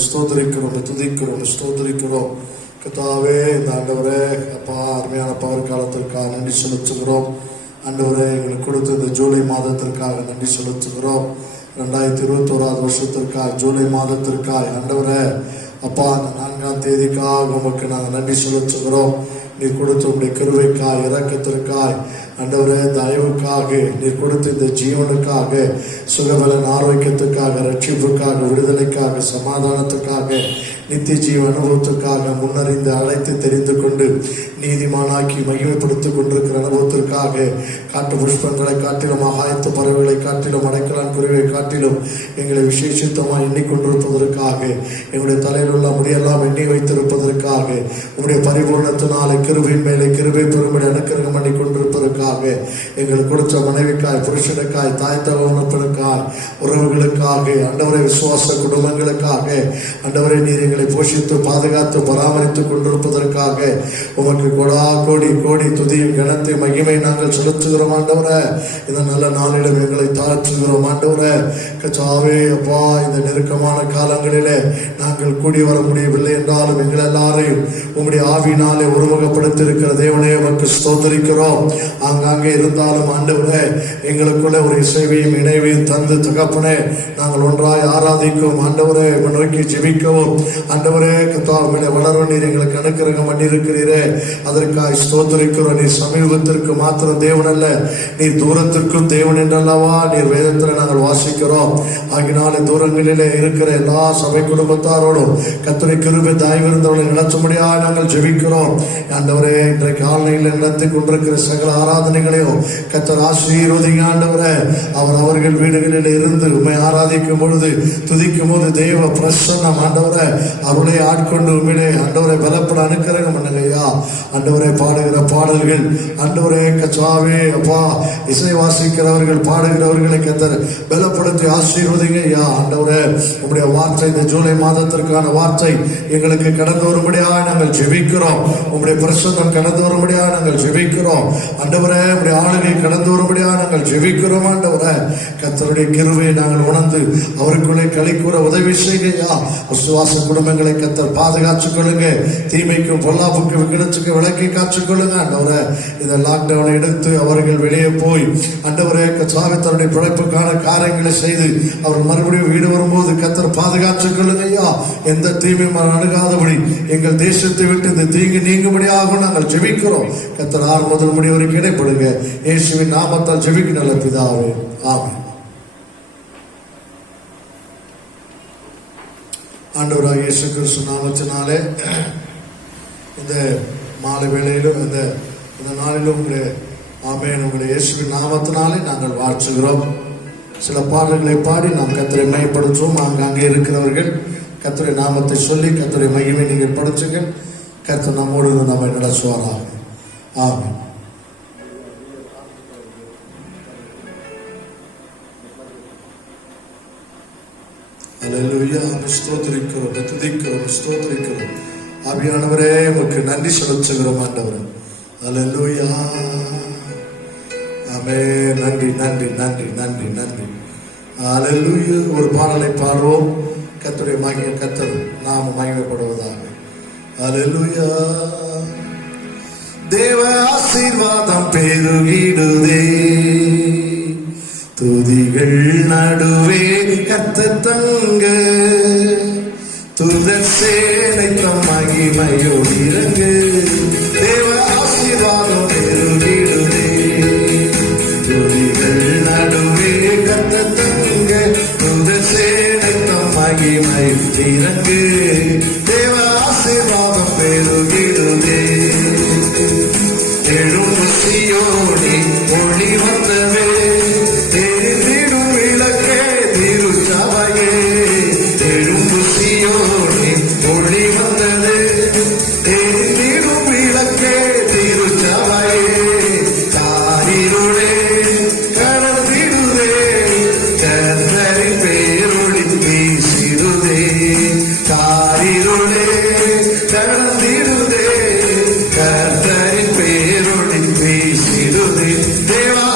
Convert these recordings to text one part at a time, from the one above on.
ஸ்தோத்திரிக்கிறோம், துதிக்கிறோம், ஸ்தோத்திரிக்கிறோம். கர்த்தாவே, இந்த ஆண்டவரே அப்பா அருமையான பவர் காலத்திற்காக நன்றி செலுத்துகிறோம். ஆண்டவரே, எங்களுக்கு கொடுத்த இந்த ஜூலை மாதத்திற்காக நன்றி செலுத்துகிறோம். 2021 வருஷத்திற்காக ஜூலை மாதத்திற்காக ஆண்டவரே அப்பா அந்த 4ஆம் தேதிக்காக உமக்கு நாங்கள் நன்றி செலுத்துகிறோம். நீ கொடுத்த உடைய கிருபைக்காய், இரக்கத்திற்காய், ஆண்டவரே தயவுக்காக, நீர் கொடுத்த இந்த ஜீவனுக்காக, சுகபலன் ஆரோக்கியத்துக்காக, ரட்சிப்புக்காக, விடுதலைக்காக, சமாதானத்துக்காக, நித்திய ஜீவ அனுபவத்துக்காக, முன்னறிந்து அழைத்து தெரிந்து கொண்டு நீதிமானாக்கி மகிமைப்படுத்திக் கொண்டிருக்கிற அனுபவத்திற்காக, காட்டு புஷ்பங்களை காட்டிலும், ஆகாயத்து பறவைகளை காட்டிலும், அடைக்கலான் குருவை காட்டிலும் எங்களை விசேஷித்தமாக எண்ணிக்கொண்டிருப்பதற்காக, எங்களுடைய தலையில் உள்ள முடியெல்லாம் எண்ணி வைத்திருப்பதற்காக, உங்களுடைய பரிபூர்ணத்தினாலே கிருபையின் மேலே கிருபை பெரும்படி அனுக்கிரகம் பண்ணி கொண்டிருப்பதற்காக, எங்களுக்கு கொடுத்த மனைவிக்காய், புருஷனுக்காய், தாய் தகவனுக்காய், உறவுகளுக்காக, ஆண்டவரை விசுவாச குடும்பங்களுக்காக, ஆண்டவரை நீர் எங்களை போஷித்து பாதுகாத்து பராமரித்துக் கொண்டிருப்பதற்காக உமக்கு கொடா கோடி கோடி துதியும் கனத்தை மகிமை நாங்கள் செலுத்துகிறோம். ஆண்டவரே, இந்த நல்ல நாளிலும் எங்களை தாழ்த்துகிறோம். ஆண்டவரே கர்த்தாவே அப்பா, இந்த நெருக்கமான காலங்களிலே நாங்கள் கூடி வர முடியவில்லை என்றாலும் எங்கள் எல்லாரையும் உம்முடைய ஆவியினாலே ஒருமுகப்படுத்தியிருக்கிற தேவனே உமக்கு ஸ்தோத்திரிக்கிறோம். ஆங்காங்கே இருந்தாலும் ஆண்டவரே எங்களுக்குள்ளே ஒரு இசைவையும் இணைவையும் தந்து தகப்பனே நாங்கள் ஒன்றாய் ஆராதிக்கவும், ஆண்டவரே நோக்கி ஜெபிக்கவும், ஆண்டவரே கர்த்தாவே வளர நீர் எங்களுக்கு அனுக்கிரகம் பண்ணியிருக்கிறீரே, அதற்காக ஸ்தோத்திரிக்கிறோம். நீர் சமீபத்திற்கு மாத்திரம் தேவன் அல்ல, நீர் தூரத்திற்கும் தேவன் என்றல்லவா நீர் வேதத்தில் நாங்கள் வாசிக்கிறோம். ஆகினாலே தூரங்களிலே இருக்கிற எல்லா சபை குடும்பத்தாரோடும் கர்த்தருடைய கிருபை தயவிருந்தவர்களை நடத்தும்படியாக நாங்கள் ஜெபிக்கிறோம். ஆண்டவரே இன்றைக்கு ஆன்லைனில் நடத்தி கொண்டிருக்கிற சகல ஆராதனைகளையும் கர்த்தர் ஆசீர்வதிங்க. ஆண்டவரே அவர்கள் வீடுகளில் இருந்து உண்மை ஆராதிக்கும் பொழுது, துதிக்கும் போது தெய்வ பிரசன்னம் ஆண்டவரை அவர்களை ஆட்கொண்டு உண்மையிலே ஆண்டவரை பலப்பட அனுக்கிரகம் பண்ணுங்கய்யா. ஆண்டவரை பாடுகிற பாடல்கள், ஆண்டவரே கர்த்தாவே அப்பா இசை வாசிக்கிறவர்கள், பாடுகிறவர்களை கர்த்தர் பலப்படுத்தி ஆசீர்வதிங்க ஐயா. ஆண்டவரே உங்களுடைய வார்த்தை, இந்த ஜூலை மாதத்திற்கான வார்த்தை எங்களுக்கு கடந்து வரும்படியாக நாங்கள் ஜெபிக்கிறோம். உங்களுடைய பிரசன்னம் கடந்து வரும்படியாக நாங்கள் ஜெபிக்கிறோம். ஆண்டவரே உங்களுடைய ஆளுகை கடந்து வரும்படியாக நாங்கள் ஜெபிக்கிறோம். ஆண்டவரே கர்த்தருடைய கிருபையை நாங்கள் உணர்ந்து அவருக்குள்ளே களி கூற உதவி செய்கையா. விசுவாச குடும்பங்களை கர்த்தர் பாதுகாத்துக் கொள்ளுங்க. தீமைக்கும் பொல்லாப்புக்கு விகிடத்துக்கு விளக்கி காத்துக் கொள்ளுங்க. ஆண்டவரே இந்த லாக்டவுனை எடுத்து அவர்கள் வெளியே போய் ஆண்டவரே கர்த்தாவே தன்னுடைய பிழைப்புக்கான காரியங்களை செய்து அவர் மறுபடியும் வீடு வரும்போது கர்த்தர் பாதுகாத்துக் கொள்ளுங்க ஐயா. எந்த தீமையும் அணுகாதபடி எங்கள் தேசத்தை விட்டு இந்த தீங்கு நீங்கும்படியாக நாங்கள் ஜெபிக்கிறோம். கர்த்தர் ஆறு முதல் முடி வரைக்கும் இடைப்படுங்க. இயேசுவின் நாமத்தால் ஜெபிக்க நல்ல பிதாவே, ஆமென். ஆண்டவராக இயேசு கிறிஸ்து நாமத்தினாலே இந்த மாலை வேளையிலும் இந்த நாளிலும் உங்களுடைய ஆமென் உங்களுடைய இயேசுவின் நாமத்தினாலே நாங்கள் வாழ்த்துகிறோம். சில பாடல்களை பாடி நாம் கர்த்தரை மையப்படுத்துவோம். அங்கே இருக்கிறவர்கள் கர்த்தருடைய நாமத்தை சொல்லி கர்த்தருடைய மகிமை நீங்கள் படுத்துங்கள். கர்த்தர் நம்மோடு நம்மை நடத்துவாராக. ஆமென். அல்லேலூயா. ஸ்தோத்திரிக்கிறோம், துதிக்கிறோம், ஸ்தோத்திரிக்கிறோம். ஆவியானவரே உமக்கு நன்றி செலுத்துகிறோம். ஆண்டவரே அல்லேலூயா. ஆமென். நன்றி நன்றி நன்றி நன்றி நன்றி. அல்லேலூயா. ஒரு பாடலை பாடுவோம். கர்த்தருடைய மகிமை, கர்த்தர் நாம மகிமைப்படுவதாக. அல்லேலூயா. தேவ ஆசீர்வாதம் பெருகிடுதே, துதிகள் நடுவே கர்த்தர் தங்க, துதர் சேனை தம் மகிமையோடு இறங்கு. தேவ ஆசீர்வாதம் பெருகிடுதே, துதிகள் நடுவே கர்த்தர் தங்க, துதர் சேனை தம் மகிமையோடு இறங்கு. தேவ ஆசீர்வாதம் பெருகிடுதே, எழும் சீயோனே ஒளி வந்தவே, தெரிந்திடும் விளக்கே திருச்சபையே. எழும் சீயோனே ஒளி வந்தது, தெரிந்திடும் விளக்கே திருச்சபையே. காரிருளே கடந்திடுதே, கர்த்தரின் பேரொளி வீசிடுதே. காரிருளே கடந்திடுதே, கர்த்தரின் பேரொளி வீசிடுதே. தேவா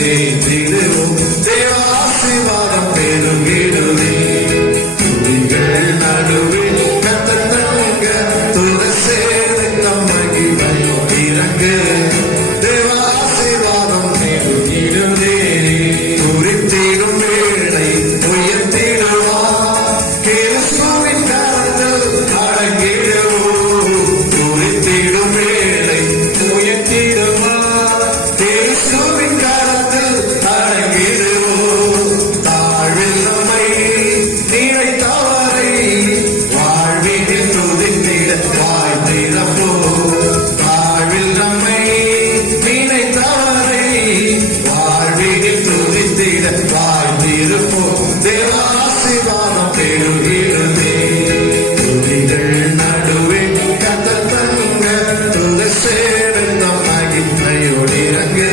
சேர்ந்திடுவோம். தேவ ஆசீர்வாதம் பெருகிடுதே. துதிகள் நடுவே கர்த்தர் தங்க துணை சேரு தம் மகிமை இறங்கு. தேவ ஆசீர்வாதம் பெருகிடுதே. துரித்திடும் வேளை உயர்த்திடுவார். கிறிஸ்துவின் கரத்தில் அடங்கிடுவோம். துரித்திடும் வேளை உயர்த்திடுவார். கிறிஸ்துவின் கரத்தில் அடங்கிடுவோம். தாழ்வில் நம்மை நினைத்தவரை வாழ்வினில் துதித்திட வாய் திறப்போம். தாழ்வில் நம்மை நினைத்தவரை வாழ்வினில் துதித்திட வாய் திறப்போம். தேவ ஆசீர்வாதம் பெருகிடுதே. துதிகள் நடுவே கர்த்தர் தங்க துணை சேரு தம் மகிமையோடு இறங்கு.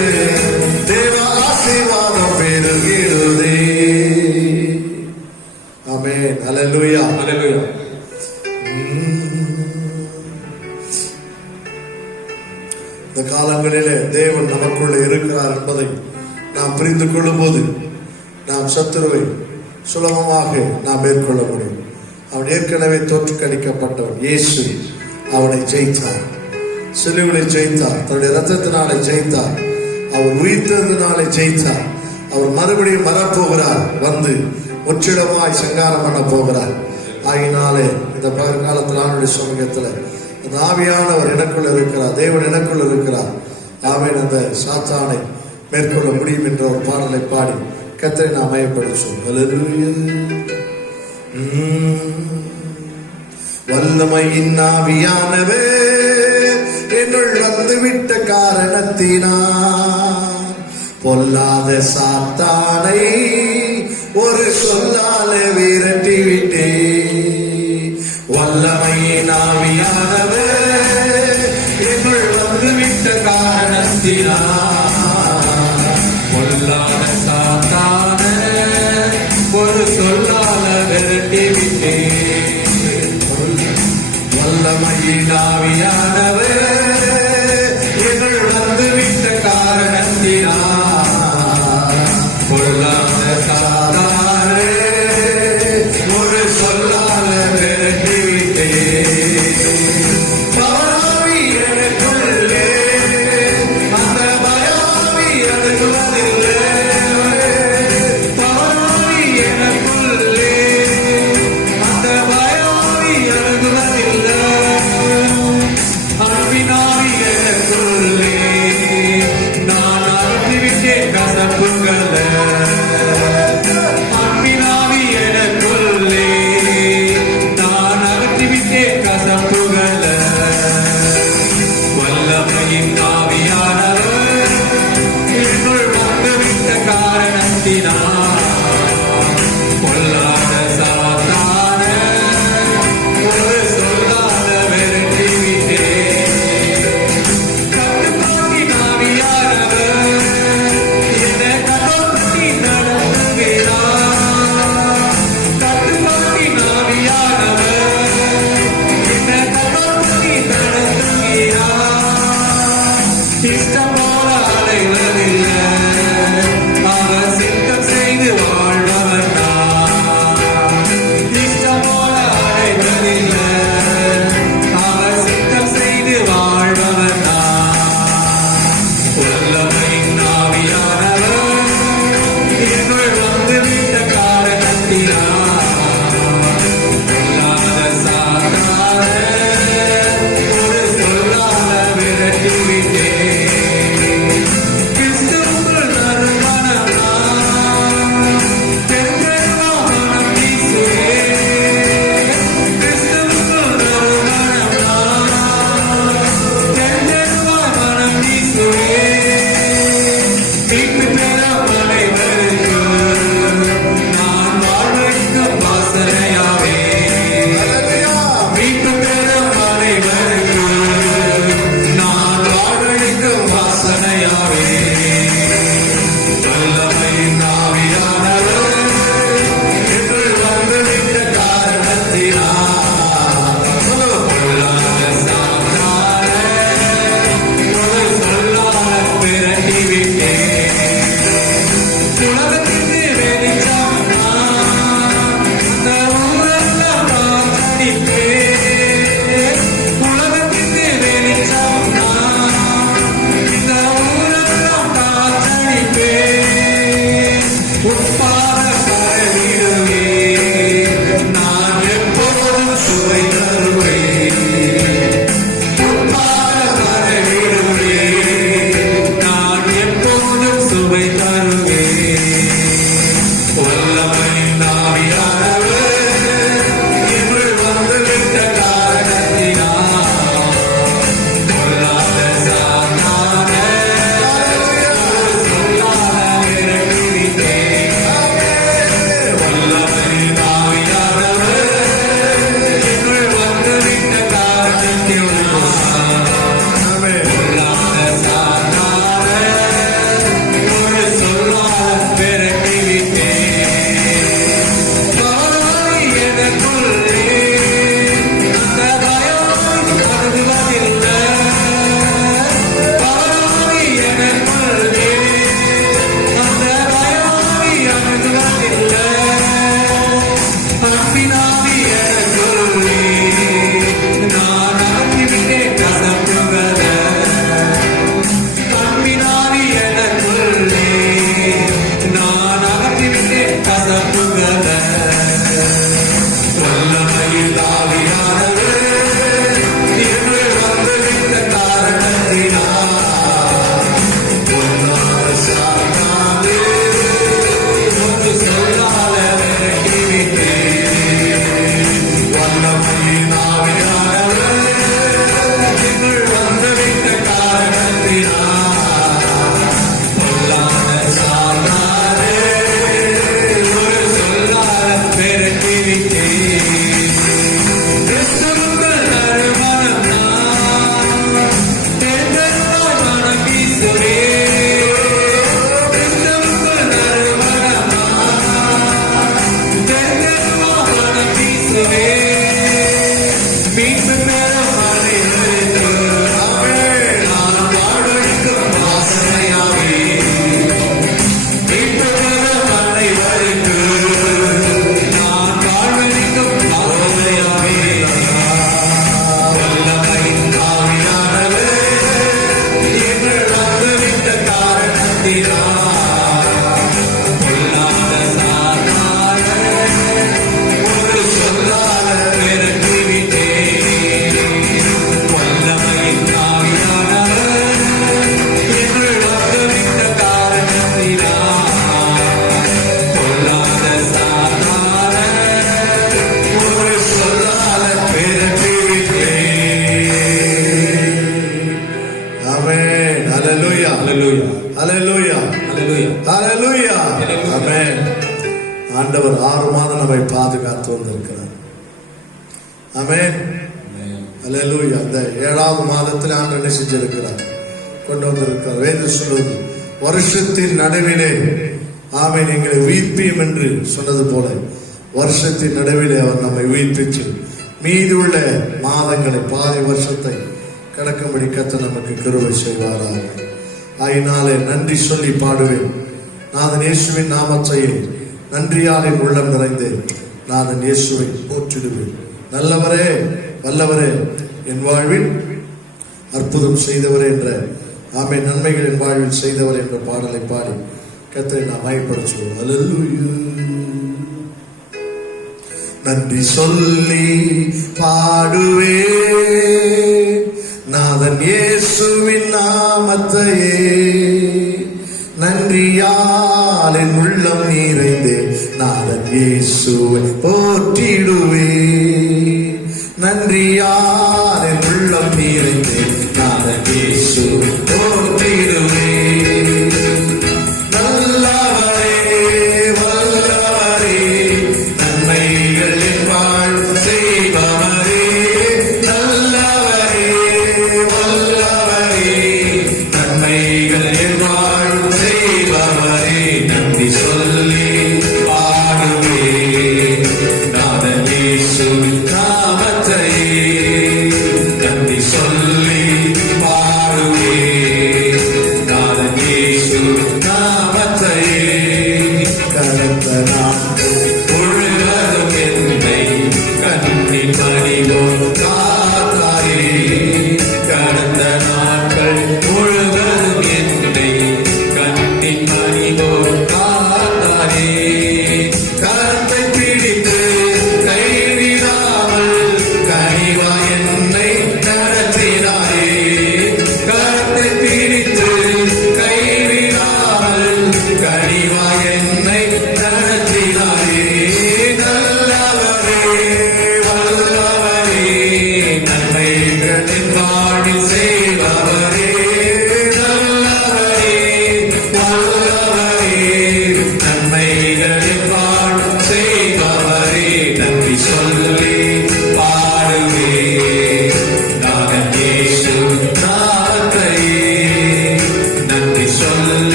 தேவ ஆசீர்வாதம் பெருகிடுதே. ஆமென். அல்லேலூயா. அல்லேலூயா. இந்த காலங்களிலே தேவன் நமக்குள்ளே இருக்கிறார் என்பதை நாம் புரிந்து கொள்ளும் போது நாம் சத்துருவை சுலபமாக நாம் மேற்கொள்ள முடியும். அவன் ஏற்கனவே தோற்றுக்கடிக்கப்பட்டவன். இயேசு அவனை ஜெயித்தார். சிலுவையிலே ஜெயித்தார். தன்னுடைய ரத்தத்தினாலே ஜெயித்தார். அவர் உயிர்த்ததினாலே ஜெயித்தார். அவர் மறுபடியும் வரப்போகிறார். வந்து முற்றிலுமாய் சங்காரம் பண்ண போகிறார். ஆகினாலே இந்த காலத்தில் ஆண்டுடைய சமூகத்தில் அந்த ஆவியானவர் எனக்குள்ள இருக்கிறார். தேவன் எனக்குள்ள இருக்கிறார். ஆமென். அந்த சாத்தானை மேற்கொள்ள முடியும் என்ற ஒரு பாடலை பாடி கர்த்தரை நாம் மயப்படுத்துவோம். அல்லேலூயா. வல்லமையின் ஆவியானவர் என்னுள் வந்துவிட்ட காரணத்தினால் பொல்லாத சாத்தானை ஒரு சொல்லால விரட்டி விட்டே. வல்லமையின் ஆவியானவர் என்னுள் வந்துவிட்ட காரணத்தினால் பொல்லாத சாத்தான ஒரு சொல்லால விரட்டி விட்டேன். வல்லமையின் ஆவியானவர் என்னுள் வந்துவிட்ட காரணத்தினால் பொல்லாத சாத்தான ஒரு சொல்லால விரட்டி விட்டேன். பராவி எனக்குள்ளே அந்த பயாவி அணுகுவதில்லை. பராவி எனக்குள்ளே அந்த பயாவி அணுகுவதில்லை. அன்பினாவி எனக்குள்ளே நான் அகற்றிவிட்டேன் கசப்புகளை. அன்பினாவி எனக்குள்ளே நான் அகற்றிவிட்டேன் கசப்புகளை. வல்லமையின் ஆவியானவர் என்னுள் வந்துவிட்ட காரணத்தினால் பொல்லாத சாத்தான ஒரு சொல்லாத விரட்டி விட்டேன். கட்டுப்பாட்டின் ஆவியானவர் என்னை கட்டுப்படுத்தி நடத்துகிறார். கட்டுப்பாட்டின் ஆவியானவர் என்னை கட்டுப்படுத்தி நடத்துகிறார். இயேசுவே கிறிஸ்துவுக்குள் நறுமணமா தென்னமா மனம் வீசுவே மீட்பு பெறும் அனைவருக்கு நான் வாழ்வழிக்கும் வாசனையாவே மீட்பு பெறும் அனைவருக்கு நான் வாழ்வழிக்கும் வாசனையாவே வல்லமையின் ஆவியானவர் எங்கள் வந்துவிட்ட காரணத்தினால் பொல்லாத சாத்தானை ஒரு சொல்லால் விரட்டிவிட்டேன். வல்லமையின் ஆவியானவர் எங்கள் வந்துவிட்ட காரணத்தினால் பொல்லாத சாத்தானை ஒரு சொல்லால் விரட்டிவிட்டேன். ஆமென். ஹalleluya. Hallelujah. ஹalleluya. Hallelujah. ஹalleluya. ஆமென். ஆண்டவர் 6 மாதம் நம்மை பாதுகாத்து வந்திருக்கிறார். ஆமென். ஹalleluya. இந்த 7வது மாதத்தில் ஆண்டவர் என்ன செஞ்சிருக்கிறார்? கொண்டு வந்திருக்கிறார். வேதம் சொல்லுது, வருஷத்தின் நடுவிலே ஆமென் எங்களை உயிர்ப்பியும் என்று சொன்னது போல வருஷத்தின் நடுவிலே அவர் நம்மை உயிர்ப்பிச்சு மீதுள்ள மாதங்களை பாதி வருஷத்தை கடக்கும்படி கர்த்தர் நமக்கு கிருபை செய்வாராக. ஆயினாலே நன்றி சொல்லி பாடுவேன். நாதன் இயேசுவின் நாமத்தையே நன்றியாலே உள்ளம் நிறைந்து நாதன் இயேசுவை போற்றிடுவேன். நல்லவரே வல்லவரே என் வாழ்வில் அற்புதம் செய்தவரே என்ற ஆமென் நன்மைகள் என் வாழ்வில் செய்தவர் என்ற பாடலை பாடி கர்த்தரை நாம் மகிமைப்படுத்துவோம். அல்லேலூயா. நன்றி சொல்லி பாடுவே நாதன் இயேசுவின் நாமத்தையே நன்றியால் என் உள்ளம் நிறைந்தே நாதன் இயேசுவை போற்றிடுவே நன்றியால் என் உள்ளம் நிறைந்தே நாதன் இயேசுவை போற்றிடுவே நல்லவரே வல்லவரே நன்மைகள் என் வாழ்வு செய்பவரே நல்லவரே வல்லவரே நன்மைகள் என் வாழ்வு செய்பவரே நன்றி சொல்லி பாடுவே நாதன் இயேசுவின் நாமத்தையே நன்றி சொல்லி பாடுவே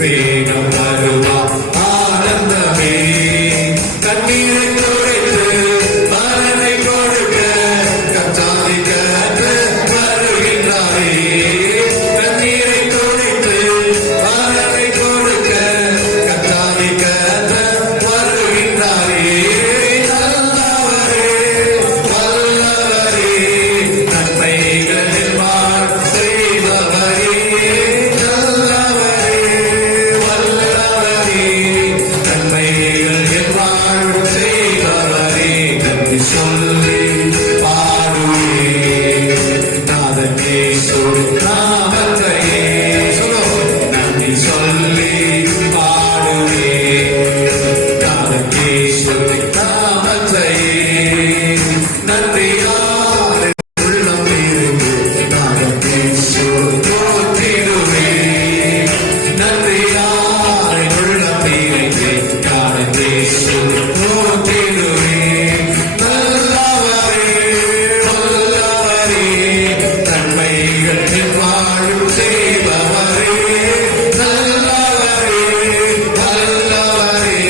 வேகம் வருவார் ஆனந்தமே கண்ணீரை துடைத்து பலனை கொடுக்க கத்தாதி கற்று வருகின்றாரே கண்ணீரை துடைத்து பலனை கொடுக்க கத்தாதி கற்று வருகின்றாரே நல்லவரே வல்லவரே நன்மைகளில் வாழ் செய்பவரே நல்லவரே வல்லவரே நன்மைகளில் வாழ் செய்பவரே நன்றி சொல்லி பாடுவே நாதன் இயேசு நாமத்தையே நன்றி சொல்லி பாடுவே நாதன் இயேசு நாமத்தையே நன்றியால் உள்ளம் இருந்து நாதன் இயேசு போற்றிடுவே நன்றியால் உள்ளம் இருந்து நாதன் இயேசு போற்றிடுவே நல்லவரே வல்லவரே நன்மைகளில் வாழும் செய்பவரே நல்லவரே வல்லவரே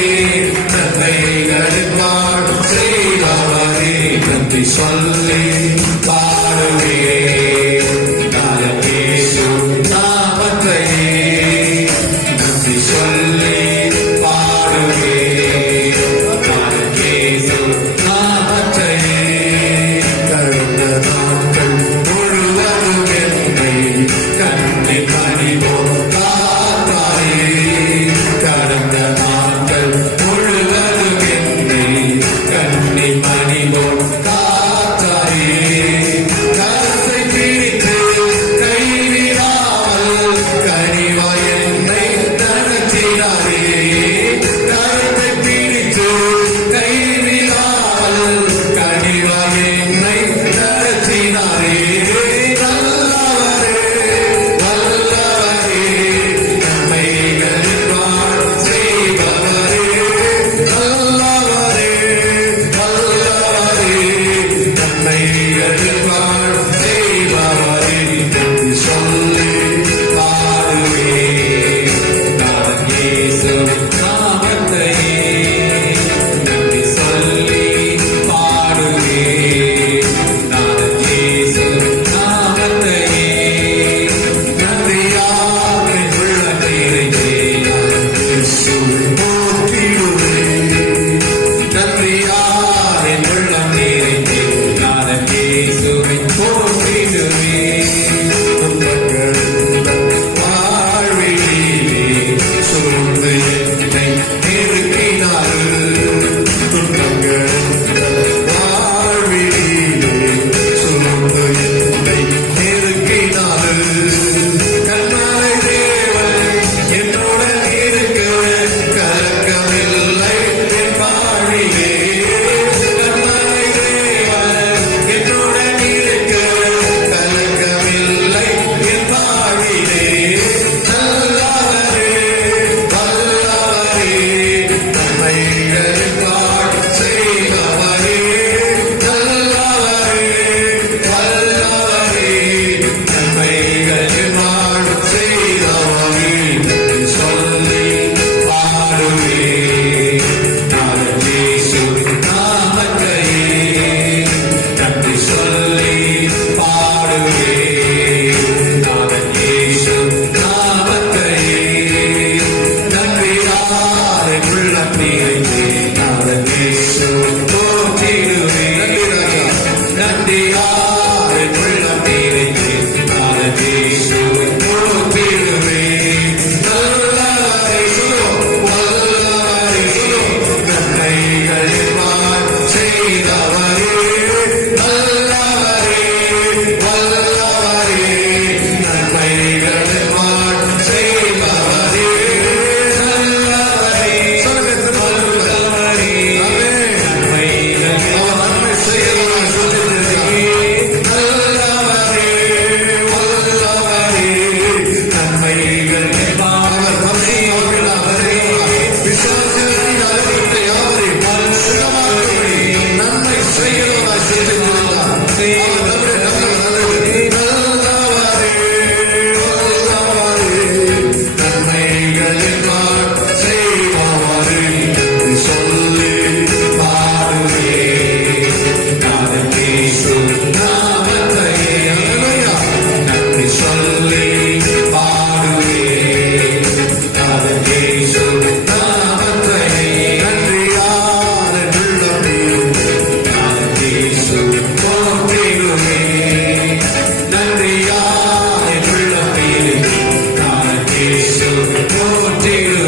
நன்மைகளில் வாழும் செய்பவரே நன்றி சொல்லி பாடுவே நாதன் இயேசு நாமத்தையே நன்றி சொல்லி பாடுவே நாதன் இயேசு நாமத்தையே கடந்த நாட்கள் முழுவதும் என்னை கண்ணி பணிவோம் காத்தாயே கடந்த நாட்கள் முழுவதும் என்னை கண்ணி பணிவோம் காத்தாயே கரத்தை பிடித்து கைவிடாமல் கனிவாய் என்னை நடத்தினாரே நன்மைகளினால் செய்பவரே நன்றி சொல்லி பாடுவேன். நாதன் இயேசு நாமத்தையே நன்றி சொல்லி பாடுவேன். நாதன் இயேசு நாமத்தையே நன்றியால் உள்ளமே நாதன் இயேசு போற்றிடுவேன். நன்றியால் உள்ளமே நாதன் இயேசு போற்றிடுவேன்.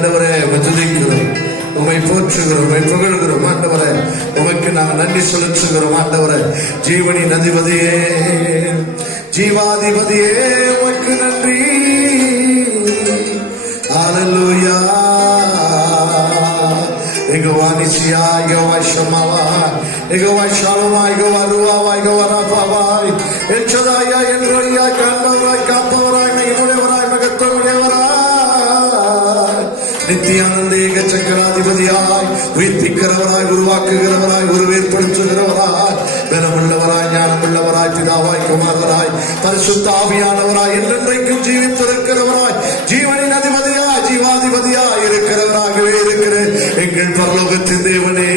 ஆண்டவரே துதிக்கிறோம், உம்மை போற்றுகிறோம், உம்மை புகழ்கிறோம் ஆண்டவரே. உமக்கு நாங்கள் நன்றி செலுத்துகிறோம் ஆண்டவரே. ஜீவனின் அதிபதியே, ஜீவாதிபதியே, உமக்கு நன்றி. ஹல்லேலூயா. Ego Anisia, Ego Shamawa, Ego Shaloma, Ego Aruwa, Ego Rafawa, El Chadaya, El Roya, Kandava, Kapora, Negura, Magatomura, Nityanande, Gachakradipadiya, Vitikaravara, Guruvakara, Guruvir Purchuravara, Venamulavara, Yanamulavara, Pidava, Kumara, Parasutavianavara, Indraikum Jivitaravara, Jivani Nadivadiya, Jivadivadiya, Irakaravara, எங்கள் பரலோகத்தின் தேவனே,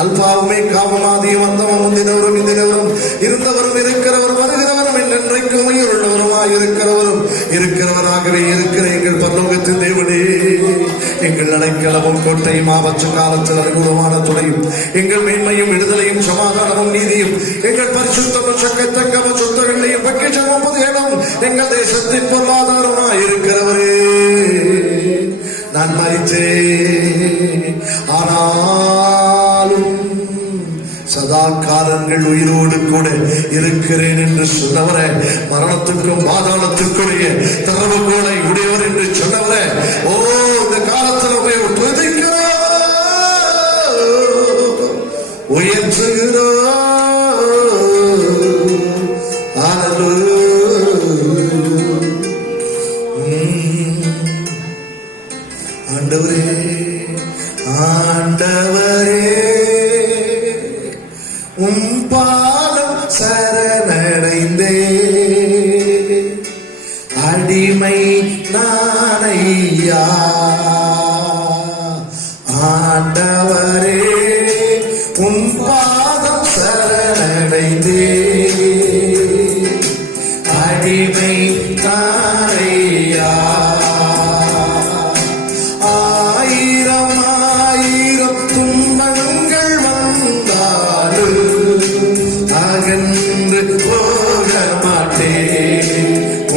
அல்பாவுமே காமமாதியும் அந்தமும் முந்தினவரும் இந்தினவரும் இருந்தவரும் இருக்கிறவரும் வருகிறவரும் என்றென்றைக்கும் உயிருள்ளவருமாய் இருக்கிறவராகவே இருக்கிற எங்கள் பரலோகத்தின் தேவனே, எங்கள் அடைக்கலமும் கோட்டையும் ஆபத்து காலத்தில் அனுகூலமான துணையும் எங்கள் மேன்மையும் விடுதலையும் சமாதானமும் நீதியும் எங்கள் பரிசுத்தமும் சக்கத்தக்கமும் சொத்துகளையும் பக்கிச்சமும் புதியனும் எங்கள் தேசத்தின் பொருளாதாரமாய் இருக்கிறவரே. நான் மரித்தேன், ஆனாலும் சதா காலங்கள் உயிரோடு கூட இருக்கிறேன் என்று சொன்னவரே, மரணத்துக்கும் பாதாளத்திற்குரிய திறவுகோலை உடையவர் என்று சொன்னவரே, ஓ இந்த காலத்தில் உண்மை உயர்த்துகிறோம். ஆண்டவரே, ஆண்டவரே, உம் பாதம் சரணடைந்தே, அடிமை நானையா. ஆண்டவரே, உம் பாதம் சரணடைந்தே, அடிமை நானையா.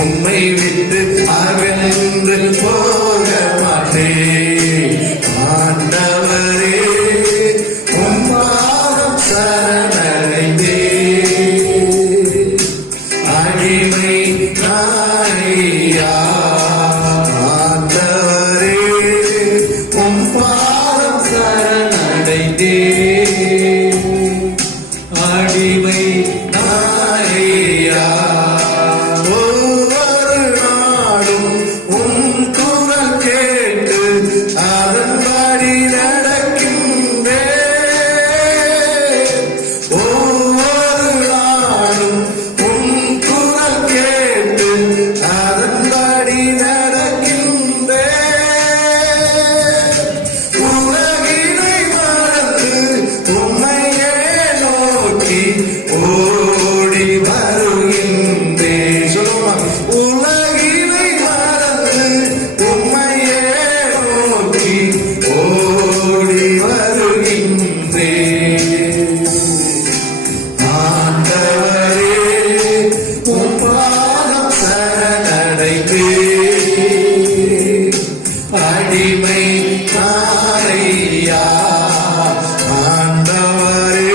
உம்மை விட்டு அகன்று போக மாட்டேன். ஆண்டவரே, உம் பாதம் சரணடைந்தே, அடிமை நானையா. ஆண்டவரே, உம் பாதம் சரணடைந்தே, அடிமை நானையா. அடிமை நானையா. ஆண்டவரே,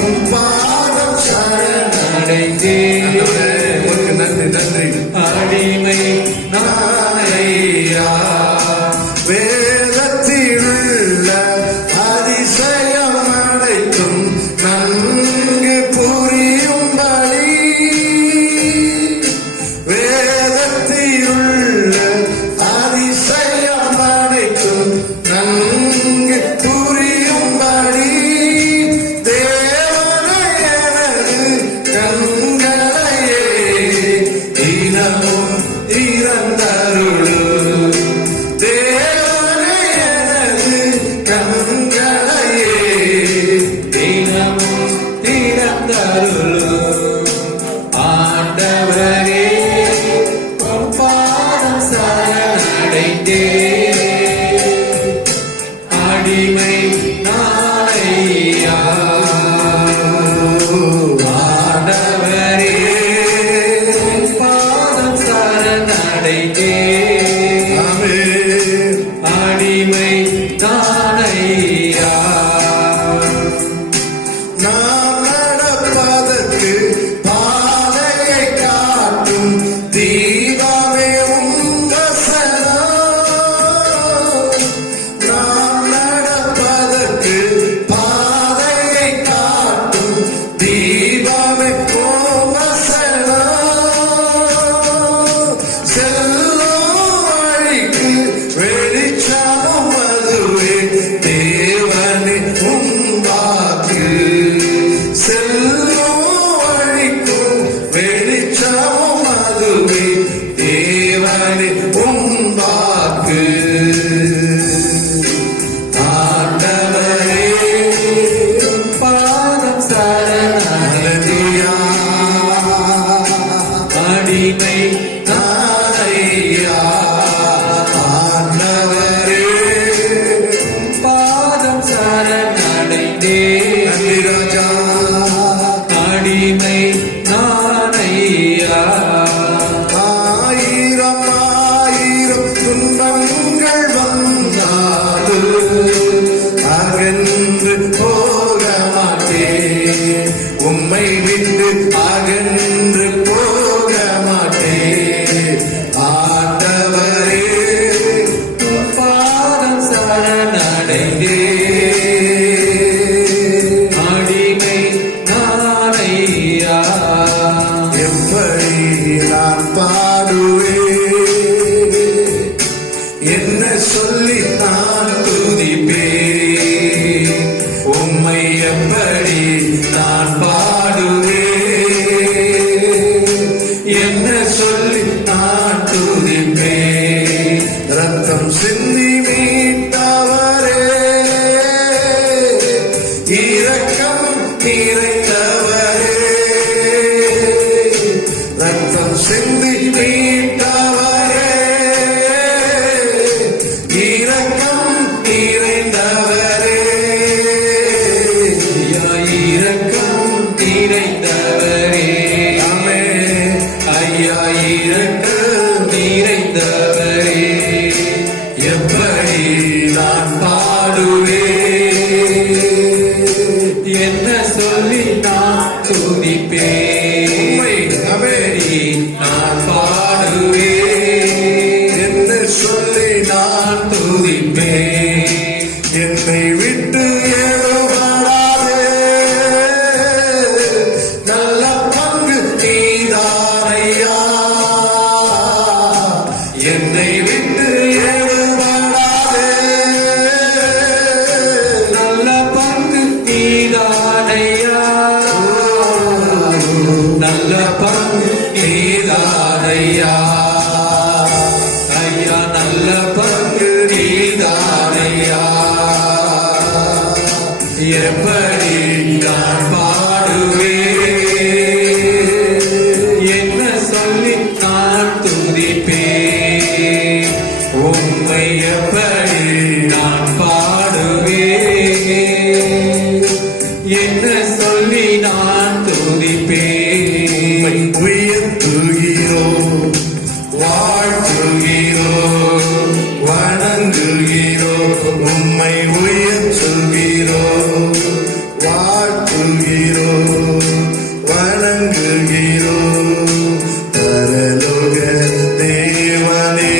உம் பாதம் சரணடைந்தே, நன்றி நன்றி. அடிமை நானையா. வேதத்திலுள்ள அதிசயம் அனைத்தும் நன்கு புரியும்படி, வேதத்திலுள்ள அதிசயம் அனைத்தும் நன்கு புரியும்படி, தேவனை எனது கண்களை நானே உண்டாக்கு ஆண்டவரே பாதம் சரணடையா அடிமை நானையா ஆண்டவரே பாதம் சரணடைந்தே நன்றி ராஜா அடிமை நானையா ஆயிரம் ஆயிரம் துன்பங்கள் வந்தாலும் அகன்று போக மாட்டேன் உம்மை விட்டு அகன்று போக மாட்டேன் ஆண்டவரே பாதம் சரணடைந்தே அடிமை நானையா எப்படி நான் பாடுவேன் என்ன சொல்லி நான் துதிப்பேன் உம்மை எப்படி நான் பாடுவேன் என்ன சொல்லி நான் துதிப்பேன் ரத்தம் சிந்தி மீட்டவரே இரக்கம் நிறைந்தவரே ரத்தம் சிந்தி மீட்டவரே இரக்கம் நிறைந்தவரே இரக்கம் நிறைந்தவரே ஆமே ஐயா இரக்கம் நிறைந்தவரே எப்படி நான் பாடுவேன் என்ன சொல்லி நான் துதிப்பேன் உம்மை நம்பி நான் பாடுவேன் என்ன சொல்லி நான் துதிப்பேன் என்னை விட்டு ஏறுபடாதே நல்ல பங்கு நீதானையா என்னை விட்டு ஏறுபடாதே நல்ல பங்கு நீதானையா நல்ல பங்கு நீதானையா ஐயா நல்ல பங்கு நீதானையா எப்படி நான் பாடுவேன் என்ன சொல்லி நான் துதிப்பேன் உம்மை எப்படி நான் பாடுவேன் என்ன சொல்லி நான் துதிப்பேன் உயர்த்துகிறோம் வாழ்த்துகிறோம் வணங்குகிறோம் உம்மை உயர்த்துகிறோம் வாழ்த்துகிறோம் வணங்குகிறோம் பரலோக தேவனே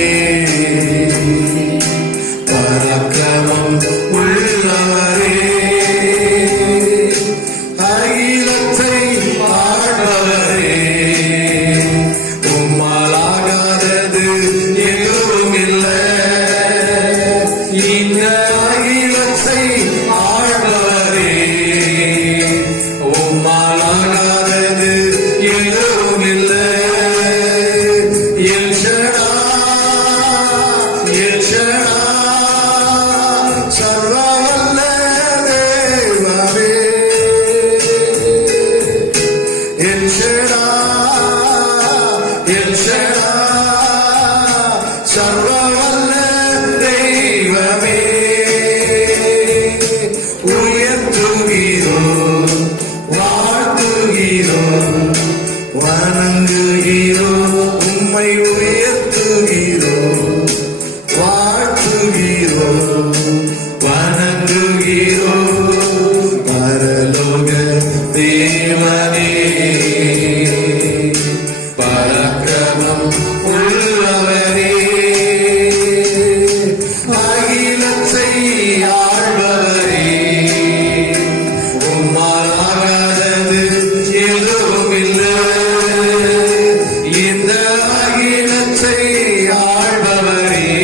பராக்கிரமம் உள்ளவரே அகிலத்தை ஆள்பவரே உம்மாலாகாதது எதுவும் இல்லை இந்த அகிலத்தை ஆள்பவரே உம்மாலாகாதது எதுவும் இல்லை எல் ஷடா சர்வவல்ல தேவனே எல் ஷடா சர்வவல்ல தெய்வமே உயர்த்துகிறோம் வாழ்த்துகிறோம் வணங்குகிறோம் உம்மை உயர்த்துகிறோம் வாழ்த்துகிறோம் வணங்குகிறோம் பரலோக தேவனே பராக்கிரமம் உள்ளவரே அகிலத்தை ஆள்பவரே உம்மாலாகாதது எதுவும் இல்லை இந்த அகிலத்தை ஆள்பவரே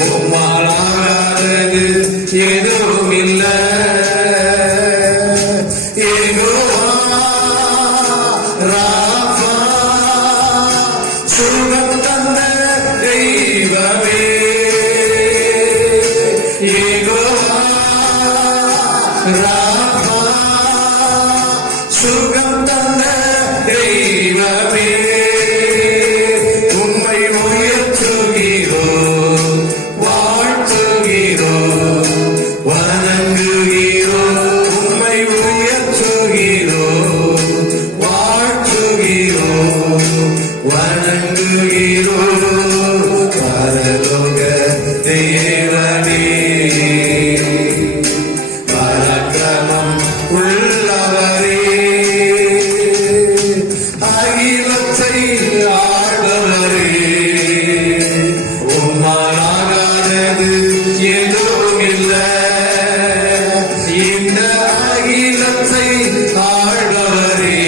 உம்மாலாகாதது எதுவும் இல்லை ராபா சுகம் தந்த வணங்குகிறோம் பரலோக தேவனே பராக்கிரமம் உள்ளவரே அகிலத்தை ஆள்பவரே உம்மாலாகாதது எதுவும் இல்லை இந்த அகிலத்தை ஆள்பவரே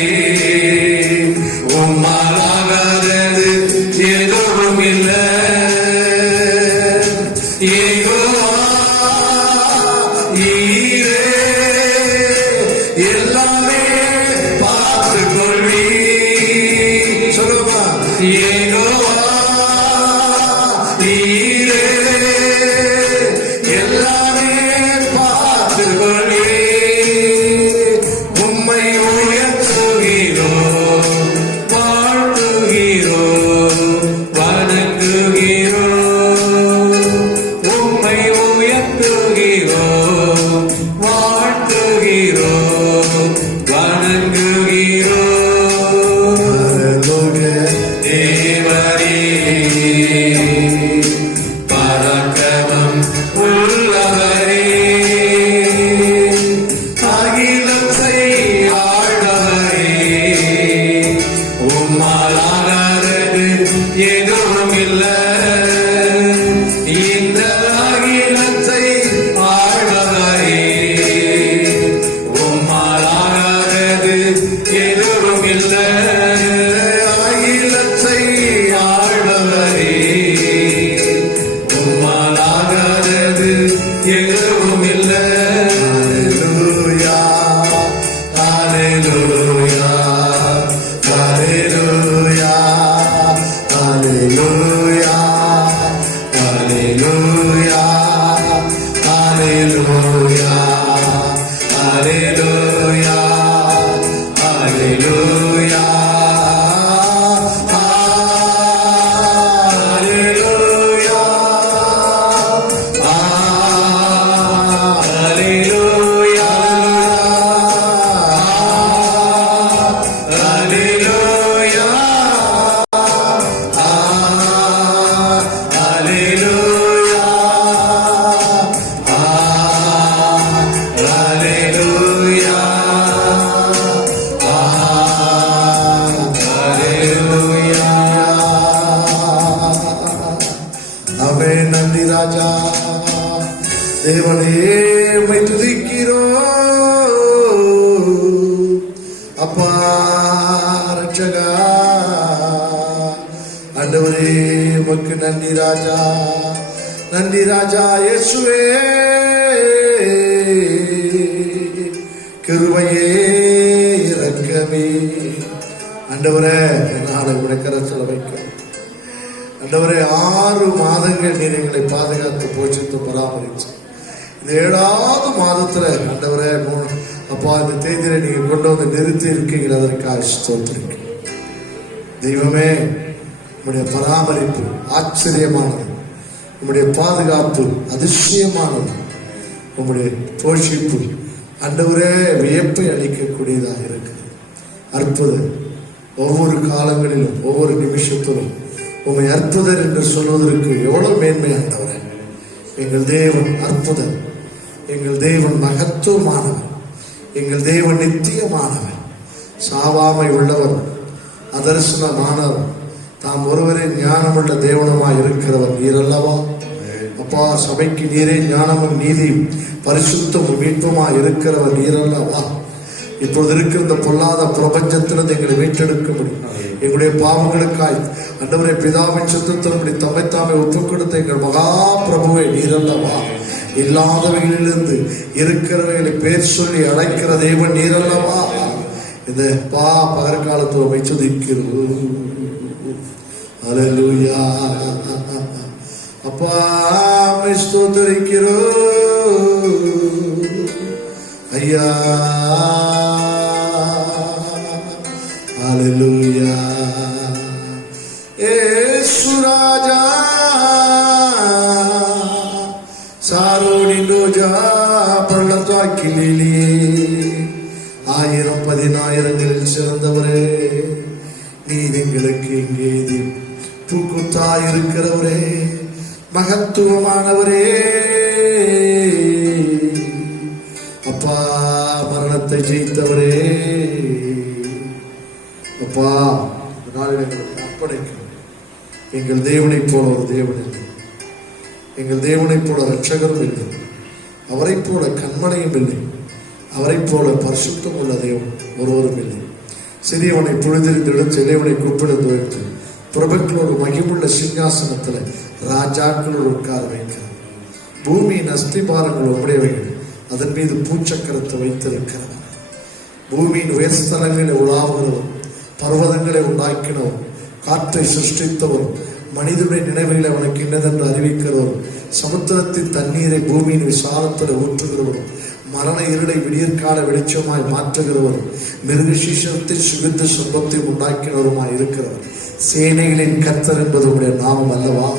உம்மாலாகாதது எதுவும் இல்லை யெகோவா நீரே எல்லாமே பார்த்துக் கொள்வீர் சொல்லுமா யெகோவா நீரே எல்லாமே பார்த்துக் கொள்வீர் உம்மை உயர்த்துகிறோம் வாழ்த்துகிறோம் வணங்குகிறோம் உம்மை உயர்த்துகிறோம் வாழ்த்துகிறோம் வணங்குகிறோம் பரலோக தேவரே பராக்கிரமம் உள்ளவரே அகிலத்தை ஆள்பவரே உம்மாலாகாதது எதுவும் இல்லை இந்த அகிலத்தை ஆள்பவரே உம்மாலாகாதது எதுவும் இல்லை அகிலத்தை ஆள்பவரே உம்மாலாகாதது எதுவும் இல்லை ஹalleluya ஹalleluya ஹalleluya ஹalleluya ஹalleluya ஹalleluya ஹalleluya அவே நன்றி ராஜா தேவனே உம்மை துதிக்கிறோம் அப்பா ரட்சகா ஆண்டவரே உமக்கு நன்றி ராஜா இயேசுவே கிருபையே இரக்கமே ஆண்டவரே நாளை உடைய கரத்தில் வைக்கும் ஆண்டவரே 6 மாதங்கள் நீர் எங்களை பாதுகாத்து போஷித்து பராமரிச்சு இந்த 7வது மாதத்துல ஆண்டவரே அப்பா இந்த தேதியில நீங்க கொண்டு வந்து நிறுத்தி இருக்கீங்க அதற்காக ஸ்தோத்திரிக்கிறேன் தெய்வமே உம்முடைய பராமரிப்பு ஆச்சரியமானது உம்முடைய பாதுகாப்பு அதிசயமானது உம்முடைய போஷிப்பு ஆண்டவரே வியப்பை அளிக்கக்கூடியதாக இருக்குது அற்புதம் ஒவ்வொரு காலங்களிலும் ஒவ்வொரு நிமிஷத்திலும் உம்மை அற்புதர் என்று சொல்வதற்கு எவ்வளவு மேன்மையானவரே எங்கள் தேவன் அற்புதர் எங்கள் தேவன் மகத்துவமானவர் எங்கள் தேவன் நித்தியமானவர் சாவாமை உள்ளவர் அதர்சனமானவர் தாம் ஒருவரே ஞானமுள்ள தேவனமாய் இருக்கிறவர் நீரல்லவா அப்பா சபைக்கு நீரே ஞானமும் நீதியும் பரிசுத்தமும் மீட்புமாய் இருக்கிறவர் நீரல்லவா இப்பொழுது இருக்கிற இந்த பொல்லாத பிரபஞ்சத்திலிருந்து எங்களை மீட்டெடுக்க முடியும் எங்களுடைய பாவங்களுக்காய் ஆண்டவரே பிதாவின் சுத்தத்தின்படி தம்மைத்தாமே ஒப்புக் கொடுத்த எங்கள் மகா பிரபுவை நீரல்லவா இல்லாதவைகளிலிருந்து இருக்கிறவைகளை பேர் சொல்லி அழைக்கிற தேவன் நீரல்லவா இந்த பகற்காலத்தில் உம்மை துதிக்கிறோம் ஹல்லேலூயா அப்பா உம்மை ஸ்தோத்திரிக்கிறோம் ஐயா ஹல்லேலூயா ஏசு ராஜா சாரோனின் ரோஜா பள்ளத்தாக்கிலே 1000 10,000களில் சிறந்தவரே நீர் எங்களுக்கு இங்கே பூக்குத்தாய் இருக்கிறவரே, மகத்துவமானவரே. அப்பா, மரணத்தை ஜெயித்தவரே, அப்பா, இந்த நாளில் எங்களுக்கு அர்ப்பணிக்கிறோம். எங்கள் தேவனை போல ஒரு தேவன் இல்லை, எங்கள் தேவனை போல ரட்சகரும் இல்லை, அவரை போல கண்மனையும் இல்லை, அவரை போல பரிசுத்தம் உள்ள தேவன் ஒருவரும் இல்லை. சிறியவனை புழுதிருந்திடம் சிலைவனை கூப்பிடுந்து வைத்து பிரபுக்களோடு மகிமுள்ள சிங்காசனத்தில் ராஜாக்களோடு உட்கார வைக்கிறார். பூமியின் அஸ்திபாரங்கள் உடையவைகள், அதன் மீது பூச்சக்கரத்தை வைத்திருக்கிறார். பூமியின் உயர்ஸ்தலங்களை உலாவுகிறவர், பர்வதங்களை உண்டாக்கினவர், காற்றை சிருஷ்டித்தவர், மனிதனுடைய நினைவுகளை அவனுக்கு இன்னதென்று அறிவிக்கிறவர், சமுத்திரத்தின் தண்ணீரை பூமியின் விசாலத்தில் ஊற்றுகிறவர், மரண இருளை விடியற்கால வெளிச்சமாய் மாற்றுகிறவர், மிருகசீஷத்தின் சுகித்த சொந்தத்தை உண்டாக்கினவருமாய் இருக்கிறவர், சேனைகளின் கர்த்தர் என்பது உடைய நாமம் அல்லவா?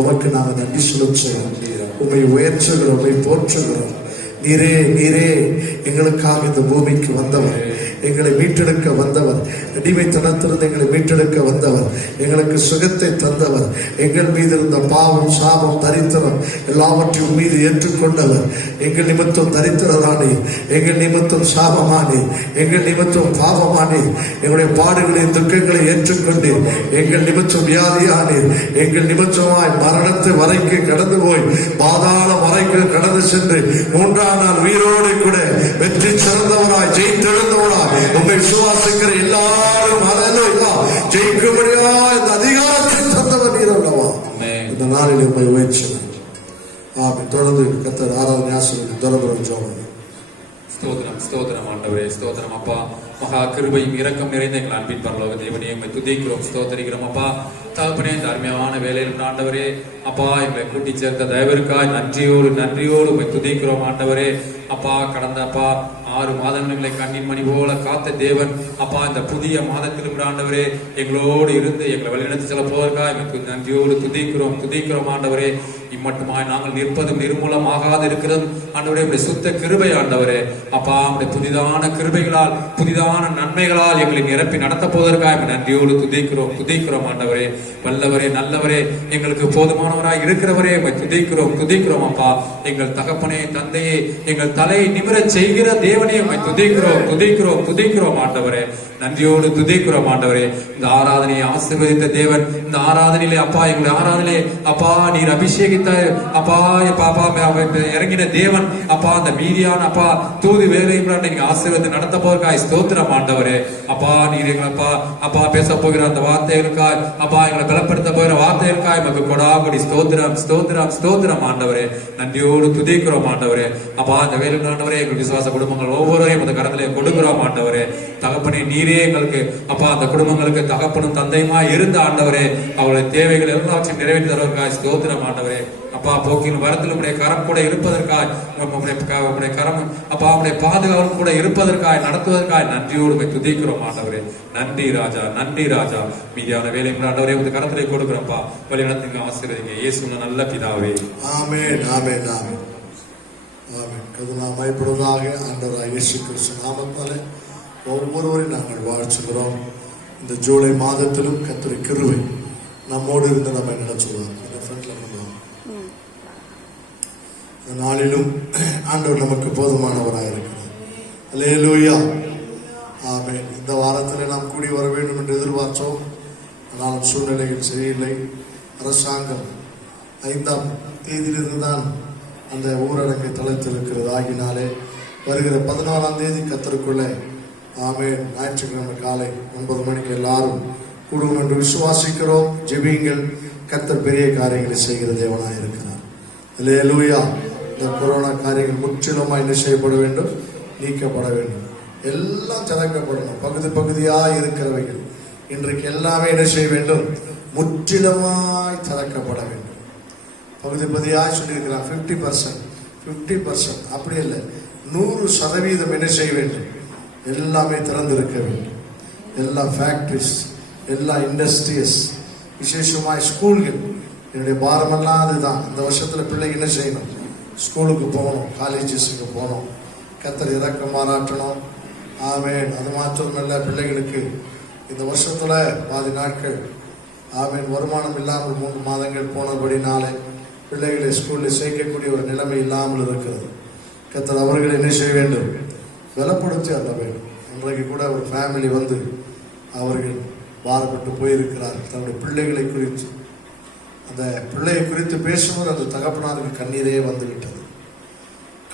உமக்கு நாங்கள் நன்றி செலுத்துகிறோம், உம்மை உயர்த்துகிறோம், உம்மை போற்றுகிறோம். நீரே நீரே எங்களுக்காக இந்த பூமிக்கு வந்தவர், எங்களை மீட்டெடுக்க வந்தவர், அடிமைத்தனத்திலிருந்து எங்களை மீட்டெடுக்க வந்தவர், எங்களுக்கு சுகத்தை தந்தவர், எங்கள் மீது இருந்த பாவம் சாபம் தரித்திரம் எல்லாவற்றையும் மீது ஏற்றுக்கொண்டவர், எங்கள் நிமித்தம் தரித்திரரானீர், எங்கள் நிமித்தம் சாபமானீர், எங்கள் நிமித்தம் பாவமானீர், எங்களுடைய பாடுகளையும் துக்கங்களை ஏற்றுக்கொண்டீர், எங்கள் நிமித்தம் வியாதியானீர், எங்கள் நிமித்தமாய் மரணத்தை வரைக்கு கடந்து போய் பாதாள வரைக்கு கடந்து சென்று மூன்றாம் நாள் உயிரோடு கூட வெற்றி சிறந்தவராய் ஜெயித்தெழுந்தவராய் உங்களை விசுவாசிக்கிற எல்லாரும் ஜெயிக்கும்படியா இந்த அதிகாரத்தை தந்தவர் நீர் அல்லவா? இந்த நாளில் உண்மை உயர்ச்சினார். தொடர்ந்து கர்த்தர் ஆராதனை ஆசிரியர் தொடர்புறம் ஜோம். ஸ்தோத்திரம் ஸ்தோத்திரம் ஆண்டவரே, ஸ்தோத்திரம் அப்பா. மகா கிருபையும் இரக்கம் நிறைந்த எங்கள் அன்பின் பரலோக தேவனே, எங்களை துதிக்கிறோம், ஸ்தோத்தரிக்கிறோம் அப்பா. தகப்பனே, இந்த அருமையான வேலையில் ஆண்டவரே அப்பா, எங்களை கூட்டி சேர்த்த தயவிற்காய் நன்றியோடு உங்களை துதிக்கிறோம் ஆண்டவரே அப்பா. கடந்த அப்பா 6 மாதங்களை கண்ணின் மணி போல காத்த தேவன் அப்பா, இந்த புதிய மாதத்திலும் ஆண்டவரே எங்களோடு இருந்து எங்களை வழிநடத்தி செல்ல போவதற்காக எங்களுக்கு நன்றியோடு துதிக்கிறோம் ஆண்டவரே. இம்மட்டுமாய் நாங்கள் நிற்பதும் நிர்மூலமாகாது இருக்கிறதும் ஆண்டவரே உடைய சுத்த கிருபை ஆண்டவரே அப்பா. உடைய புதிதான கிருபைகளால் புதிதான நன்மைகளால் எங்களை நிரப்பி நடத்த போவதற்காக நன்றியோடு துதிக்கிறோம் ஆண்டவரே. வல்லவரே, நல்லவரே, எங்களுக்கு போதுமானவராய் இருக்கிறவரே துதிக்கிறோம் அப்பா. எங்கள் தகப்பனே, தந்தையே, எங்கள் தலையை நிமிரச் செய்கிற தேவனே துதிக்கிறோம் ஆண்டவரே. நன்றியோடு துதிக்கிறோம் ஆண்டவரே. இந்த ஆராதனையை ஆசீர்வதித்த தேவன், இந்த ஆராதனையிலே அப்பா, எங்களுடைய ஆராதனையிலே அப்பா நீர் அபிஷேகித்த அப்பா இறங்கின தேவன் அப்பா, அந்த மீதியான அப்பா தூது வேலையும் நீங்க ஆசீர்வதி நடத்த போவதற்காக ஸ்தோத்திரம் ஆண்டவரே அப்பா. நீர் எங்களை அப்பா பேச போகிற அந்த வார்த்தைகளுக்காய் அப்பா, எங்களை பலப்படுத்த போகிற வார்த்தைகளுக்காய் எங்களுக்கு கொடாபடி ஸ்தோத்திரம் ஆண்டவரே. நன்றியோடு துதிக்கிறோம் ஆண்டவரே அப்பா. இந்த வேலை ஆண்டவரே, எங்கள் விசுவாச குடும்பங்கள் ஒவ்வொருவரையும் அந்த கரத்திலே கொடுக்கிறோம் ஆண்டவரே. தகப்பனே, நீரே எங்களுக்கு அப்பா அந்த குடும்பங்களுக்கு தகப்பனும் தந்தையுமா இருந்த ஆண்டவரே, அவருடைய தேவைகள் எல்லாவற்றையும் நிறைவேற்றி தருவதற்காக ஸ்தோத்திரம் ஆண்டவரே அப்பா. போக்கின் வரத்தில் உடைய கரம் கூட இருப்பதற்காக, உடைய கரம் அப்பா உடைய பாதுகாவல் கூட இருப்பதற்காக நடத்துவதற்காக நன்றியோடு துதிக்கிறோம் ஆண்டவரே. நன்றி ராஜா. மீதியான வேலை ஆண்டவரே உங்க கரத்திலே கொடுக்கிறோம்ப்பா. வழி நடத்துங்க, ஆசீர்வதிங்க இயேசுவின் நல்ல பிதாவே. ஆமென் ஆமென் ஆமென் ஆமென். கர்த்தர் மகிமைப்படுவதாக. ஆண்டவராகிய இயேசு கிறிஸ்து நாமத்தாலே ஒவ்வொருவரையும் நாங்கள் வாழ்த்துகிறோம். இந்த ஜூலை மாதத்திலும் கர்த்தருடைய கிருபை நம்மோடு இருந்து நம்மை நடத்துவார். இந்த நாளிலும் ஆண்டவர் நமக்கு போதுமானவராக இருக்கிறார். அல்லேலூயா, ஆமென். இந்த வாரத்தில் நாம் கூடி வர வேண்டும் என்று எதிர்பார்த்தோம், ஆனாலும் சூழ்நிலைகள் சரியில்லை. அரசாங்கம் 5ஆம் தேதியிலிருந்து தான் அந்த ஊரடங்கை தளர்த்திருக்கிறது. ஆகினாலே வருகிற 14ஆம் தேதி கர்த்தருக்குள்ளே ஆமென் ஞாயிற்றுக்கிழமை காலை 9 மணிக்கு எல்லாரும் கூடுவோம் என்று விசுவாசிக்கிறோம். ஜெபியுங்கள். கர்த்தர் பெரிய காரியங்களை செய்கிற தேவனாக இருக்கிறார். அல்லேலூயா. இந்த கொரோனா காரியங்கள் முற்றிலுமாய் என்ன செய்யப்பட வேண்டும்? நீக்கப்பட வேண்டும். எல்லாம் திறக்கப்படணும். பகுதியாக இருக்கிறவைகள் இன்றைக்கு எல்லாமே என்ன செய்ய வேண்டும்? முற்றிலுமாய் திறக்கப்பட வேண்டும். பகுதியாக சொல்லியிருக்கிறார். 50% அப்படி இல்லை, 100% என்ன செய்ய வேண்டும்? எல்லாமே திறந்திருக்க வேண்டும். எல்லா ஃபேக்டரிஸ், எல்லா இண்டஸ்ட்ரீஸ், விசேஷமாய் ஸ்கூல்கள். என்னுடைய பாரமெல்லாம் அதுதான். இந்த வருஷத்துல பிள்ளைங்க என்ன செய்யணும்? ஸ்கூலுக்கு போகணும், காலேஜஸுக்கு போகணும். கர்த்தர் இரக்கம் பாராட்டணும். ஆமென். அது மாத்திரமல்ல, பிள்ளைகளுக்கு இந்த வருஷத்துல பாதி நாட்கள் ஆமீன் வருமானம் இல்லாமல் 3 மாதங்கள் போனபடினாலே பிள்ளைகளை ஸ்கூலில் சேர்க்கக்கூடிய ஒரு நிலைமை இல்லாமல் இருக்கிறது. கர்த்தர் அவர்களை என்ன செய்ய வேண்டும்? பலப்படுத்தி அல்ல வேண்டும். இன்றைக்கு கூட ஒரு ஃபேமிலி வந்து அவர்கள் பாரப்பட்டு போயிருக்கிறார்கள். தன்னுடைய பிள்ளைகளை குறித்து, அந்த பிள்ளையை குறித்து பேசும்போது அந்த தகப்பனாருக்கு கண்ணீரே வந்துவிட்டது.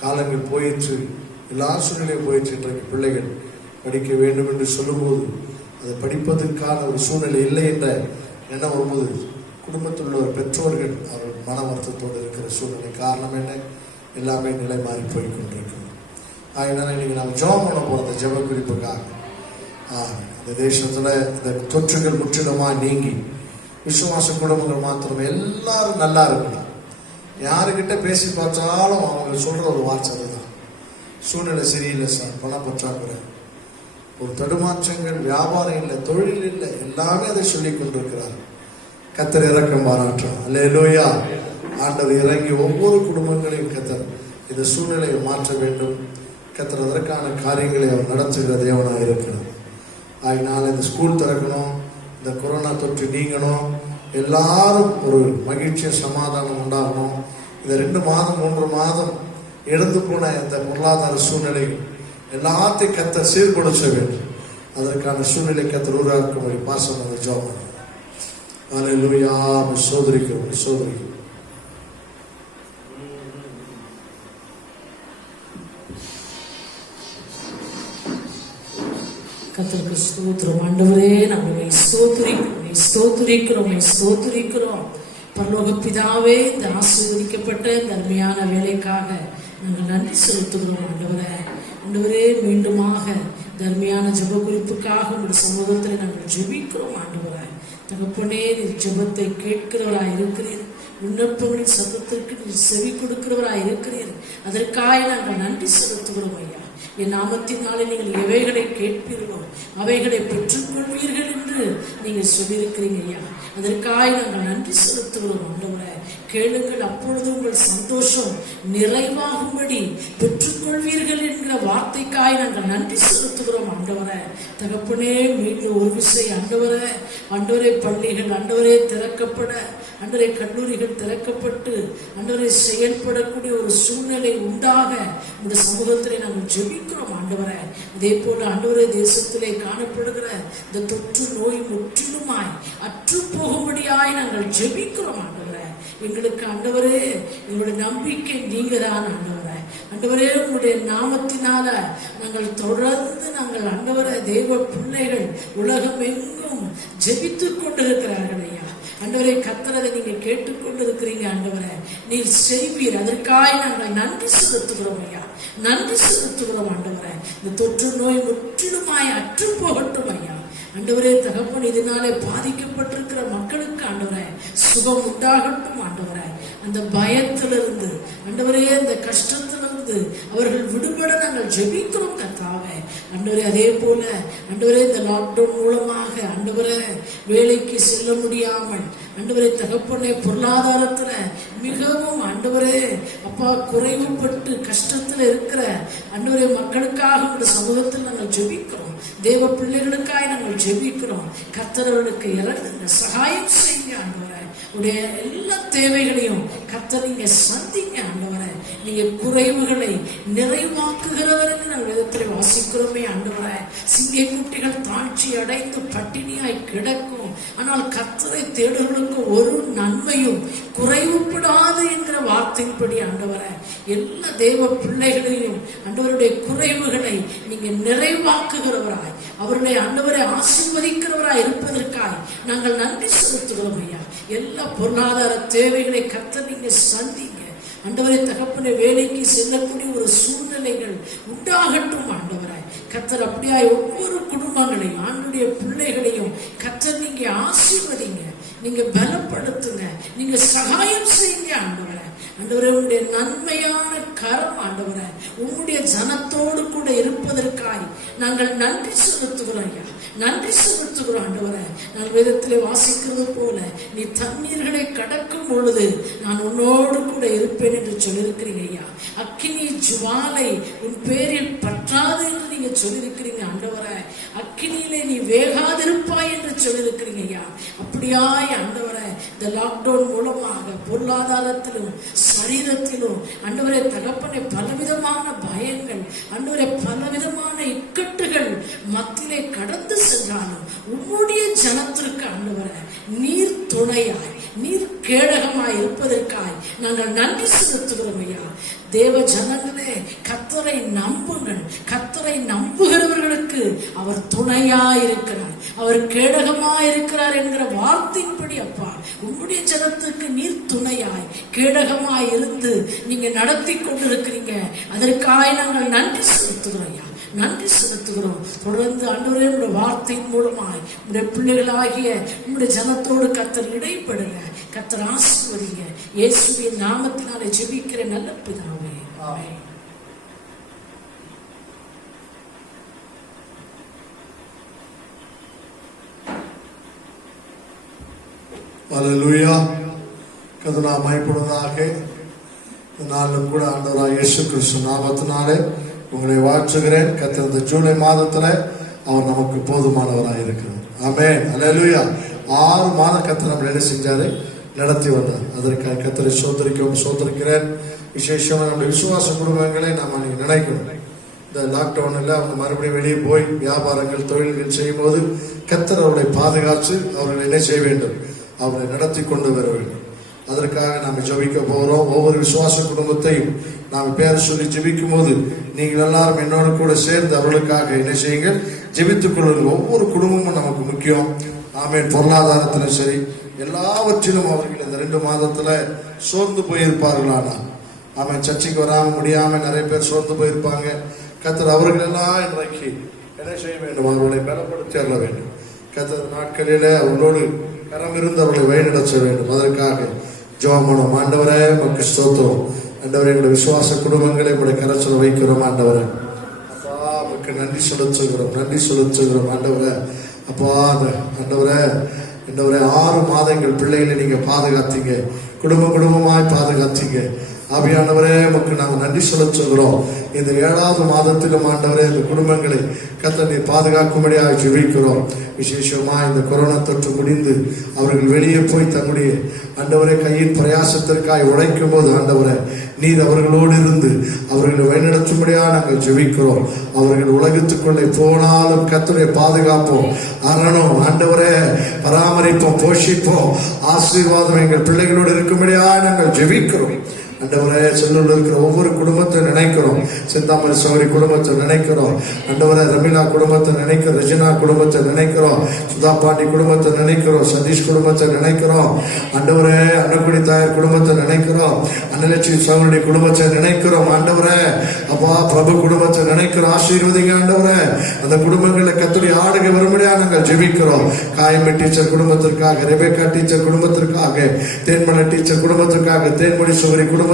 காலங்கள் போயிற்று, எல்லா சூழ்நிலையும் போயிற்று. இன்றைக்கு பிள்ளைகள் படிக்க வேண்டும் என்று சொல்லும்போது அதை படிப்பதற்கான ஒரு சூழ்நிலை இல்லை என்ற எண்ணம் வரும்போது குடும்பத்தில் உள்ள ஒரு பெற்றோர்கள் அவர் மன வருத்தத்தோடு இருக்கிற சூழ்நிலை. காரணம் என்ன? எல்லாமே நிலை மாறி போய் கொண்டிருக்கிறது. அதனால இன்னைக்கு நம்ம ஜெபம் பண்ண போகிறோம். அந்த ஜெப குறிப்புக்காக இந்த தேசத்துல இந்த தொற்றுகள் முற்றிலுமாக நீங்கி விசுவாச குடும்பங்கள் மாத்திரம் எல்லாரும் நல்லா இருக்கணும். யாருக்கிட்ட பேசி பார்த்தாலும் அவங்க சொல்ற ஒரு வார்த்தை அதுதான், சூழ்நிலை சரியில்லை சார், பணம் பற்றாக்குறை, ஒரு தடுமாற்றங்கள், வியாபாரம் இல்லை, தொழில் இல்லை, எல்லாமே அதை சொல்லி கொண்டிருக்கிறார். கர்த்தர் இரக்கம் பாராட்டும். அல்லேலூயா. ஆண்டவர் இறங்கி ஒவ்வொரு குடும்பங்களையும் கர்த்தர் இந்த சூழ்நிலையை மாற்ற வேண்டும். கர்த்தர் அதற்கான காரியங்களை அவர் நடத்துகிற தேவனாக இருக்கிறார். அதனால இந்த ஸ்கூல் திறக்கணும், இந்த கொரோனா தொற்று நீங்கணும், எல்லாரும் ஒரு மகிழ்ச்சிய சமாதானம் உண்டாகணும். இந்த 2 மாதம் 3 மாதம் இழந்து போன இந்த பொருளாதார சூழ்நிலை எல்லாத்தையும் கர்த்தர் சீர்படுத்த வேண்டும். அதற்கான சூழ்நிலை கர்த்தர் உருவாக்கும்படி பாசம் அந்த ஜெபம். அல்லேலூயா. சோதரிக்கிறோம் சோதரிக்கிறோம். கர்த்தருக்கு ஸ்தோத்திரம். ஆண்டவரே, நம்மை ஸ்தோத்திரிக்கிறோம். பரலோக பிதாவே, இந்த ஆசீர்வதிக்கப்பட்ட இந்த அருமையான வேலைக்காக நாங்கள் நன்றி செலுத்துகிறோம். ஆண்டவரே, மீண்டுமாக தர்மையான ஜெப குறிப்புக்காக உங்கள் சமூகத்தில் நாங்கள் ஜெபிக்கிறோம். ஆண்டவரே தகப்பனே, நீர் ஜெபத்தை கேட்கிறவராய் இருக்கிறீர், விண்ணப்பங்களின் சத்தத்திற்கு நீர் செவி கொடுக்கிறவராய் இருக்கிறீர். அதற்காக நாங்கள் நன்றி செலுத்துகிறோம் ஐயா. என் நாமத்தினாலே நீங்கள் எவைகளை கேட்பீர்களோ அவைகளை பெற்றுக்கொள்வீர்கள் என்று நீங்கள் சொல்லியிருக்கிறீங்க ஐயா. அதற்காக நாங்கள் நன்றி செலுத்துகிறோம். ஆண்டவரே, கேளுங்கள், அப்பொழுது உங்கள் சந்தோஷம் நிறைவாகும்படி பெற்றுக்கொள்வீர்கள் என்கிற வார்த்தைக்காய் நாங்கள் நன்றி செலுத்துகிறோம். ஆண்டவரே தகப்பனே, மீண்டும் ஒரு விசை ஆண்டவரே பள்ளிகள் ஆண்டவரே திறக்கப்பட, ஆண்டவரே கல்லூரிகள் திறக்கப்பட்டு ஆண்டவரே செயல்படக்கூடிய ஒரு சூழ்நிலை உண்டாக இந்த சமூகத்திலே நாங்கள் ஜெபிக்கிறோம். ஆண்டவரே, அதே போல ஆண்டவரே தேசத்திலே காணப்படுகிற இந்த தொற்று நோய் முற்றிலுமாய் அற்று போகும்படியாய் நாங்கள் ஜெபிக்கிறோம். ஆண்டவரே, எங்களுக்கு ஆண்டவரே எங்களுடைய நம்பிக்கை நீங்க தான். ஆண்டவரே, உங்களுடைய நாமத்தினால நாங்கள் தொடர்ந்து ஆண்டவரே தேவ பிள்ளைகள் உலகம் எங்கும் ஜெபித்துக் கொண்டிருக்கிறார்கள் ஐயா. ஆண்டவரே, கர்த்தரை நீங்க கேட்டுக்கொண்டிருக்கிறீங்க. ஆண்டவரே, நீர் செய்வீர். அதற்காக நாங்கள் நன்றி செலுத்துகிறோம் ஐயா, நன்றி செலுத்துகிறோம். ஆண்டவரே, இந்த தொற்று நோய் முற்றிலுமாய் அற்று போகட்டும் ஐயா. ஆண்டவரே தகப்பன், இதனாலே பாதிக்கப்பட்டிருக்கிற மக்களுக்கு ஆண்டவரே சுகம் உண்டாகட்டும். ஆண்டவரே, அந்த பயத்திலிருந்து ஆண்டவரே அந்த கஷ்டத்திலிருந்து அவர்கள் விடுபட நாங்கள் ஜெபிக்கிறோம் கர்த்தாவே. ஆண்டவரே, அதே போல ஆண்டவரே இந்த லாக்டவுன் மூலமாக ஆண்டவரே வேலைக்கு செல்ல முடியாமல் ஆண்டவரே தகப்பனே பொருளாதாரத்துல மிகவும் ஆண்டவரே அப்பா குறைவுபட்டு கஷ்டத்துல இருக்கிற ஆண்டவரே மக்களுக்காக இந்த சமூகத்தில் நாங்கள் ஜெபிக்கிறோம். தேவ பிள்ளைகளுக்காக நாங்கள் ஜெபிக்கிறோம். கர்த்தர்களுக்கு இறங்குங்க, சகாயம் செய்யுங்க. ஆண்டவரே, உடைய எல்லா தேவைகளையும் கர்த்தர் நீங்க சந்திங்க. ஆண்டவரே, நீங்க குறைவுகளை நிறைவாக்குகிறவர் என்று நாங்கள் விதத்தில் வாசிக்கிறோமே. ஆண்டவரே, சிங்க குட்டிகள் தாழ்ச்சி அடைந்து பட்டினியாய் கிடக்கும், ஆனால் கர்த்தரை தேடுகளுக்கு ஒரு நன்மையும் குறைவுபடாது என்கிற வார்த்தையின்படி ஆண்டவரே எல்லா தேவ பிள்ளைகளையும் ஆண்டவருடைய குறைவுகளை நீங்க நிறைவாக்குகிறவராய், அவருடைய ஆண்டவரை ஆசீர்வதிக்கிறவராய் இருப்பதற்காய் நாங்கள் நன்றி செலுத்துகிறோம் ஐயா. எல்லா பொருளாதார தேவைகளை கர்த்தர் நீங்க சந்திங்க. ஆண்டவரே தகப்பனை வேலைக்கு செல்லக்கூடிய ஒரு சூழ்நிலைகள் உண்டாகட்டும். ஆண்டவராய் கர்த்தர் அப்படியாய் ஒவ்வொரு குடும்பங்களையும் ஆண்டுடைய பிள்ளைகளையும் கர்த்தர் நீங்க ஆசீர்வதிங்க, நீங்க பலப்படுத்துங்க, நீங்க சகாயம் செய்யுங்க. ஆண்டவரே, ஆண்டவரே உங்களுடைய நன்மையான கரம் ஆண்டவரே உங்களுடைய ஜனத்தோடு கூட இருப்பதற்காய் நாங்கள் நன்றி செலுத்துகிறோம் ஐயா, நன்றி செலுத்துகிறோம். ஆண்டவரே, நான் வேதத்திலே வாசிக்கிறது போல நீ தண்ணீர்களை கடக்கும் பொழுது நான் உன்னோடு கூட இருப்பேன் என்று சொல்லியிருக்கிறீங்க ஐயா. அக்கினி ஜுவாலை உன் பேரில் பற்றாது என்று நீங்க சொல்லியிருக்கிறீங்க. ஆண்டவரே, அக்கினியிலே நீ வேகாதிருப்பாய் என்று சொல்லியிருக்கிறீங்க ஐயா. அப்படியாய் ஆண்டவரே, இந்த லாக்டவுன் மூலமாக பொருளாதாரத்திலும் சரீரத்திலும் ஆண்டவரே தகப்பனை பலவிதமான பயங்கள், ஆண்டவரே பலவிதமான இக்கட்டுகள் மத்தியிலே கடந்து சென்றாலும் உம்முடைய ஜனத்திற்கு ஆண்டவரே நீர் துணையாய், நீர் கேடகமாய் இருப்பதற்காய் நாங்கள் நன்றி செலுத்துகிறோம் ஐயா. தேவ ஜனங்களே, கர்த்தரை நம்புங்கள். கர்த்தரை நம்புகிறவர்களுக்கு அவர் துணையாய் இருக்கிறார், அவர் கேடகமாய் இருக்கிறார் என்கிற வார்த்தையின்படி அப்பா உங்களுடைய ஜனத்துக்கு நீர் துணையாய் கேடகமாய் இருந்து நீங்க நடத்தி கொண்டிருக்கிறீங்க. அதற்காக நாங்கள் நன்றி செலுத்துகிறோம் ஐயா, நன்றி செலுத்துகிறோம். தொடர்ந்து ஆண்டவரே உங்களுடைய வார்த்தையின் மூலமாய் உங்களுடைய பிள்ளைகளாகிய உங்களுடைய ஜனத்தோடு கர்த்தர் இடைப்படுங்க, கர்த்தர் ஆசீர்வதிங்க. இயேசுவின் நாமத்தினாலே ஜெபிக்கிற நல்ல பிதாவே, ஆமென். அல்லேலூயா. கர்த்தர் நாமம் மகிமைப்படுவதாக. இந்த நாளிலும் கூட ஆண்டவராகிய இயேசு கிறிஸ்து நாமத்தினாலே உங்களை வாழ்த்துகிறேன். கர்த்தர் இந்த ஜூலை மாதத்துல அவர் நமக்கு போதுமானவராக இருக்கிறார். ஆமென். அல்லேலூயா. 6 மாதம் கர்த்தர் நம்மளை என்ன செஞ்சாரு? நடத்தி வந்தார். அதற்காக கர்த்தரை சோதரிக்கிறேன். விசேஷமா நம்முடைய விசுவாச குடும்பங்களை நாம நினைக்கணும். இந்த லாக்டவுன்ல அவங்க மறுபடியும் வெளியே போய் வியாபாரங்கள் தொழில்கள் செய்யும் போது கர்த்தர் அவர்களை பாதுகாத்து அவர்களை என்ன செய்ய வேண்டும்? அவரை நடத்தி கொண்டு வர வேண்டும். அதற்காக நாம் ஜெபிக்க போகிறோம். ஒவ்வொரு விசுவாச குடும்பத்தையும் நாம் பேர் சொல்லி ஜெபிக்கும் போது நீங்கள் எல்லாரும் என்னோட கூட சேர்ந்து அவர்களுக்காக என்ன செய்யுங்கள்? ஜெபித்துக் கொள்ளுங்கள். ஒவ்வொரு குடும்பமும் நமக்கு முக்கியம். ஆமென். பொருளாதாரத்திலும் சரி, எல்லாவற்றிலும் அவர்கள் இந்த 2 மாதத்துல சோர்ந்து போயிருப்பார்களானா, ஆமென், சர்ச்சைக்கு வராம முடியாம நிறைய பேர் சோர்ந்து போயிருப்பாங்க. கர்த்தர் அவர்கள் எல்லாம் இன்றைக்கு என்ன செய்ய வேண்டும்? அவர்களை பலப்படுத்தி அருள வேண்டும். கர்த்தர் நாட்களில அவர்களோடு கரம் இருந்து அவர்களை வழிநடத்த வேண்டும். அதற்காக ஜெபம் பண்ணுவோம். ஆண்டவரே உமக்கு ஸ்தோத்திரம். ஆண்டவரே எங்களுடைய விசுவாச குடும்பங்களை உங்களுடைய கரத்தில் வைக்கிறோம். ஆண்டவரே அப்பா உமக்கு நன்றி செலுத்துகிறோம், நன்றி செலுத்துகிறோம். ஆண்டவரே அப்பா ஆண்டவரே 6 மாதங்கள் பிள்ளைகளை நீங்க பாதுகாத்தீங்க, குடும்பமாய் பாதுகாத்தீங்க. ஆவியானவரே உமக்கு நாங்கள் நன்றி செலுத்துகிறோம். இந்த 7வது மாதத்திலும் ஆண்டவரே இந்த குடும்பங்களை கர்த்தர் நீர் பாதுகாக்கும்படியாக ஜெபிக்கிறோம். விசேஷமா இந்த கொரோனா தொற்று முடிந்து அவர்கள் வெளியே போய் தன்னுடைய ஆண்டவரே கையின் பிரயாசத்திற்காக உழைக்கும் போது ஆண்டவரே நீர் அவர்களோடு இருந்து அவர்களை வழிநடத்தும்படியாக நாங்கள் ஜெபிக்கிறோம். அவர்கள் உலகத்துக்குள்ளே போனாலும் கர்த்தருடைய பாதுகாப்போம், அரணும் ஆண்டவரே பராமரிப்போம், போஷிப்போம். ஆசீர்வாதம் எங்கள் பிள்ளைகளோடு இருக்கும்படியாக நாங்கள் ஜெபிக்கிறோம். ஆண்டவரே செல்லூரில் இருக்கிற ஒவ்வொரு குடும்பத்தை நினைக்கிறோம். செந்தாமரை சௌரி குடும்பத்தை நினைக்கிறோம். ஆண்டவரே ரமீலா குடும்பத்தை நினைக்கிறோம், ரஜினா குடும்பத்தை நினைக்கிறோம், சுதா பாண்டி குடும்பத்தை நினைக்கிறோம், சதீஷ் குடும்பத்தை நினைக்கிறோம். ஆண்டவரே அன்னக்குடி தாயார் குடும்பத்தை நினைக்கிறோம், அன்னலட்சுமி சௌரி குடும்பத்தை நினைக்கிறோம். ஆண்டவரே அப்பா பிரபு குடும்பத்தை நினைக்கிறோம். ஆசீர்வதிங்க ஆண்டவரே. அந்த குடும்பங்களை கர்த்தருடைய ஆளுகை வரும்படியா நாங்கள் ஜெபிக்கிறோம். காயம்பி டீச்சர் குடும்பத்திற்காக, ரெபேக்கா டீச்சர் குடும்பத்திற்காக, தேன்மலை டீச்சர் குடும்பத்திற்காக, தேன்மொழி சௌரி குடும்பத்திற்காக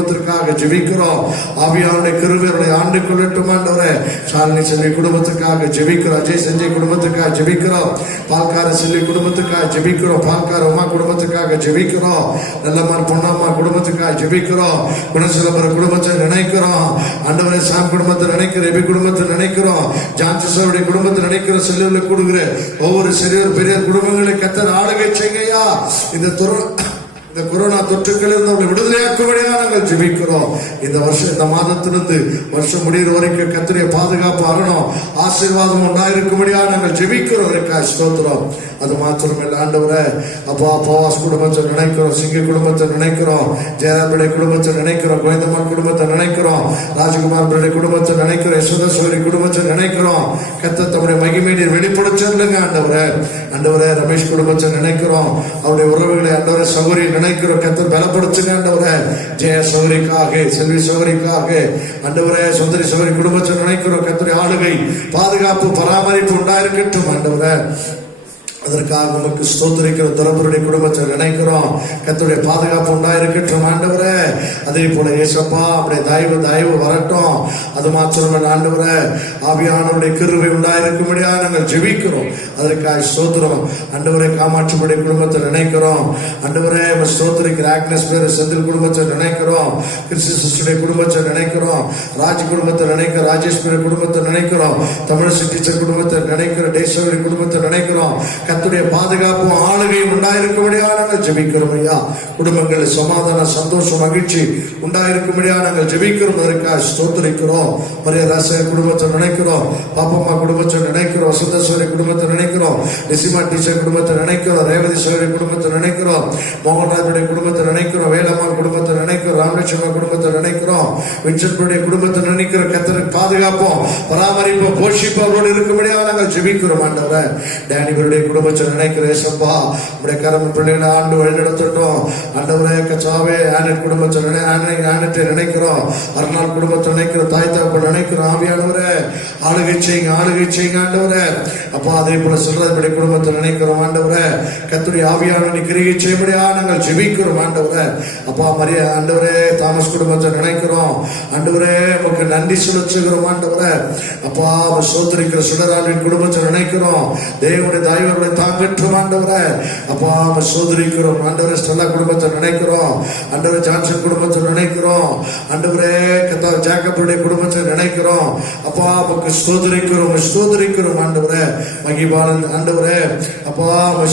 ஜெபிக்கிறோம். ஆவியானுடைய கிருபையை ஆண்டு கொள்ளட்டும் ஆண்டவரே. சாலினி செல்வி குடும்பத்துக்காக ஜெபிக்கிறோம், அஜய் சஞ்சய் குடும்பத்துக்காக ஜெபிக்கிறோம், பால்கார செல்வி குடும்பத்துக்காக ஜெபிக்கிறோம், பால்கார உமா குடும்பத்துக்காக ஜெபிக்கிறோம், நல்லம்மார் பொன்னம்மா குடும்பத்துக்காக ஜெபிக்கிறோம், குணசிலம்பர குடும்பத்தை நினைக்கிறோம். ஆண்டவரே சாம் குடும்பத்தை நினைக்கிறோம், எபி குடும்பத்தை நினைக்கிறோம், ஜான்சோருடைய குடும்பத்தை நினைக்கிறோம். செல்லில் கொடுக்கிற ஒவ்வொரு சிறியோர் பெரிய குடும்பங்களை கர்த்தர் ஆளுகை செய்கையா. இந்த கொரோனா தொற்றுக்களிலிருந்து அவர்களை விடுதலையாக்கும்படியாக நாங்கள் ஜெபிக்கிறோம். இந்த மாதத்திலிருந்து வருஷம் முடிகிற வரைக்கும் கர்த்தருடைய பாதுகாப்பு அரணம் ஆசீர்வாதம் உண்டாயிருக்கும்படியாக நாங்கள் ஜெபிக்கிறோம். ஸ்தோத்திரம். அது மாத்திரமில்லை ஆண்டவரே அப்பா பவாஸ் குடும்பத்தை நினைக்கிறோம், சிங்க குடும்பத்தை நினைக்கிறோம், ஜெயராபிடைய குடும்பத்தை நினைக்கிறோம், கோவிந்தம்மாள் குடும்பத்தை நினைக்கிறோம், ராஜகுமார் பிள்ளை குடும்பத்தை நினைக்கிறோம், யசோதேஸ்வரி குடும்பத்தை நினைக்கிறோம். கர்த்தர் தம்முடைய மகிமையை வெளிப்படுத்திருங்க ஆண்டவரே. ஆண்டவரே ரமேஷ் குடும்பத்தை நினைக்கிறோம், அவருடைய உறவுகளை ஆண்டவரே சௌரி நினைக்கிறோம். கர்த்தர் பலப்படுத்துங்க ஆண்டவரே. ஜெய சௌரிக்காக, செல்வி சௌரிக்காக ஆண்டவரே, சுந்தரி சௌரி குடும்பத்தை நினைக்கிறோம். கர்த்தருடைய ஆளுகை பாதுகாப்பு பராமரிப்பு உண்டாயிருக்கட்டும் ஆண்டவரே. அதற்காக உமக்கு ஸ்தோத்திரிக்கிற தரப்புடைய குடும்பத்தை நினைக்கிறோம். கர்த்தருடைய பாதுகாப்பு உண்டாயிருக்கட்டும் ஆண்டவரே. அதே போல ஏசப்பா அப்படியே தயவு வரட்டும். அது மாத்திரமே ஆண்டவரே ஆவியானவருடைய கிருபை உண்டாயிருக்கும்படியாக நாங்கள் ஜெபிக்கிறோம். அதற்காக ஸ்தோத்திரம். ஆண்டவரே காமாட்சிபடி குடும்பத்தை நினைக்கிறோம். ஆண்டவரே ஸ்தோத்திரிக்கிற ஆக்னஸ் பேர் செந்தில் குடும்பத்தை நினைக்கிறோம். கிறிஸ்துடைய குடும்பத்தை நினைக்கிறோம். ராஜ் குடும்பத்தை நினைக்கிறோம். ராஜேஷ் பேர் குடும்பத்தை நினைக்கிறோம். தமிழ் டீச்சர் குடும்பத்தை நினைக்கிறோம். டேஸ்வரி குடும்பத்தை நினைக்கிறோம். கர்த்தருடைய பாதுகாப்பும் ஆளுகையும் உண்டாயிருக்கும்படியா நாங்கள் ஜெபிக்கிறோம் ஐயா. குடும்பங்களில் சமாதானம், சந்தோஷம், மகிழ்ச்சி உண்டாயிருக்கும்படியா நாங்கள் ஜெபிக்கிறோம். அதற்காக ஸ்தோத்திரிக்கிறோம். மரிய ராசர் குடும்பத்தை நினைக்கிறோம். பாப்பம்மா குடும்பத்தை நினைக்கிறோம். வசந்தேஸ்வரி குடும்பத்தை நினைக்கிறோம். நிசிமா டீச்சர் குடும்பத்தை நினைக்கிறோம். ரேவதி சேவரி குடும்பத்தை நினைக்கிறோம். மோகன்ராஜுடைய குடும்பத்தை நினைக்கிறோம். வேலம்மா குடும்பத்தை நினைக்கிறோம். ராமலட்சுமி குடும்பத்தை நினைக்கிறோம். வின்சென்ட்டைய குடும்பத்தை நினைக்கிற கர்த்தரின் பாதுகாப்போம், பராமரிப்போம், போஷிப்போம் அவரோடு இருக்கும்படியாக நாங்கள் ஜெபிக்கிறோம். ஆண்டவரே டேனிவருடைய குடும்பத்தை நினைக்கிற ஏசப்பா உடைய கரம் பிள்ளைகளை ஆண்டு வழிநடத்தட்டும். ஆண்டவரே கச்சாவே ஆனட் குடும்பத்தை ஆனட்டை நினைக்கிறோம். அருணாள் குடும்பத்தை நினைக்கிறோம். தாய் தகப்ப நினைக்கிறோம். ஆவியானவரே ஆளுகை செய்யுங்க, ஆளுகை செய்யுங்க ஆண்டவரே. அப்பா அதே போல சொல்றதுபடி குடும்பத்தை நினைக்கிறோம். ஆண்டவரே கர்த்தருடைய ஆவியானவரை கிரியை செய்யும்படியாக நாங்கள் ஜெபிக்கிறோம். ஆண்டவரே அப்பா மரிய ஆண்டவரே தாமஸ் குடும்பத்தை நினைக்கிறோம். ஆண்டவரே உமக்கு நன்றி செலுத்துகிறோம். ஆண்டவரே அப்பா சோதரிக்கிற சுடராளின் குடும்பத்தை நினைக்கிறோம். தேவனுடைய தாய்வர்களை தாங்கற்றும். ஆண்டவரே அப்பா சோதரிக்கிறோம். ஆண்டவரே ஸ்டெல்லா குடும்பத்தை நினைக்கிறோம். ஆண்டவரே ஜான்சன் குடும்பத்தை நினைக்கிறோம். ஆண்டவரே ஜாக்கப்புடைய குடும்பத்தை நினைக்கிறோம். அப்பா உமக்கு சோதரிக்கிறோம், சோதரிக்கிறோம். ஆண்டவரே மகிபாலன் ஆண்டவரே அப்பா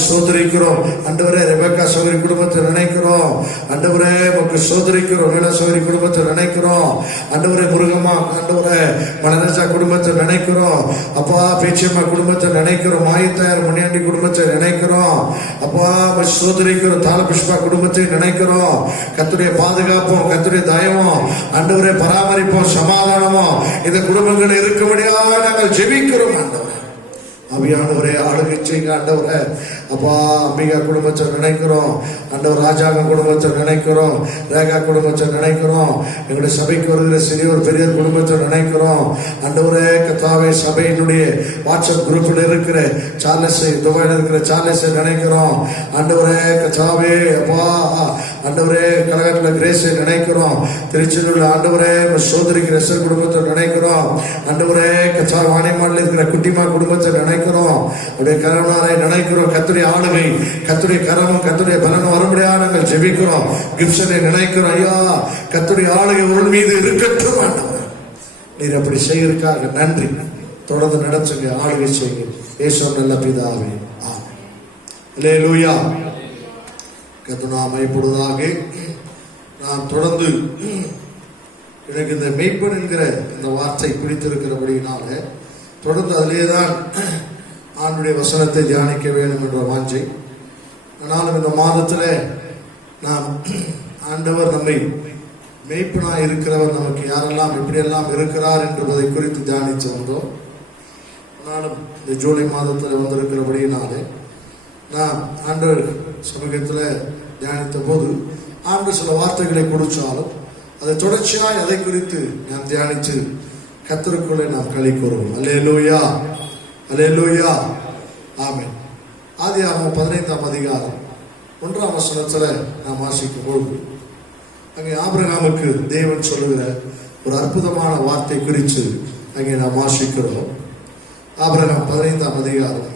சோதரிக்கிறோம். ஆண்டவரே ரெபேக்கா சௌரி குடும்பத்தை நினைக்கிறோம். ஆண்டவரே உமக்கு சோதரிக்கிறோம். வேளா சௌரி குடும்பத்தை நினைக்கிறோம். ஆண்டவரே முருகம்மா ஆண்டவரே மலரஜா குடும்பத்தை நினைக்கிறோம். அப்பா பேச்சியம்மா குடும்பத்தை நினைக்கிறோம். மாயத்தாயார் மணியாண்டி குடும்பத்தை நினைக்கிறோம். அப்பா சோதரிக்கிறோம். தால புஷ்பா குடும்பத்தை நினைக்கிறோம். கர்த்தருடைய பாதுகாப்பும், கர்த்தருடைய தயவும், ஆண்டவரே பராமரிப்போம், சமாதானமும் இந்த குடும்பங்கள் இருக்கும்படியாக நாங்கள் ஜெபிக்கிறோம். ஆண்டவரே அபியானவரே ஆளுகை செய்யுங்க. ஆண்டவரே அப்பா அம்பிகா குடும்பத்தை நினைக்கிறோம். ஆண்டவர் ராஜாங்க குடும்பத்தை நினைக்கிறோம். ரேகா குடும்பத்தை நினைக்கிறோம். எங்களுடைய சபைக்கு வருகிற சிறியோர் பெரியோர் குடும்பத்தை நினைக்கிறோம். ஆண்டவரே கர்த்தாவே சபையினுடைய வாட்ஸ்அப் குரூப்பில் இருக்கிற சார்லஸை, துபாயில் இருக்கிற சார்லஸை நினைக்கிறோம். ஆண்டவரே கர்த்தாவே அப்பா ஆண்டவரே கலகத்தில் கிரேஸை நினைக்கிறோம். திருச்சியில் உள்ள ஆண்டவரே சோதரிக்கு ரெசர் குடும்பத்தை நினைக்கிறோம். ஆண்டவரே கச்சா வாணிமாடில் இருக்கிற குட்டிமா குடும்பத்தை நினைக்கிறோம். அப்படியே கரவனாரை நினைக்கிறோம். கர்த்தருடைய ஆளுகை, கர்த்தருடைய கரமும் கர்த்தருடைய பலனும் வரும்படியாக நாங்கள் ஜெபிக்கிறோம். கிப்சனை நினைக்கிறோம். ஐயா கர்த்தருடைய ஆளுகை உள் மீது இருக்கட்டும். ஆண்டவரே நீர் அப்படி செய்யறதுக்காக நன்றி. தொடர்ந்து நடத்துங்க, ஆளுகை செய்யுங்க. இயேசு நல்ல பிதாவே ஆமென். அல்லேலூயா. கர்த்தர் மைப்படுவதாக. நான் தொடர்ந்து எனக்கு இந்த மெய்ப்பன் என்கிற இந்த வார்த்தை பிடித்திருக்கிறபடியினால தொடர்ந்து அதிலே தான் ஆண்டுடைய வசனத்தை தியானிக்க வேண்டும் என்ற வாஞ்சை. ஆனாலும் இந்த மாதத்தில் நாம் ஆண்டவர் நம்மை மெய்ப்பனாக இருக்கிறவர் நமக்கு யாரெல்லாம் எப்படியெல்லாம் இருக்கிறார் என்பதை குறித்து தியானித்து வந்தோம். ஆனாலும் இந்த ஜூலை மாதத்தில் வந்திருக்கிறபடியினாலே நான் ஆண்டவர் சமூகத்தில் தியானித்த போது ஆண்டு சில வார்த்தைகளை கொடுத்தாலும் அதை தொடர்ச்சியாய் அதை குறித்து நாம் தியானித்து கர்த்தருக்குள்ளே நாம் களி கூறுவோம். அல்லேலூயா, அல்லேலூயா, ஆமென். ஆதியாகமம் 15ஆம் அதிகாரம் 1ஆம் வசனத்தில் நாம் வாசிக்கும் பொழுது அங்கே ஆபிரகாமுக்கு தேவன் சொல்லுகிற ஒரு அற்புதமான வார்த்தை குறித்து அங்கே நாம் வாசிக்கிறோம். ஆபிரகாம் 15ஆம் அதிகாரம்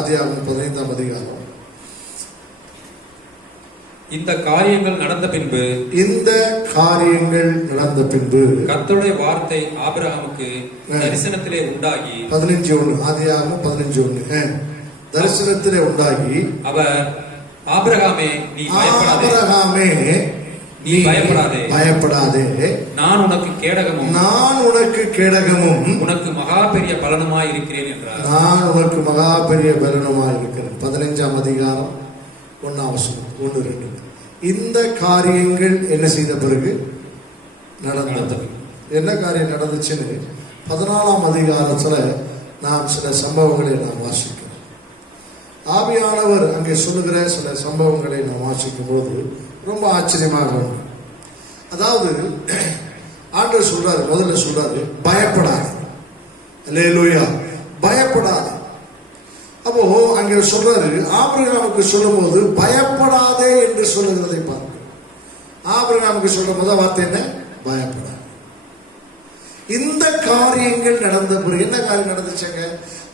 ஆதியாகமம் 15ஆம் அதிகாரம். இந்த காரியங்கள் நடந்த பின்பு கர்த்தருடைய வார்த்தை ஆபிரகாமுக்கு தரிசனத்திலே உண்டாகி 15:1 ஆதியாகமம் 15:1 தரிசனத்திலே உண்டாகி அவர் ஆபிரகாமே நீ பயப்படாதே, நான் உனக்கு கேடகமும் உனக்கு மகா பெரிய பலனுமாய் இருக்கிறேன் என்றார். நான் உனக்கு மகா பெரிய பலனுமாய் இருக்கிறேன். 15ஆம் அதிகாரம் 1ஆம் வசனம் 1-2. இந்த காரியங்கள் என்ன செய்த பிறகு நடந்தது. என்ன காரியம் நடந்துச்சுன்னு 14ஆம் அதிகாரத்துல நாம் சில சம்பவங்களை நாம் வாசிக்கிறோம். ஆவியானவர் அங்கே சொல்லுகிற சில சம்பவங்களை நாம் வாசிக்கும் போது ரொம்ப ஆச்சரியமாக இருக்கும். அதாவது ஆண்டவர் சொல்றாரு, முதல்ல சொல்றாரு பயப்படாது. அல்லேலூயா, பயப்படாது. அப்போ அங்கே சொல்றாரு ஆபிரகாமுக்கு சொல்லும் போது பயப்படாதே என்று சொல்லுகிறதை பாருங்க. ஆபிரகாமுக்கு சொல்ற முதல் வார்த்தை என்ன? பயப்படாது. இந்த காரியங்கள் நடந்த பிறகு என்ன காரியம் நடந்துச்சுங்க?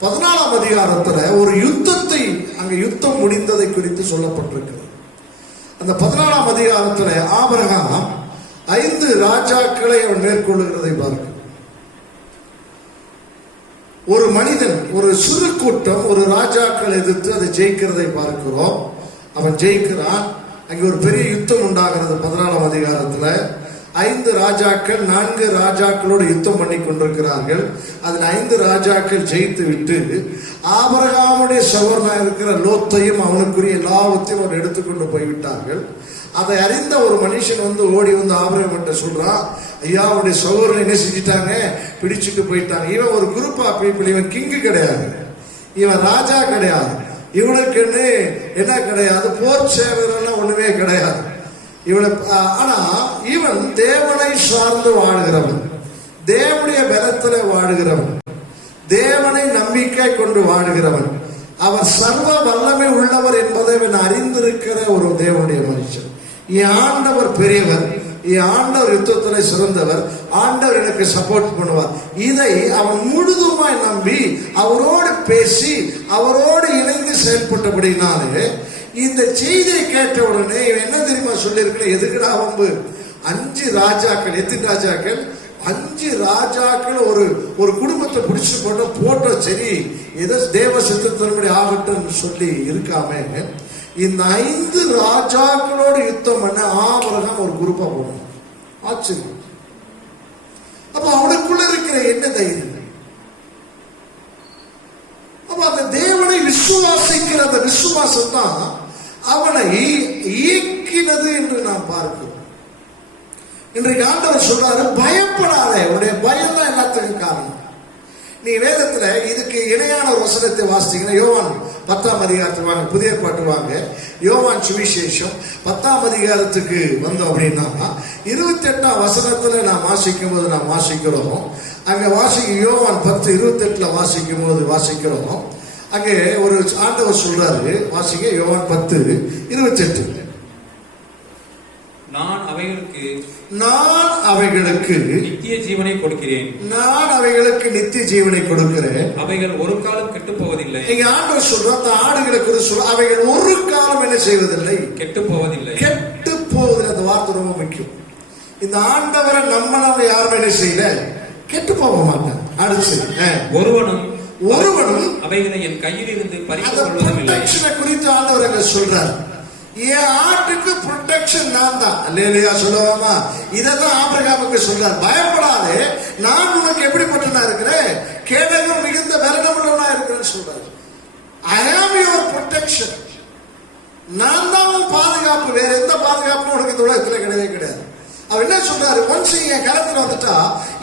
14ஆம் அதிகாரத்துல ஒரு யுத்தத்தை, அங்க யுத்தம் முடிந்ததை குறித்து சொல்லப்பட்டிருக்கிறது. அந்த 14ஆம் அதிகாரத்துல ஆபிரகாம் 5 ராஜாக்களை அவன் மேற்கொள்ளுகிறதை பார்க்க, ஒரு மனிதன், ஒரு சிறு கூட்டம் ஒரு ராஜாக்கள் எதிர்த்து அதை ஜெயிக்கிறதை பார்க்கிறோம். அவன் ஜெயிக்கிறான். அங்கே ஒரு பெரிய யுத்தம் உண்டாகிறது. 14ஆம் அதிகாரத்துல 5 ராஜாக்கள் 4 ராஜாக்களோடு யுத்தம் பண்ணி கொண்டிருக்கிறார்கள். அதில் 5 ராஜாக்கள் ஜெயித்து விட்டு ஆபிரகாமுடைய சகோதரனாக இருக்கிற லோத்தையும் அவனுக்குரிய எல்லாவற்றையும் அவர் எடுத்துக்கொண்டு போய்விட்டார்கள். அதை அறிந்த ஒரு மனுஷன் ஓடி வந்து ஆபிரகாம் சொல்றான், ஐயா அவனுடைய சகோதரனை என்ன செஞ்சிட்டாங்க, பிடிச்சிட்டு போயிட்டாங்க. இவன் ஒரு குரூப் ஆஃப் பீப்புள், இவன் கிங்கு கிடையாது, இவன் ராஜா கிடையாது, இவனுக்குன்னு என்ன கிடையாது, போர் சேவரெல்லாம் ஒண்ணுமே கிடையாது இவனை. ஆனா இவன் தேவனை சார்ந்து வாழுகிறவன், தேவனுடைய பலத்துல வாழுகிறவன், தேவனை நம்பிக்கை கொண்டு வாழுகிறவன், அவர் சர்வ வல்லமை உள்ளவர் என்பதை இவன் அறிந்திருக்கிற ஒரு தேவனுடைய மனுஷன். என் ஆண்டவர் பெரியவர், என் ஆண்டவர் யுத்தத்திலே சிறந்தவர், ஆண்டவர் எனக்கு சப்போர்ட் பண்ணுவார். இதை அவன் முழுதுமாய் நம்பி அவரோடு பேசி அவரோடு இணைந்து செயல்பட்டபடினாலே இந்த செய்தியை கேட்ட உடனே என்ன தெரியுமா சொல்லியிருக்கிற, எதுக்குடா வம்பு, 5 ராஜாக்கள், எத்தனை ராஜாக்கள், 5 ராஜாக்கள் ஒரு குடும்பத்தை பிடிச்சு போட்ட சரி ஏதோ தேவ சித்தத்தின்படி ஆகட்டும் சொல்லி இருக்காம இந்த 5 ராஜாக்களோடு யுத்தம் பண்ண ஆபிரகாம் ஒரு குரூப்பா போனான். ஆச்சரியம். அப்ப அவனுக்குள்ள இருக்கிற என்ன தைரியம், அப்ப அந்த தேவனை விசுவாசிக்கிற அந்த விசுவாசம் தான் அவனை இயக்கினது என்று நாம் பார்க்கிறோம். இன்றைக்கு ஆண்டவர் சொல்றாரு, பயப்படாத, உன்னுடைய பயம் தான் எல்லாத்துக்கும் காரணம். நீ வேதத்துல இதுக்கு இணையான ஒரு வசனத்தை வாசித்தீங்கன்னா யோவான் 10ஆம் அதிகாரத்துக்கு வாங்க, புதிய ஏற்பாட்டு வாங்க, யோவான் சுவிசேஷம் 10ஆம் அதிகாரத்துக்கு வந்தோம் அப்படின்னா 28ஆம் வசனத்துல நாம் வாசிக்கிறோம். அங்க யோவான் 10:28 வாசிக்கிறோம். அங்கே ஒரு ஆண்டவர் சொல்றாரு, வாசிங்க யோவான் 10:28. நான் அவைகளுக்கு நித்திய ஜீவனை கொடுக்கிறேன். நான் அவைகளுக்கு நித்திய ஜீவனை கொடுக்கிறேன். அவைகள் ஒரு காலம் கெட்டு போவதில்லை. இங்க ஆண்டவர் சொல்ற அந்த ஆடுகளுக்கு சொல்ல, அவைகள் ஒரு காலம் என்ன செய்வதில்லை, கெட்டு போவதில்லை. கெட்டு போவதில்லை. அந்த வார்த்தை ரொம்ப முக்கியம். இந்த ஆண்டவரை நம்மள யாரும் என்ன செய்யல, கெட்டு போக மாட்டான். அடுத்து ஒருவனும் அவைகளை என் கையில் இருந்து பறித்துக் கொள்வதும் இல்லை. குறித்து ஆண்டவர் அங்க சொல்றார், என் ஆட்டுக்கு ப்ரொடெக்ஷன் நான் தான். அல்லேலூயா சொல்லுவாமா? இதான் ஆபிரகாமுக்கு சொல்றார், பயப்படாதே, நான் உனக்கு எப்படிப்பட்டனா இருக்கிறேன், கேடகம் மிகுந்த பலனமுள்ளவனா இருக்கிறேன்னு சொல்றாரு. ஐ ஆம் யுவர் ப்ரொடெக்ஷன். நான் தான் உன் பாதுகாப்பு, வேற எந்த பாதுகாப்பும் உனக்கு இந்த உலகத்துல கிடையவே கிடையாது. அவர் என்ன சொல்றாரு, ஒன்ஸ் என் கரத்துல வந்துட்டா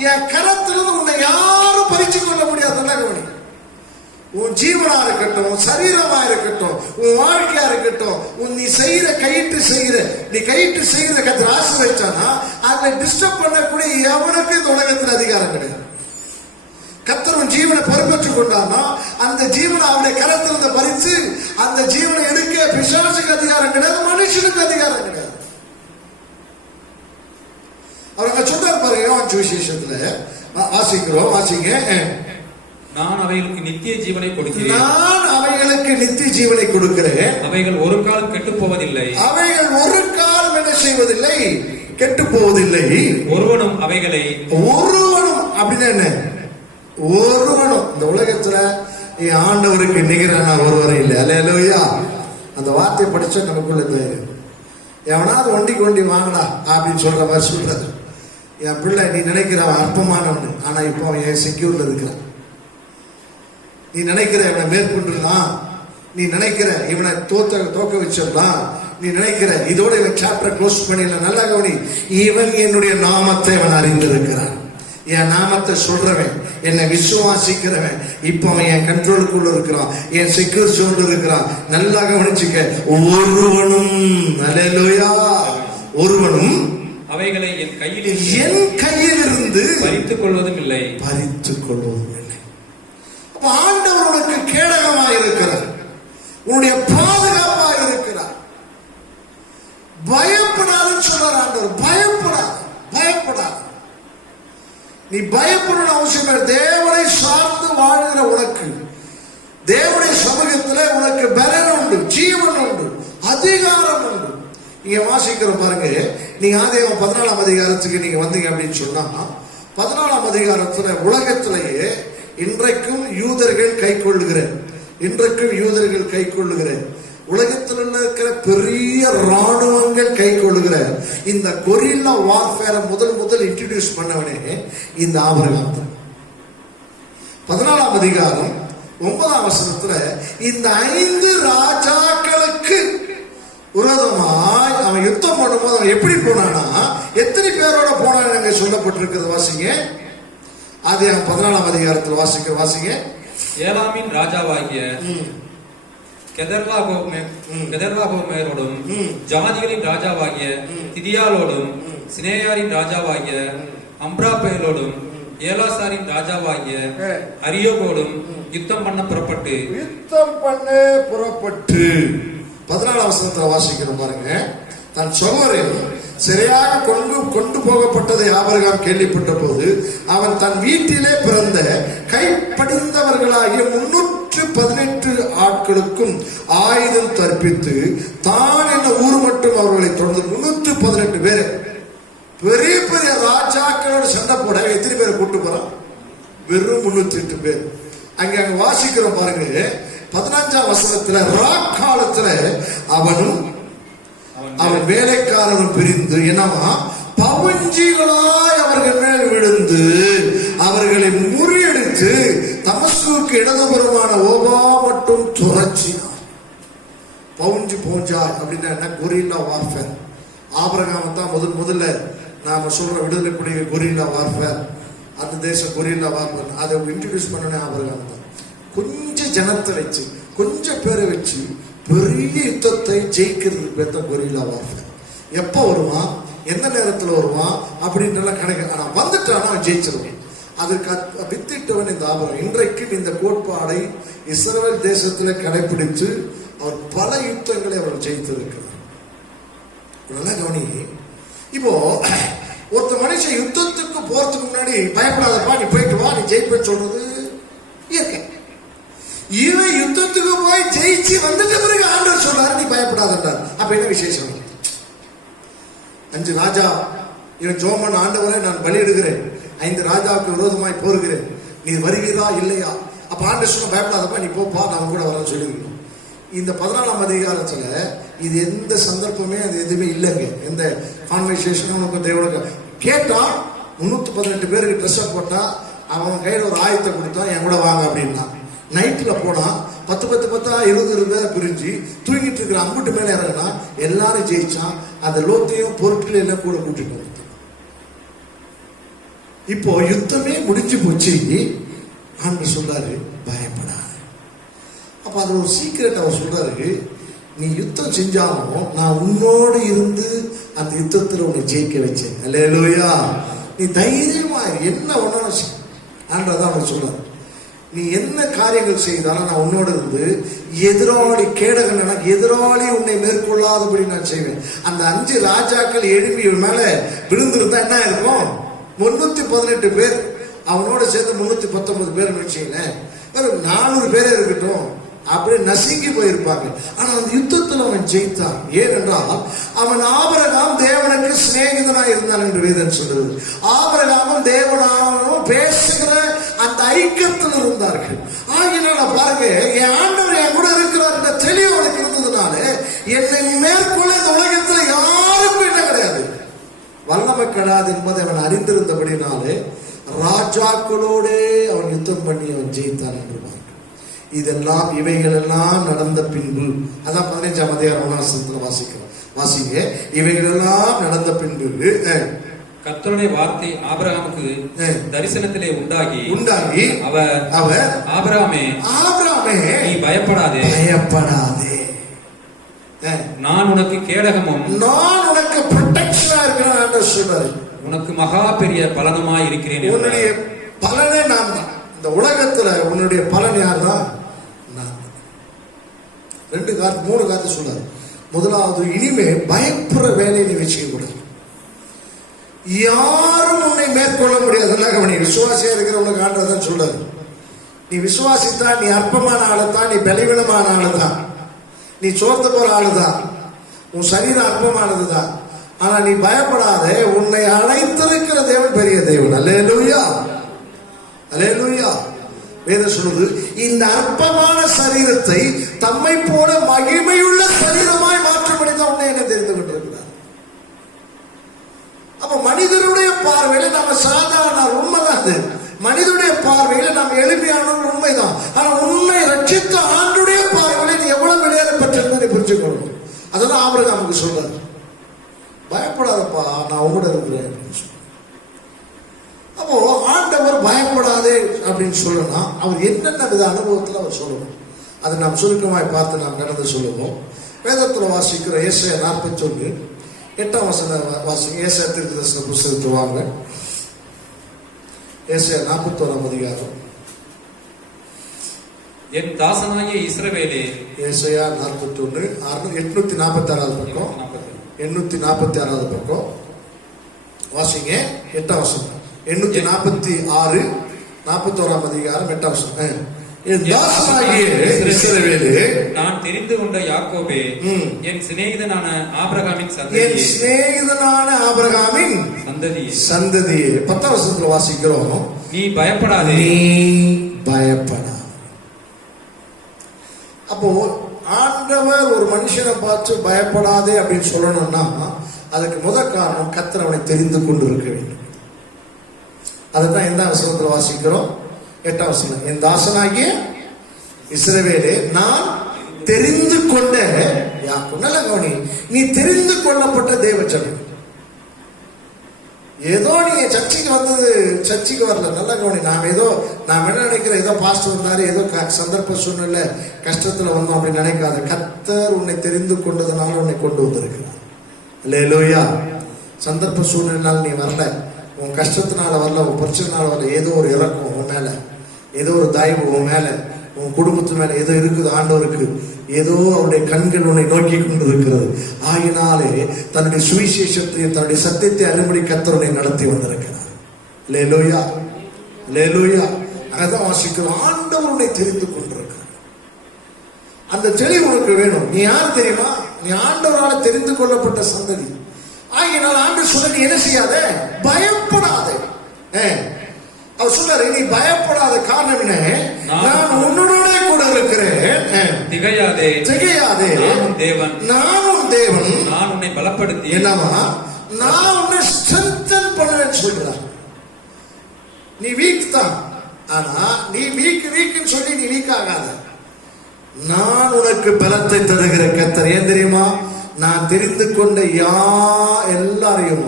என் கரத்திலிருந்து உன்னை யாரும் பறிச்சு கொள்ள முடியாது. நல்லா கவனி. உன் ஜீவனா இருக்கட்டும், சரீரமா இருக்கட்டும், உன் வாழ்க்கையா இருக்கட்டும், நீ கையிட்டு செய்கிற கத்திர ஆசீர்வதிச்சானா அதை டிஸ்டர்ப் பண்ணக்கூடிய எவனுக்கு இந்த உலகத்தில் அதிகாரம் கிடையாது. கர்த்தர் உன் ஜீவனை பொறுப்பேற்றுக் கொண்டானா அந்த ஜீவனை அவனுடைய கரத்திலிருந்து பறித்து அந்த ஜீவனை எடுக்க பிசாசுக்கு அதிகாரம் கிடையாது, மனுஷனுக்கு அதிகாரம் கிடையாது. அவங்க சொல்றாரு பாருங்க, யோவான் சுவிசேஷத்துல வாசிங்க. நான் அவைகளுக்கு நித்திய ஜீவனை கொடுக்கிறேன். நான் அவைகளுக்கு நித்திய ஜீவனை கொடுக்கிறேன். அவைகள் ஒரு காலம் கெட்டு போவதில்லை. அவைகள் ஒரு காலம் என்ன செய்வதில்லை, கெட்டு போவதில்லை. ஒருவனும் அப்படின்னு என்ன, ஒருவனும் இந்த உலகத்துல ஆண்டவருக்கு நிகரான ஒருவரும் இல்லை. அல்லேலூயா. அந்த வார்த்தை படிச்சா நமக்குள்ள தெரியும். எவனாவது ஒண்டி வாங்கடா அப்படின்னு சொல்ற மாதிரி சொல்றது. என் பிள்ளை நீ நினைக்கிற அற்பமானவன், ஆனா இப்போ அவன் என் செக்யூர்ல இருக்கிறான். நீ நினைக்கிற இவனை மேற்கொண்டுலாம், நீ நினைக்கிற இவனை தோக்க வச்சிடலாம், நீ நினைக்கிற இதோட இவன் சாப்டரை க்ளோஸ் பண்ணிடலாம். நல்லா கவனி, இவன் என்னுடைய நாமத்தை அவன் அறிந்திருக்கிறான். என் நாமத்தை சொல்றவன், என்னை விசுவாசிக்கிறவன், இப்ப அவன் என் கண்ட்ரோலுக்குள்ள இருக்கிறான், என் செக்யூர் ஜோன்ல இருக்கிறான். நல்லா கவனிச்சுக்க, ஒருவனும் அவைகளை என் கையில் இருந்து பறித்துக் கொள்வதும் இல்லை. ஆண்டவர் உனக்கு கேடகமாக இருக்கிறார், உன்னுடைய பாதுகாப்பாக இருக்கிறார். பயப்படாதுன்னு சொல்றார் ஆண்டவர். பயப்படாது. நீ பயப்படணும் அவசியம் இல்லை. தேவனை சார்ந்து வாழ்கிற உனக்கு அதிகாரம் உண்டு. நீங்க வாசிக்கிறோம் பாருங்க, நீங்க ஆதியாகமம் 14ஆம் அதிகாரத்துக்கு நீங்க வந்தீங்க அப்படின்னு சொன்னா, 14ஆம் அதிகாரத்துல உலகத்திலேயே இன்றைக்கும் யூதர்கள் கை கொள்ளுகிற உலகத்தில் இருக்கிற பெரிய ராணுவங்கள் கை கொள்ளுகிற இந்த கொரில்லா வார்ஃபேரை முதல் இன்ட்ரோடியூஸ் பண்ணவனே இந்த ஆபிரகாம் தான். 14ஆம் அதிகாரம் 9ஆம் வசனத்துல இந்த 5 ராஜாக்களுக்கு விரோதமாய் அவன் யுத்தம் பண்ணும்போது அவன் எப்படி போனானா, எத்தனை பேரோட போனான்னு அங்க சொல்லப்பட்டிருக்கிறது. வாசிங்க, அது 14ஆம் அதிகாரத்தில் வாசிங்க. ஏலாமின் ராஜாவாகிய கெதர்லாகோமேரோடும் ஜாதிகளின் ராஜாவாகிய திதியாலோடும் சினேயாரின் ராஜாவாகிய அம்ராபேலோடும் ஏலாசாரின் ராஜாவாகிய அரியோகோடும் யுத்தம் பண்ண புறப்பட்டு 14ஆம் வசனத்துல வாசிக்கிறோம் பாருங்க. தன் சகோதரன் சிறையாக கொண்டு போகப்பட்டதை ஆபிரகாம் கேள்விப்பட்ட போது அவன் தன் வீட்டிலே பிறந்த கைப்படிந்தவர்களாகிய 318 ஆட்களுக்கும் ஆயுதம் தற்பித்து தான் என்ன ஊர் மட்டும் அவர்களை தொடர்ந்து 318 பேர் பெரிய பெரிய ராஜாக்களோட சண்டை போட எத்தனை பேரை கூட்டு போறான்? வெறும் 308 பேர். அங்க வாசிக்கிறோம் பாருங்க. 15ஆம் வசனத்துல ராக்காலத்துல அவனும் அவன் வேலைக்காரரும் பிரிந்து என்னவா பவஞ்சிகளாய் அவர்கள் மேல் விழுந்து அவர்களை முறியடித்து தமஸ்குக்கு இடதுபுறமான ஓபா மட்டும் துரச்சினார். பவுஞ்சாய் அப்படின்னா என்ன? Gorilla warfare. ஆபிரகாம் தான் முதல்ல நாம சொல்ற விடுதலைக்குரிய கொரில்லா வார்ஃபேர், அந்த தேசம் கொரில்லா வார்ஃபேர் அதை இன்ட்ரோடியூஸ் பண்ணனே ஆபிரகாம் தான். கொஞ்சம் ஜனத்தை வச்சு கொஞ்சம் பேரை வச்சு பெரிய யுத்தத்தை ஜெயிக்கிறதுக்கு பேர் தான் கொரில்லா வார்ஃபேர். எப்போ வருவான், எந்த நேரத்தில் வருவான் அப்படின்றலாம் கணக்கு. ஆனால் வந்துட்டானா அவன் ஜெயிச்சிருவான். அதற்கு வித்திட்டவன் இந்த ஆபரம். இன்றைக்கும் இந்த கோட்பாடை இஸ்ரவேல் தேசத்தில் கடைபிடித்து அவர் பல யுத்தங்களை அவர் ஜெயித்திருக்கிறார். நல்லா கவனி. இப்போ ஒருத்த மனுஷன் யுத்தத்துக்கு போறதுக்கு முன்னாடி பயப்படாதப்பா, நீ போயிட்டு வா, நீ ஜெயிப்பேன்னு சொல்றது இயற்கை. இவன் யுத்தத்துக்கு போய் ஜெயிச்சு வந்துட்ட பிறகு ஆண்டவர் சொல்றாரு நீ பயப்படாதன்றார். அப்ப என்ன விசேஷம்? 5 ராஜா இவன் ஜோமன், ஆண்டவரை நான் பலியிடுகிறேன், 5 ராஜாவுக்கு விரோதமாய் போருகிறேன், நீ வருவீரா இல்லையா? அப்ப ஆண்டவர் சொன்ன பயப்படாதப்பா, நீ போப்பா, நான் கூட வரேன்னு சொல்லியிருக்கணும். இந்த 14ஆம் அதிகாரத்துல இது எந்த சந்தர்ப்பமே அது எதுவுமே இல்லைங்க. எந்த கான்வர்சேஷனும் தேவோட கேட்டா 318 பேருக்கு ட்ரெஸ் போட்டா அவன் கையில் ஒரு ஆயத்தை கொடுத்தா என் கூட வாங்க அப்படின்னா, நைட்ல போனா 10 20 பேர் பிரிஞ்சு தூங்கிட்டு இருக்கிற அம்புட்டு மேல இறங்கினா எல்லாரும் ஜெயிச்சான். அந்த லோத்தையும் பொருட்கள் எல்லாம் கூட கூட்டிட்டு வந்து இப்போ யுத்தமே முடிஞ்சு போச்சு. ஆண்டு சொல்றாரு பயப்படாது. அப்ப அது ஒரு சீக்கிரட் அவர் சொல்றாரு, நீ யுத்தம் செஞ்சாலும் நான் உன்னோடு இருந்து அந்த யுத்தத்தில் உன்னை ஜெயிக்க வச்சேன். அல்லேலூயா. நீ தைரியமா என்ன ஒன்னும் ஆண்டதான் அவர் சொல்றாரு. நீ என்ன காரியங்கள் செய்தாலும் நான் உன்னோடு இருந்து எதிராளி கேடகன் எனக்கு எதிராளி உன்னை மேற்கொள்ளாதபடி நான் செய்வேன். அந்த 5 ராஜாக்கள் எழுப்பி மேல விழுந்திருந்தா என்ன இருக்கும்? 318 பேர். அவனோட சேர்ந்து 319 பேர் நினைச்சீங்க, 400 பேரே இருக்கட்டும் அப்படியே நசுங்கி போயிருப்பாங்க. ஆனா அந்த யுத்தத்தில் அவன் ஜெயித்தான். ஏனென்றால் அவன் ஆபிரகாம் தேவனுக்கு சிநேகிதனாய் இருந்தான் என்று வேதம் சொல்றது. ஆபிரகாமும் தேவனாலும் பேசுகிற அந்த ஐக்கியத்தில் இருந்தார்கள். ஆகினால பாருங்க, என் ஆண்டவர் என் கூட இருக்கிறார் என்ற தெளிவு அவனுக்கு இருந்ததுனால என்னை மேற்கொள்ள இந்த உலகத்தில் யாருக்கும் என்ன கிடையாது, வல்லமை கிடையாது என்பதை அவன் அறிந்திருந்தபடினாலே ராஜாக்களோடே அவன் யுத்தம் பண்ணி அவன் ஜெயித்தான் என்று இதெல்லாம் இவைகள் எல்லாம் நடந்த பின்பு, அதான் 15ஆம் அதிகாரம் 1ஆம் வசனத்துல வாசிங்க. இவைகள் எல்லாம் நடந்த பின்பு கர்த்தருடைய வார்த்தை ஆபிரகாமுக்கு தரிசனத்திலே உண்டாகி அவர் ஆபிரகாமே நீ பயப்படாதே, நான் உனக்கு கேடகமும் நான் உனக்கு ப்ரொடெக்ஷனா இருக்கிறேன் ஆண்டவர் சொல்றாரு. உனக்கு மகா பெரிய பலனுமாய் இருக்கிறேன். உன்னுடைய பலனே நான் தான். இந்த உலகத்துல உன்னுடைய பலன் யார் தான்? நான். 3 காரணத்தை சொல்றாரு. முதலாவது, இனிமே பயப்படுற வேலையை நீ வச்சுக்க கூடாது. யாரும் உன்னை மேற்கொள்ள முடியாது. விசுவாசியா இருக்கிறவங்க ஆண்டவர்தான் சொல்றாரு. நீ விசுவாசித்தா நீ அற்பமான ஆளுதான், நீ பலவீனமான ஆளுதான், நீ சோர்ந்து போற ஆளுதான். உன் சரீரம் அற்பமானதுதான், ஆனா நீ பயப்படாத, உன்னை அழைத்திருக்கிற தேவன் பெரிய தேவன். அல்லேலூயா, அல்லேலூயா. வேதம் சொல்லுது, இந்த அற்பமான சரீரத்தை தம்மை போல மகிமையுள்ள சரீரமாய் மாற்றும்படி தான் உன்னை என்ன தெரிந்து கொண்டிருக்கிறார். அப்ப மனிதனுடைய பார்வையில நம்ம சாதாரண, உண்மைதான் அது, மனிதனுடைய பார்வையில நாம் எளிமையான உண்மைதான். ஆனா உண்மை ரட்சித்த ஆண்டுடைய பார்வையில நீ எவ்வளவு வெளியேற பெற்றிருந்தா புரிஞ்சுக்கணும். அதெல்லாம் ஆபிரகாமுக்கு சொல்றாரு, பயப்படாதப்பா, நான் உங்களோட இருக்கிறேன் அப்படின்னு சொல்றாரு. அப்போ ஆண்டவர் பயப்படாதே அப்படின்னு சொல்லணும். அவர் என்னென்ன வித அனுபவத்தில் அவர் சொல்லணும், அதை நாம் சுருக்கமாய் பார்த்து நாம் கடந்து சொல்லுவோம். வேதத்தில் வாசிக்கிற ஏசாயா 41 8ஆம் வசனம் வாசிங்க. ஏசாயா தீர்க்கதரிசன புத்தகத்தை வாங்க. ஏசாயா 41ஆம் அதிகாரம். என் தாசனாகிய இஸ்ரவேலே. ஏசாயா 41 846 பக்கம், 846 பக்கம் வாசிங்க. 8ஆம் வசனம். 846 41ஆம் அதிகாரம் 8ஆம் வசனம். என் தாசனாகிய இஸ்ரவேலே, நான் தெரிந்து கொண்ட யாக்கோபே, என் சிநேகிதனான ஆபிரகாமின் என் சந்ததியே, சிநேகிதனான ஆபிரகாமின் சந்ததியே, சந்ததியே. 10ஆம் வசனத்துல வாசிக்கிறோம், நீ பயப்படாதே. நீ பயப்படாதே. அப்போ ஆண்டவர் ஒரு மனுஷனை பார்த்து பயப்படாதே அப்படின்னு சொல்லணும்னா அதுக்கு முதல் காரணம் கர்த்தர் அவனை தெரிந்து கொண்டு இருக்க வேண்டும். அதுதான் எந்த வசனத்துல வாசிக்கிறோம்? 8ஆம் வசனம். என் தாசனாகிய இஸ்ரவேலே, நான் தெரிந்து கொண்ட யாக்கோபு. நல்ல கவனி, நீ தெரிந்து கொள்ளப்பட்ட தேவஜனம். ஏதோ நீ சர்ச்சைக்கு வந்தது, சர்ச்சைக்கு வரல. நல்ல கவனி, நாம் என்ன நினைக்கிறோம், ஏதோ பாஸ்டர் வந்தாரு, ஏதோ சந்தர்ப்ப சூழ்நிலை கஷ்டத்துல வந்தோம் அப்படின்னு நினைக்காத. கர்த்தர் உன்னை தெரிந்து கொண்டதுனால உன்னை கொண்டு வந்திருக்கிறார். அல்லேலூயா. சந்தர்ப்ப சூழ்நிலைனால நீ வரல, உன் கஷ்டத்தினால வரல, உன் பிரச்சனைனால வரல. ஏதோ ஒரு இறக்கம் உன் மேல, ஏதோ ஒரு தயவு உன் மேல, உன் குடும்பத்து மேல ஏதோ இருக்குது. ஆண்டவருக்கு ஏதோ அவருடைய கண்கள் உன்னை நோக்கி கொண்டு இருக்கிறது. ஆகினாலே தன்னுடைய சுவிசேஷத்தையும் தன்னுடைய சத்தியத்தை அறிமுறை கர்த்தர் உன்னை நடத்தி வந்திருக்கிறார். அல்லேலூயா, அல்லேலூயா. அதான் வாசிக்கிறோம், ஆண்டவர் உன்னை தெரிந்து கொண்டிருக்கிறார். அந்த தெளிவு உனக்கு வேணும். நீ யார் தெரியுமா? நீ ஆண்டவரால் தெரிந்து கொள்ளப்பட்ட சந்ததி. ஆகினால் ஆண்டவர் சொல்ல, நீ என்ன செய்யாத, பயப்படாதே. அவர் சொல்றாரு, நீ பயப்படாத. காரணம் என்ன? நான் உன்னுடனே கூட இருக்கிறேன். திகையாதே, திகையாதே. நானும் தேவன், நானும் தேவன். நான் உன்னை பலப்படுத்தி, என்னவா, நான் உன்னை ஸ்ட்ரென்தன் பண்ணுவேன்னு சொல்றார். நீ வீக் தான், ஆனா நீ வீக்னு சொல்லி நீ வீக் ஆகாத. நான் உனக்கு பலத்தை தருகிற கர்த்தர். ஏன் தெரியுமா? நான் தெரிந்து கொண்ட எல்லாரையும்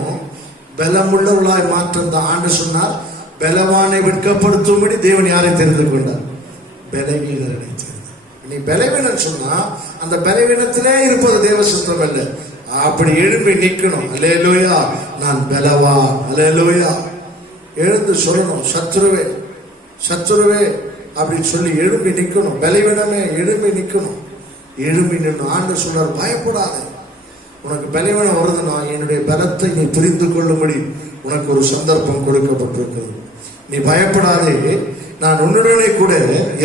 பலமுள்ளவர்களாய் மாற்றம் தான். ஆண்டு சொன்னார், பலவானை வெட்கப்படுத்தும்படி தேவன் யாரை தெரிந்து கொண்டார்? பலவீனரை தெரிந்தார். நீ பலவீனன் சொன்னா அந்த பலவீனத்திலே இருப்பது தேவ சுத்தம் அல்ல. அப்படி எழும்பி நிக்கணும். அல்லேலூயா, நான் பலவான். அல்லேலூயா. எழுந்து சொல்லணும், சத்துருவே, சத்துருவே அப்படின்னு சொல்லி எழும்பி நிக்கணும். பலவீனமே எழும்பி நிக்கணும். எழும்பி நின்று ஆண்டு சொல்றார், பயப்படாதே. உனக்கு பலவீனம் வருதுன்னா என்னுடைய பலத்தை நீ புரிந்து கொள்ளும்படி உனக்கு ஒரு சந்தர்ப்பம் கொடுக்கப்பட்டிருக்கிறது. நீ பயப்படாதே, நான் உன்னுடனே கூட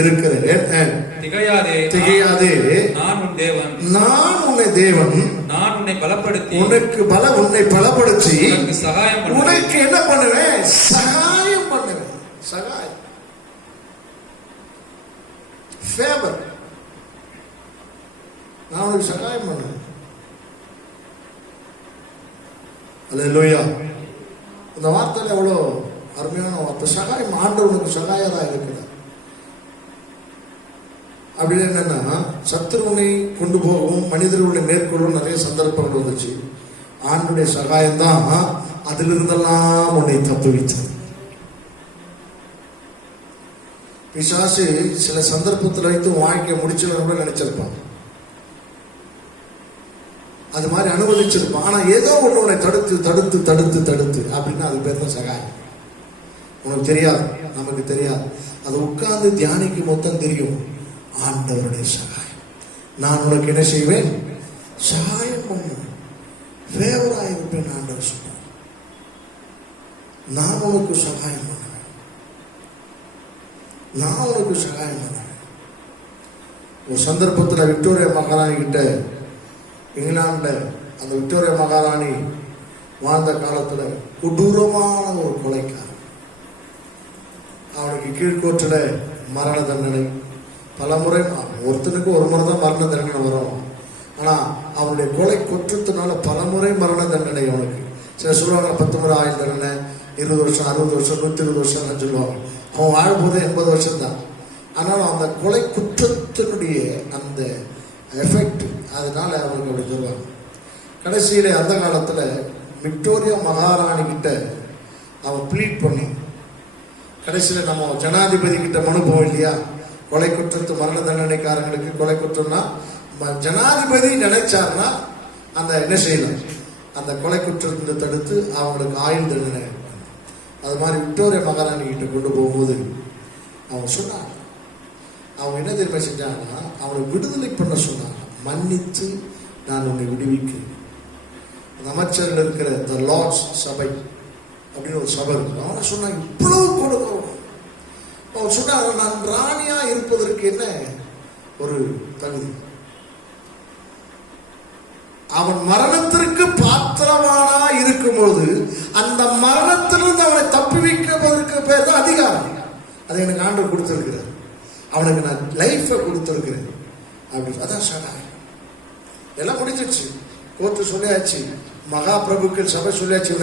இருக்கிறேன். திகையாதே, திகையாதே. நான் உன் தேவன், நான் உன்னை தேவன். நான் உன்னை பலப்படுத்தி, உன்னை பலப்படுத்தி உனக்கு சகாயம் பண்ணுவேன். உனக்கு என்ன பண்ணுவேன்? சகாயம் பண்ணுவேன். சகாயம், ஃபேவர். நான் உனக்கு சகாயம் பண்ணுவேன். அல்லேலூயா. இந்த வார்த்தையில எவ்வளோ அருமையான வார்த்தை. சகாயம், ஆண்டவனுக்கு சகாயரா இருக்கிறார். அப்படின்னு என்னன்னா, சத்துருவனை கொண்டு போகவும் மனிதர்களை மேற்கொள்ளும் நிறைய சந்தர்ப்பங்கள் வந்துச்சு. ஆண்டுடைய சகாயம் தான் அதிலிருந்தெல்லாம் உன்னை தப்புவிச்சது. பிசாசு சில சந்தர்ப்பத்தில் வைத்து வாழ்க்கையை முடிச்சிடணும்னு நினைச்சிருப்பான். அது மாதிரி அனுமதிச்சிருப்பான். ஆனா ஏதோ ஒன்று உன்னை தடுத்து தடுத்து தடுத்து தடுத்து அப்படின்னா அது பேர் தான் சகாயம். உனக்கு தெரியாது, நமக்கு தெரியாது. அதை உட்கார்ந்து தியானிக்கு மொத்தம் தெரியும். ஆண்டவருடைய சகாயம். நான் உனக்கு என்ன செய்வேன்? சகாயம் பண்ணுவேன், ஃபேவரா இருப்பேன். ஆண்டவர் சொல்றார், நான் உனக்கு சகாயம் பண்ணுவேன், நான் உனக்கு சகாயம் பண்ணுவேன். ஒரு சந்தர்ப்பத்தில் விக்டோரியா மகாராணி கிட்ட இங்கிலாந்துல அந்த விக்டோரியா மகாராணி வாழ்ந்த காலத்துல கொடூரமான ஒரு கொலைக்காரன். அவனுக்கு கீழ்கோட்டில் மரண தண்டனை பலமுறை. ஒருத்தனுக்கு ஒரு முறை தான் மரண தண்டனை வரும். ஆனா அவனுடைய கொலை குற்றத்தினால பலமுறை மரண தண்டனை அவனுக்கு. சில சொல்லுவாங்க 10 முறை ஆயுள் தண்டனை, 20 வருஷம், 60 வருஷம், 120 வருஷம் சொல்லுவாங்க. அவன் வாழும்போது 80 வருஷம் தான். ஆனாலும் அந்த கொலை குற்றத்தினுடைய அந்த எஃபெக்ட் அதனால அவனுக்கு அப்படி தருவாங்க. கடைசியில அந்த காலத்துல விக்டோரியா மகாராணி கிட்ட அவன் ப்ளீட் பண்ணி, கடைசியில நம்ம ஜனாதிபதி கிட்ட மனு போவோம் இல்லையா, கொலை குற்றத்து மரண தண்டனைக்காரங்களுக்கு கொலை குற்றம்னா ஜனாதிபதி நினைச்சார்னா அந்த என்ன செய்யலாம், அந்த கொலை குற்றத்தை தடுத்து அவங்களுக்கு ஆயுள் தண்டனை. அது மாதிரி விக்டோரியா மகாராணி கிட்ட கொண்டு போகும்போது அவன் சொன்னான், அவங்க என்ன தெரியுமா செஞ்சாங்கன்னா அவனை விடுதலை பண்ண சொன்னாங்க. மன்னித்து நான் உன்னை விடுவிக்கிறேன். அந்த அமைச்சர்கள் இருக்கிற த லார்ட்ஸ் சபை அப்படின்னு ஒரு சபை இருக்கு. அவனை சொன்னாங்க இவ்வளவு கொடுக்கணும். அவன் சொன்னாங்க நான் ராணியா இருப்பதற்கு என்ன ஒரு தகுதி, அவன் மரணத்திற்கு பாத்திரமானா இருக்கும்போது அந்த மரணத்திலிருந்து அவனை தப்பி வைப்பதற்கு பேர் தான் அதிகாரம். அதை எனக்கு ஆண்டவர் கொடுத்திருக்கிறார், அவனுக்கு நான் லைஃபை கொடுத்திருக்கிறேன் அப்படி. அதான் சொன்னாங்க. எல்லாம் முடிஞ்சிடுச்சு, கோர்ட்டு சொல்லியாச்சு, மகா பிரபுக்கள் சபை சொல்லியாச்சு,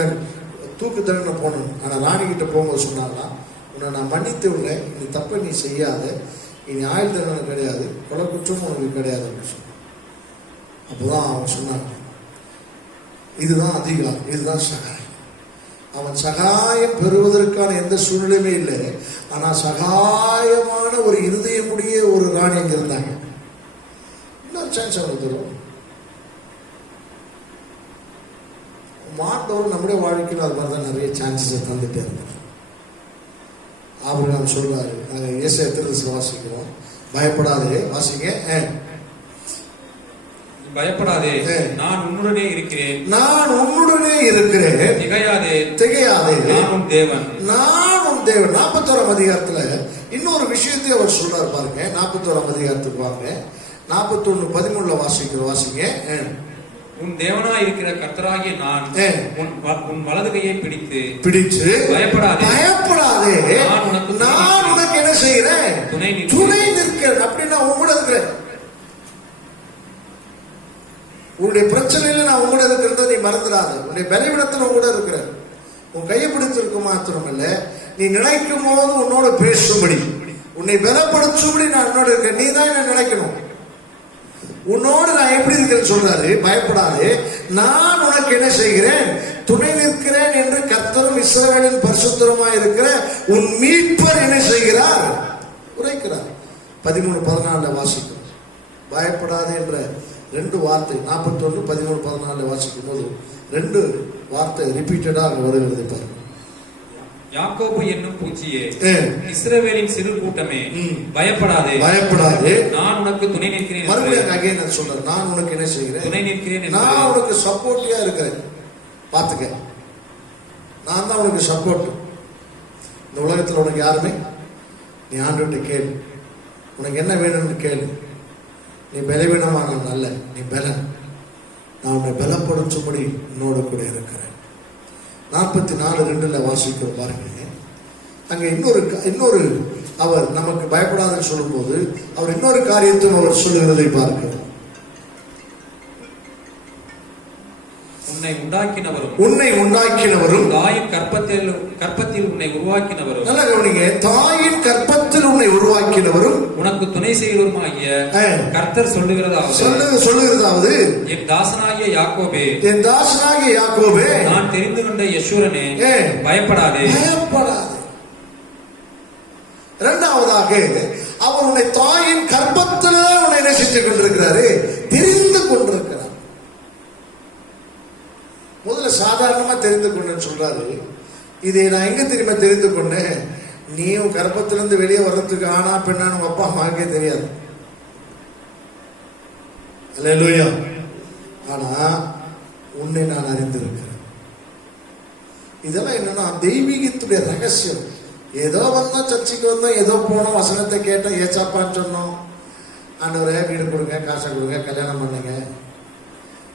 தூக்கு தண்டனை போகணும். ஆனால் ராணி கிட்ட போகும்போது சொன்னாங்கன்னா உன்னை நான் மன்னித்து விடுறேன், நீ தப்பை நீ செய்யாத, இனி ஆயுள் தண்டனை கிடையாது, கொலை குற்றமும் உனக்கு கிடையாது அப்படின்னு சொன்னான். அப்போதான் அவன் சொன்னான் இதுதான் அதிகாரம், இதுதான் சகாயம். அவன் சகாயம் பெறுவதற்கான எந்த சூழ்நிலையுமே இல்லை. ஆனா சகாயமான ஒரு இருதயமுடைய ஒரு ராணி அங்க இருந்தாங்க. இன்னொரு சான்ஸ் அவனுக்கு தரும். மாட்டோர் நம்முடைய வாழ்க்கையில் அது மாதிரிதான் நிறைய சான்சஸை தந்துட்டே இருந்தார். ஆபிரகாம் சொல்றாரு, நாங்கள் ஏசாயா தீர்க்கதரிசனம் வாசிக்கிறோம், பயப்படாதே, வாசிங்க, பயப்படாதே, நான் உன்னுடனே இருக்கிறேன், நான் உன்னுடனே இருக்கிறேன், திகையாதே, திகையாதே, நான் உன் தேவன், நான் உன் தேவன். 41ஆம் அதிகாரத்துல இன்னொரு விஷயத்தை அவர் சொல்றாரு பாருங்க. 41ஆம் அதிகாரத்துக்கு வாங்க, 41:13 வாசிங்க. உன் தேவனா இருக்கிற கர்த்தராகிய நான் உன் வலது கையை பிடித்து பயப்படாதே, நான் உனக்கு என்ன செய்கிறேன், துணை நிற்கிறேன். அப்படின்னா உன் கூட இருக்கிறேன். உன்னுடைய பிரச்சனையில நான் உங்களோட இருக்கிறத நீ மறந்துடாத. உன்னுடைய பலவீனத்தில் உங்களோட இருக்கிறேன். உன் கையை பிடித்திருக்க மாத்திரம் இல்ல, நீ நினைக்கும் போது உன்னோட பேசும்படி, உன்னை பலப்படுத்தும்படி நான் உன்னோட இருக்கேன். நீ தான் என்ன நினைக்கணும், உன்னோடு நான் எப்படி இருக்கிறேன்னு சொல்றாரு. பயப்படாது, நான் உனக்கு என்ன செய்கிறேன், துணை நிற்கிறேன் என்று கர்த்தரும் இஸ்ரவேலின் பரிசுத்தருமாய் இருக்கிற உன் மீட்பர் என்ன செய்கிறார், உரைக்கிறார். 13:14 வாசிக்கும். பயப்படாது என்ற 2 வார்த்தை 41, 13, 14 வாசிக்கும் போது 2 வார்த்தை ரிப்பீட்டடா அங்க வருகிறது பாருங்க. யாக்கோபு என்னும் பூச்சியே, இஸ்ரவேலின் சிறு கூட்டமே, பயப்படாதே, நான் உனக்கு துணை நிற்கிறேன். மறுபடியும் அகைன் நான் சொல்றேன், நான் உனக்கு என்ன செய்கிறேன், துணை நிற்கிறேன், நான் உனக்கு சப்போர்ட்டியா இருக்கிறேன். பாத்துக்க, நான் தான் உனக்கு சப்போர்ட். இந்த உலகத்துல உனக்கு யாருமே, நீ ஆண்டவர்கிட்ட கேளு, உனக்கு என்ன வேணும்னு கேளு. நீ பலவீனமான அல்ல, நீ பலன். நான் உன்னை பலப்படுத்தும்படி உன்னோடு கூட இருக்கிறேன். 44:2 வாசிக்கிறோம் பாருங்க. அங்க இன்னொரு அவர் நமக்கு பயப்படாதுன்னு சொல்லும் போது அவர் இன்னொரு காரியத்தையும் அவர் சொல்லுகிறதை பார்க்கிறோம். உன்னை உண்டாக்கினவரும் தாயின் கற்பத்தில் உன்னை உருவாக்கினவரும், நல்ல கவனிங்க, தாயின் கற்பத்தில் உன்னை உருவாக்கினவரும் உனக்கு துணை செய்வருமாகிய கர்த்தர் சொல்லுகிறதாவது, என் தாசனாகிய யாக்கோபே, நான் தெரிந்து கொண்ட யெஷூரனே, பயப்படாதே. இரண்டாவதாக அவர் உன்னை தாயின் கற்பத்தில் உன்னை நேசித்துக் கொண்டிருக்கிறாரு, தெரிந்து கொண்டிருக்கிறார். முதல்ல சாதாரணமா தெரிந்து கொண்டேன்னு சொல்றாரு. இதை நான் எங்க தெரியுமா தெரிந்து கொண்டேன், நீ உன் கர்ப்பத்திலிருந்து வெளியே வர்றதுக்கு ஆனா பெண்ணான அப்பா அம்மாக்கே தெரியாது. அல்லேலூயா. ஆனா உன்னை நான் அறிந்திருக்கிறேன். இதெல்லாம் என்னன்னா தெய்வீகத்துடைய ரகசியம். ஏதோ வந்தோம், சர்ச்சைக்கு வந்தோம், ஏதோ போனோம், வசனத்தை கேட்டோம், ஏச்சாப்பான்னு சொன்னோம், ஆண்டவரே வீடு கொடுங்க, காசை கொடுங்க, கல்யாணம் பண்ணுங்க,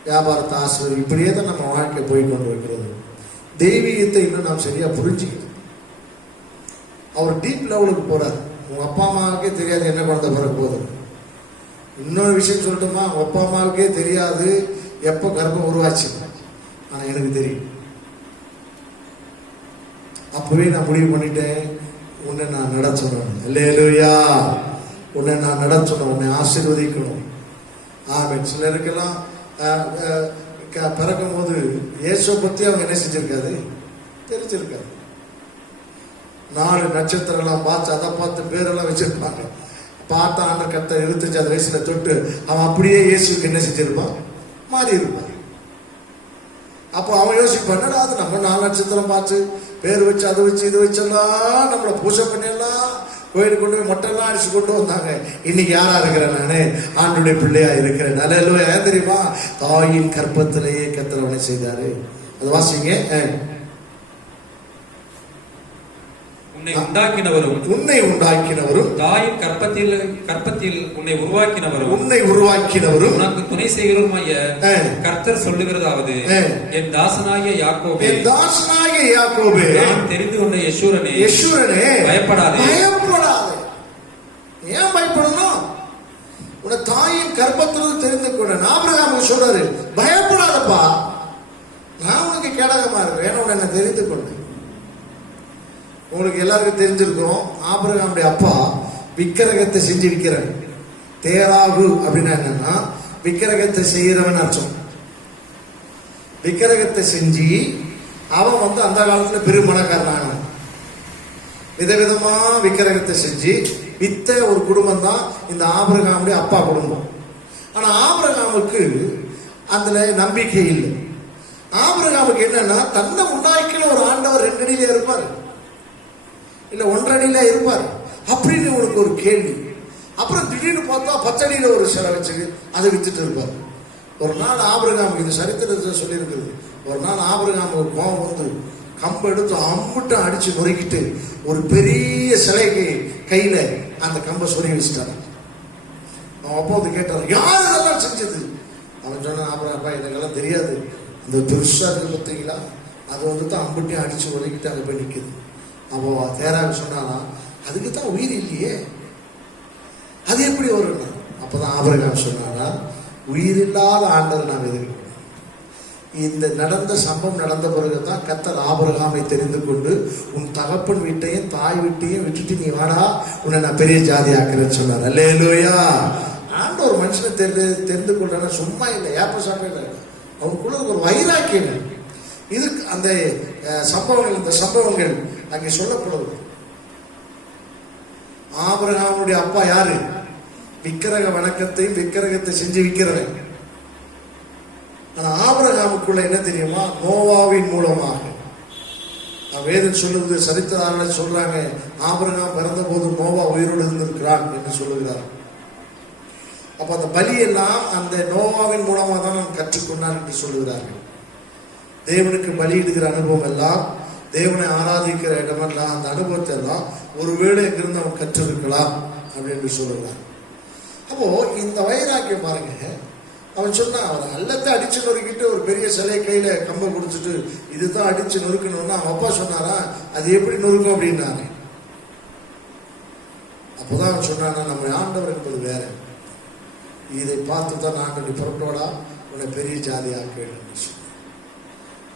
வியாபாரத்தை ஆசிரியர், இப்படியே தான் நம்ம வாழ்க்கை போய் கொண்டு இருக்கிறது. தெய்வீகத்தை இன்னும் நாம் சரியா புரிஞ்சுக்கணும். அவர் டீப் லெவலுக்கு போறார். உங்க அப்பா அம்மாவுக்கே தெரியாது என்ன குழந்தை பிறக்க போகுது. இன்னொரு விஷயம் சொல்லட்டுமா, உங்க அப்பா அம்மாவுக்கே தெரியாது எப்போ கர்ப்பம் உருவாச்சு, ஆனா எனக்கு தெரியும். அப்பவே நான் முடிவு பண்ணிட்டேன், உன்னை நான் நடத்தணும். அல்லேலூயா, உன்னை நான் நடத்தணும், உன்னை ஆசீர்வதிக்கணும். ஆமென். சிலருக்கெல்லாம் பிறக்கும் போது இயேசுவை பத்தி அவங்க என்ன செஞ்சிருக்காது, தெரிஞ்சிருக்காது. 4 நட்சத்திரம்லாம் பார்த்து அதை பார்த்து பேரெல்லாம் வச்சிருப்பாங்க. பார்த்த ஆண்டு கத்த 25 வயசுல தொட்டு அவன் அப்படியே இயேசுக்கு என்ன செஞ்சிருப்பான், மாறி இருப்பான். அப்போ அவன் யோசிப்பான், அது நம்ம 4 நட்சத்திரம் பார்த்து பேர் வச்சு அதை வச்சு இது வச்செல்லாம் நம்மளை பூஜை பண்ணியெல்லாம் கோயிலுக்கு கொண்டு போய் மொட்டையெல்லாம் அடிச்சு கொண்டு வந்தாங்க. இன்னைக்கு யாரா இருக்கிறேன், நானே ஆண்டுடைய பிள்ளையா இருக்கிறேன். அல்லேலூயா. ஏன் தெரியுமா, தாயின் கற்பத்திலேயே கர்த்தர் செய்தாரு. அது வாசிங்க. உன்னை உண்டாக்கினவரும் தாயின் கற்பத்தில் உன்னை உருவாக்கினவரும் உனக்கு துணை செய்கிறவருமாய கர்த்தர் சொல்லுகிறதாவது, என் தாசனாகிய யாக்கோபே நான் தெரிந்து கொண்ட யெஷூரனே பயப்படாதே. ஏன் பயப்படணும்? உன்னை தாயின் கற்பத்திலிருந்து தெரிந்து கொண்ட ஆபிரகாமுக்கு சொல்றாரு, பயப்படாதப்பா, நான் உனக்கு கேடகமா இருக்கிறேன், ஏன்னா உன்னை தெரிந்து கொண்டேன். உங்களுக்கு எல்லாருக்கும் தெரிஞ்சிருக்கிறோம், ஆபிரகாமுடைய அப்பா விக்கிரகத்தை செஞ்சு விற்கிறவன். தேராகு அப்படின்னா என்னன்னா விக்கிரகத்தை செய்யறவன் அர்த்தம். விக்கிரகத்தை செஞ்சு அவன் அந்த காலத்துல பெருமணக்காரனான விதவிதமா விக்கிரகத்தை செஞ்சு வித்த ஒரு குடும்பம் தான் இந்த ஆபிரகாமுடைய அப்பா குடும்பம். ஆனா ஆபிரகாமுக்கு அதுல நம்பிக்கை இல்லை. ஆபிரகாமுக்கு என்னன்னா, தன்னை உண்டாக்கின ஒரு ஆண்டவர் 2 அடியில இருப்பாரு, இல்ல 1.5 அடியில இருப்பாரு அப்படின்னு உனக்கு ஒரு கேள்வி. அப்புறம் திடீர்னு பார்த்தா 10 அடியில ஒரு சிலை வச்சு அதை வித்துட்டு இருப்பாரு. ஒரு நாள் ஆபிரகாமுக்கு, இந்த சரித்திரத்தை சொல்லி இருக்குது, ஒரு நாள் ஆபிரகாமுக்கு கோபம் வந்து கம்பு எடுத்து அம்முட்டும் அடிச்சு முறைக்கிட்டு ஒரு பெரிய சிலைக்கு கையில அந்த கம்பை சொருகி வச்சுட்டாரு. அவன் அப்பா வந்து கேட்டார், யார் இதெல்லாம் செஞ்சது? அவன் சொன்ன, ஆபிரகாம், எனக்கெல்லாம் தெரியாது, அந்த பெருசா இருக்கு பார்த்தீங்களா, அது தான் அம்புட்டையும் அடிச்சு உதைக்கிட்டு அங்கே போய் நிற்குது. அப்போ தேராக சொன்னானா, அதுக்கு தான் உயிர் இல்லையே, அது எப்படி வரும்? அப்பதான் ஆபிரகாம் சொன்னானா, உயிர் இல்லாத ஆண்டவர் நாம் எதிர்க்கிறோம். இந்த நடந்த சம்பவம் நடந்த பிறகுதான் கர்த்தர் ஆபிரகாமை தெரிந்து கொண்டு, உன் தகப்பன் வீட்டையும் தாய் வீட்டையும் விட்டுட்டு நீ வாடா, உன்னை நான் பெரிய ஜாதி ஆக்குறேன்னு சொன்னார். அல்லேலூயா. ஆண்டவர் ஒரு மனுஷனை தெரிந்து கொள்றா சும்மா இல்லை, ஏப்ப சாப்பிட அவனுக்குள்ள ஒரு வைராக்கியம். இது அந்த சம்பவங்கள், இந்த சம்பவங்கள் அங்கே சொல்லப்படுவது. ஆபிரகாமுடைய அப்பா யாரு? விக்கிரக வணக்கத்தையும் விக்கிரகத்தை செஞ்சு விற்கிறவன். ஆனா ஆபிரகாமுக்குள்ள என்ன தெரியுமா, நோவாவின் மூலமாக வேதம் சொல்லுவது, சரித்திர சொல்றாங்க, ஆபிரகாம் பிறந்த போது நோவா உயிரோடு இருந்திருக்கிறான் என்று சொல்லுகிறார். அப்ப அந்த பலியெல்லாம் அந்த நோவாவின் மூலமாக தான் நாம் கற்றுக்கொண்டான் என்று சொல்லுகிறார்கள். தேவனுக்கு பலியிடுகிற அனுபவம் எல்லாம், தேவனை ஆராதிக்கிற இடமெல்லாம், அந்த அனுபவத்தை எல்லாம் ஒருவேளை எங்கிருந்து அவன் கற்றிருக்கலாம் அப்படின்னு சொல்லுகிறார். அப்போ இந்த வைராக்கியம் பாருங்க, அவன் சொன்னான், அவன் அல்லத்தை அடிச்சு நொறுக்கிட்டு ஒரு பெரிய சிலை கையில கம்பை கொடுத்துட்டு இதுதான் அடிச்சு நொறுக்கணும்னா அவன் அப்பா சொன்னாரா, அது எப்படி நொறுக்கும் அப்படின்னாரு. அப்போதான் அவன் சொன்னானா, நம்ம ஆண்டவர் என்பது வேற, இதை பார்த்து தான் நாங்கள் நீ புறப்படா, உன்னை பெரிய ஜாதியாக்க வேண்டும் சொன்னார்.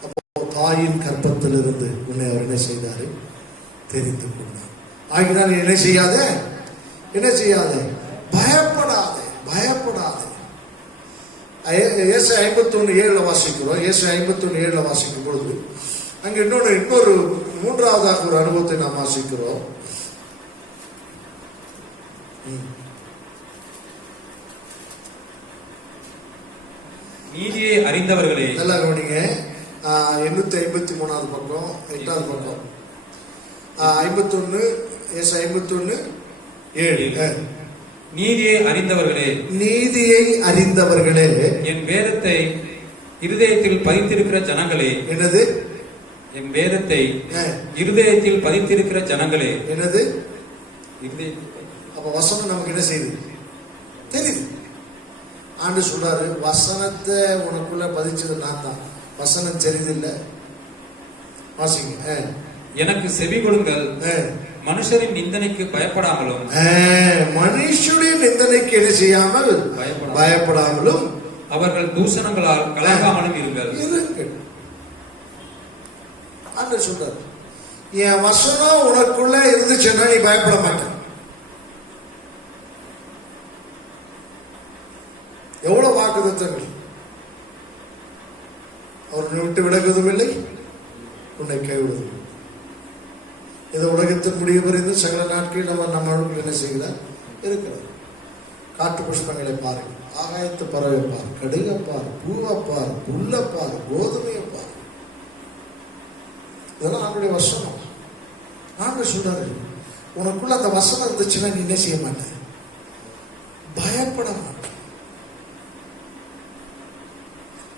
அப்போ தாயின் கற்பத்திலிருந்து உன்னை அவர் என்ன செய்தாரு, தெரிந்து கொண்டார். ஆகினால் என்ன செய்யாதே, பயப்படாதே, பயப்படாதே. ஏசாயா 51:7 வாசிக்கிறோம். ஏசாயா 51:7 வாசிக்கும் பொழுது அங்க இன்னொரு மூன்றாவதாக ஒரு அனுபவத்தை நாம் வாசிக்கிறோம். நீதியை அறிந்தவர்களே, நல்லா கவனிங்க. 853வது பக்கம், 8வது பக்கம், 51 ஏசாயா 51:7. நீதியை அறிந்தவர்களே, என் வேதத்தை இருதயத்தில் பதித்திருக்கிற ஜனங்களே. என்னது? என் வேதத்தை இருதயத்தில் பதித்திருக்கிற ஜனங்களே. என்னது? அப்ப வசனம் நமக்கு என்ன செய்யுது தெரியுது. ஆண்டு சொல்றாரு, வசனத்தை உனக்குள்ள பதிச்சது நான் தான். வசனம் தெரிதில்லை. வாசிங்க. எனக்கு செவி கொடுங்கள், மனுஷரின் நிந்தனைக்கு பயப்படாமலும். மனுஷருடைய நிந்தனைக்கு என்ன செய்யாமல் பயப்படாமலும் அவர்கள் தூஷணங்களால் கலங்காமலும் இருங்கள். ஆண்டு சொல்றாரு, என் வசனம் உனக்குள்ள இருந்துச்சுன்னா நீ பயப்பட மாட்டேன். எவ்வளவு வாக்குத்தத்தங்கள்! அவர் விட்டு விலகுவதும் இல்லை, உன்னை கைவிடுவதும். இந்த உலகத்தின் முடிவு புரிந்து சகல நாட்களில் நம்மளுக்கு என்ன செய்கிறார் இருக்கிறார். காட்டு புஷ்பங்களை பாருங்கள், ஆகாயத்து பறவை பார், கடுகை பார், பூவை பார், புல்லை பார், கோதுமையை பார். இதெல்லாம் நம்மளுடைய வசனம். நான் சொல்றாரு, உனக்குள்ள அந்த வசனம் இருந்துச்சுன்னா நீ என்ன செய்ய மாட்டேன், பயப்பட மாட்டேன்.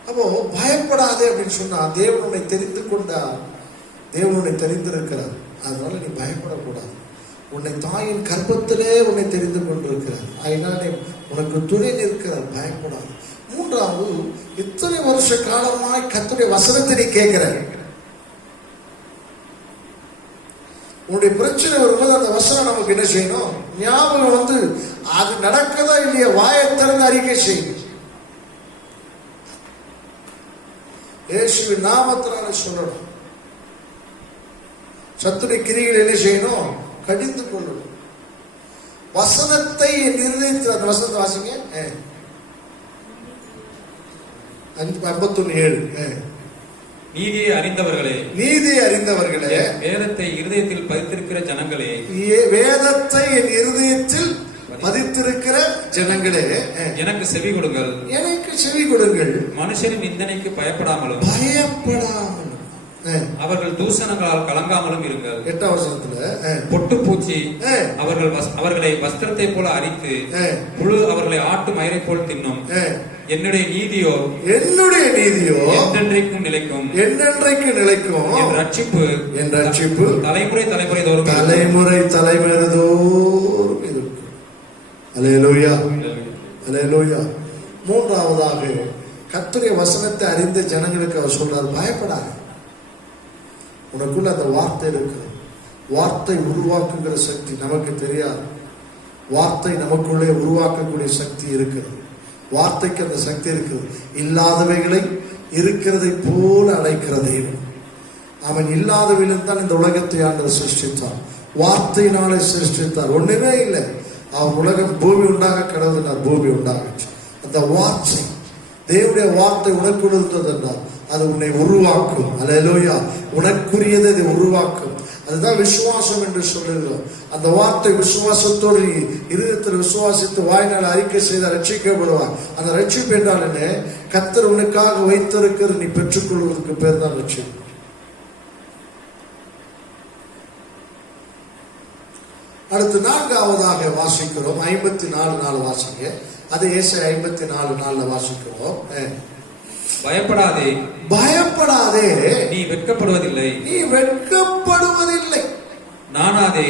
அப்போ பயப்படாதே அப்படின்னு சொன்னா, தேவன் உன்னை தெரிந்து கொண்டார், தேவன் உன்னை தெரிந்திருக்கிறார். அதனால நீ பயப்படக்கூடாது. உன்னை தாயின் கர்ப்பத்திலே உன்னை தெரிந்து கொண்டிருக்கிறார். அதனால உனக்கு துணை நிற்கிறார், பயப்படாது. மூன்றாவது, இத்தனை வருஷ காலமாய் கர்த்தருடைய வசனத்தை நீ கேட்கிற. உன்னுடைய பிரச்சனை வரும்போது அந்த வசனம் நமக்கு என்ன செய்யணும், ஞாபகம் வந்து அது நடக்கதா இல்லையா வாயை திறந்து அறிக்கை செய்யும். இயேசுவின் நாமத்தினால சொல்லணும். சத்துடைய கிரிகள் என்ன செய்யணும், கடிந்து கொள்ளணும். வசனத்தை நிர்ணயித்து, அந்த வசனத்தை வாசிங்க. 51:7. நீதியை அறிந்தவர்களே, நீதியை அறிந்தவர்களே, வேதத்தை இருதயத்தில் பதித்திருக்கிற ஜனங்களே, வேதத்தை என் இருதயத்தில் பதித்திருக்கிற ஜனங்களே, எனக்கு செவி கொடுங்கள், எனக்கு செவி கொடுங்கள். மனுஷரின் நிந்தனைக்கு பயப்படாமலும் அவர்கள் தூஷணங்களால் கலங்காமலும் இருங்கள். 8ஆம் வசனத்துல, பொட்டுப்பூச்சி அவர்களை வஸ்திரத்தை போல அரித்து, புழு அவர்களை ஆட்டு மயிரை போல் தின்னும். என்னுடைய நீதியோ என்றென்றைக்கும் நிலைக்கும், என் ரட்சிப்பு தலைமுறை தோறும் இருக்கும். அல்லேலூயா, அல்லேலூயா. மூன்றாவதாக, கர்த்தருடைய வசனத்தை அறிந்த ஜனங்களுக்கு அவர் சொல்றார், பயப்படாத. உனக்குள்ள அந்த வார்த்தை இருக்கு. வார்த்தை உருவாக்குகிற சக்தி நமக்கு தெரியாது. வார்த்தை நமக்குள்ளே உருவாக்கக்கூடிய சக்தி இருக்கிறது. வார்த்தைக்கு அந்த சக்தி இருக்கிறது. இல்லாதவைகளை இருக்கிறதை போல அழைக்கிறதே. அவன் இல்லாதவையிலும் தான் இந்த உலகத்தை ஆண்டவர் சிருஷ்டித்தார். வார்த்தையினாலே சிருஷ்டித்தார். ஒண்ணுமே இல்லை. அவன் உலகம் பூமி உண்டாக கடவுள் பூமி உண்டாகிச்சு. அந்த வார்த்தை, தேவனுடைய வார்த்தை உனக்குள் இருந்தது என்றால் அது உன்னை உருவாக்கும். அல்லேலூயா. உனக்குரியதை அதை உருவாக்கும். அதுதான் விசுவாசம் என்று சொல்லுகிறோம். அந்த வார்த்தை விசுவாசத்தோடு இருதயத்தில் விசுவாசித்து வாயினால் அறிக்கை செய்த ரட்சிக்கப்படுவார். அந்த ரட்சிப்பு என்றால் என்ன, கர்த்தர் உனக்காக வைத்திருக்கிற நீ பெற்றுக்கொள்வதற்கு பேர் தான் ரட்சிப்பு. அடுத்து நான்காவதாக வாசிக்கிறோம். 54:4 வாசிங்க. அது ஏசாயா 54:4 வாசிக்கிறோம். பயப்படாதே, பயப்படாதே, நீ வெட்கப்படுவதில்லை, நானாதே,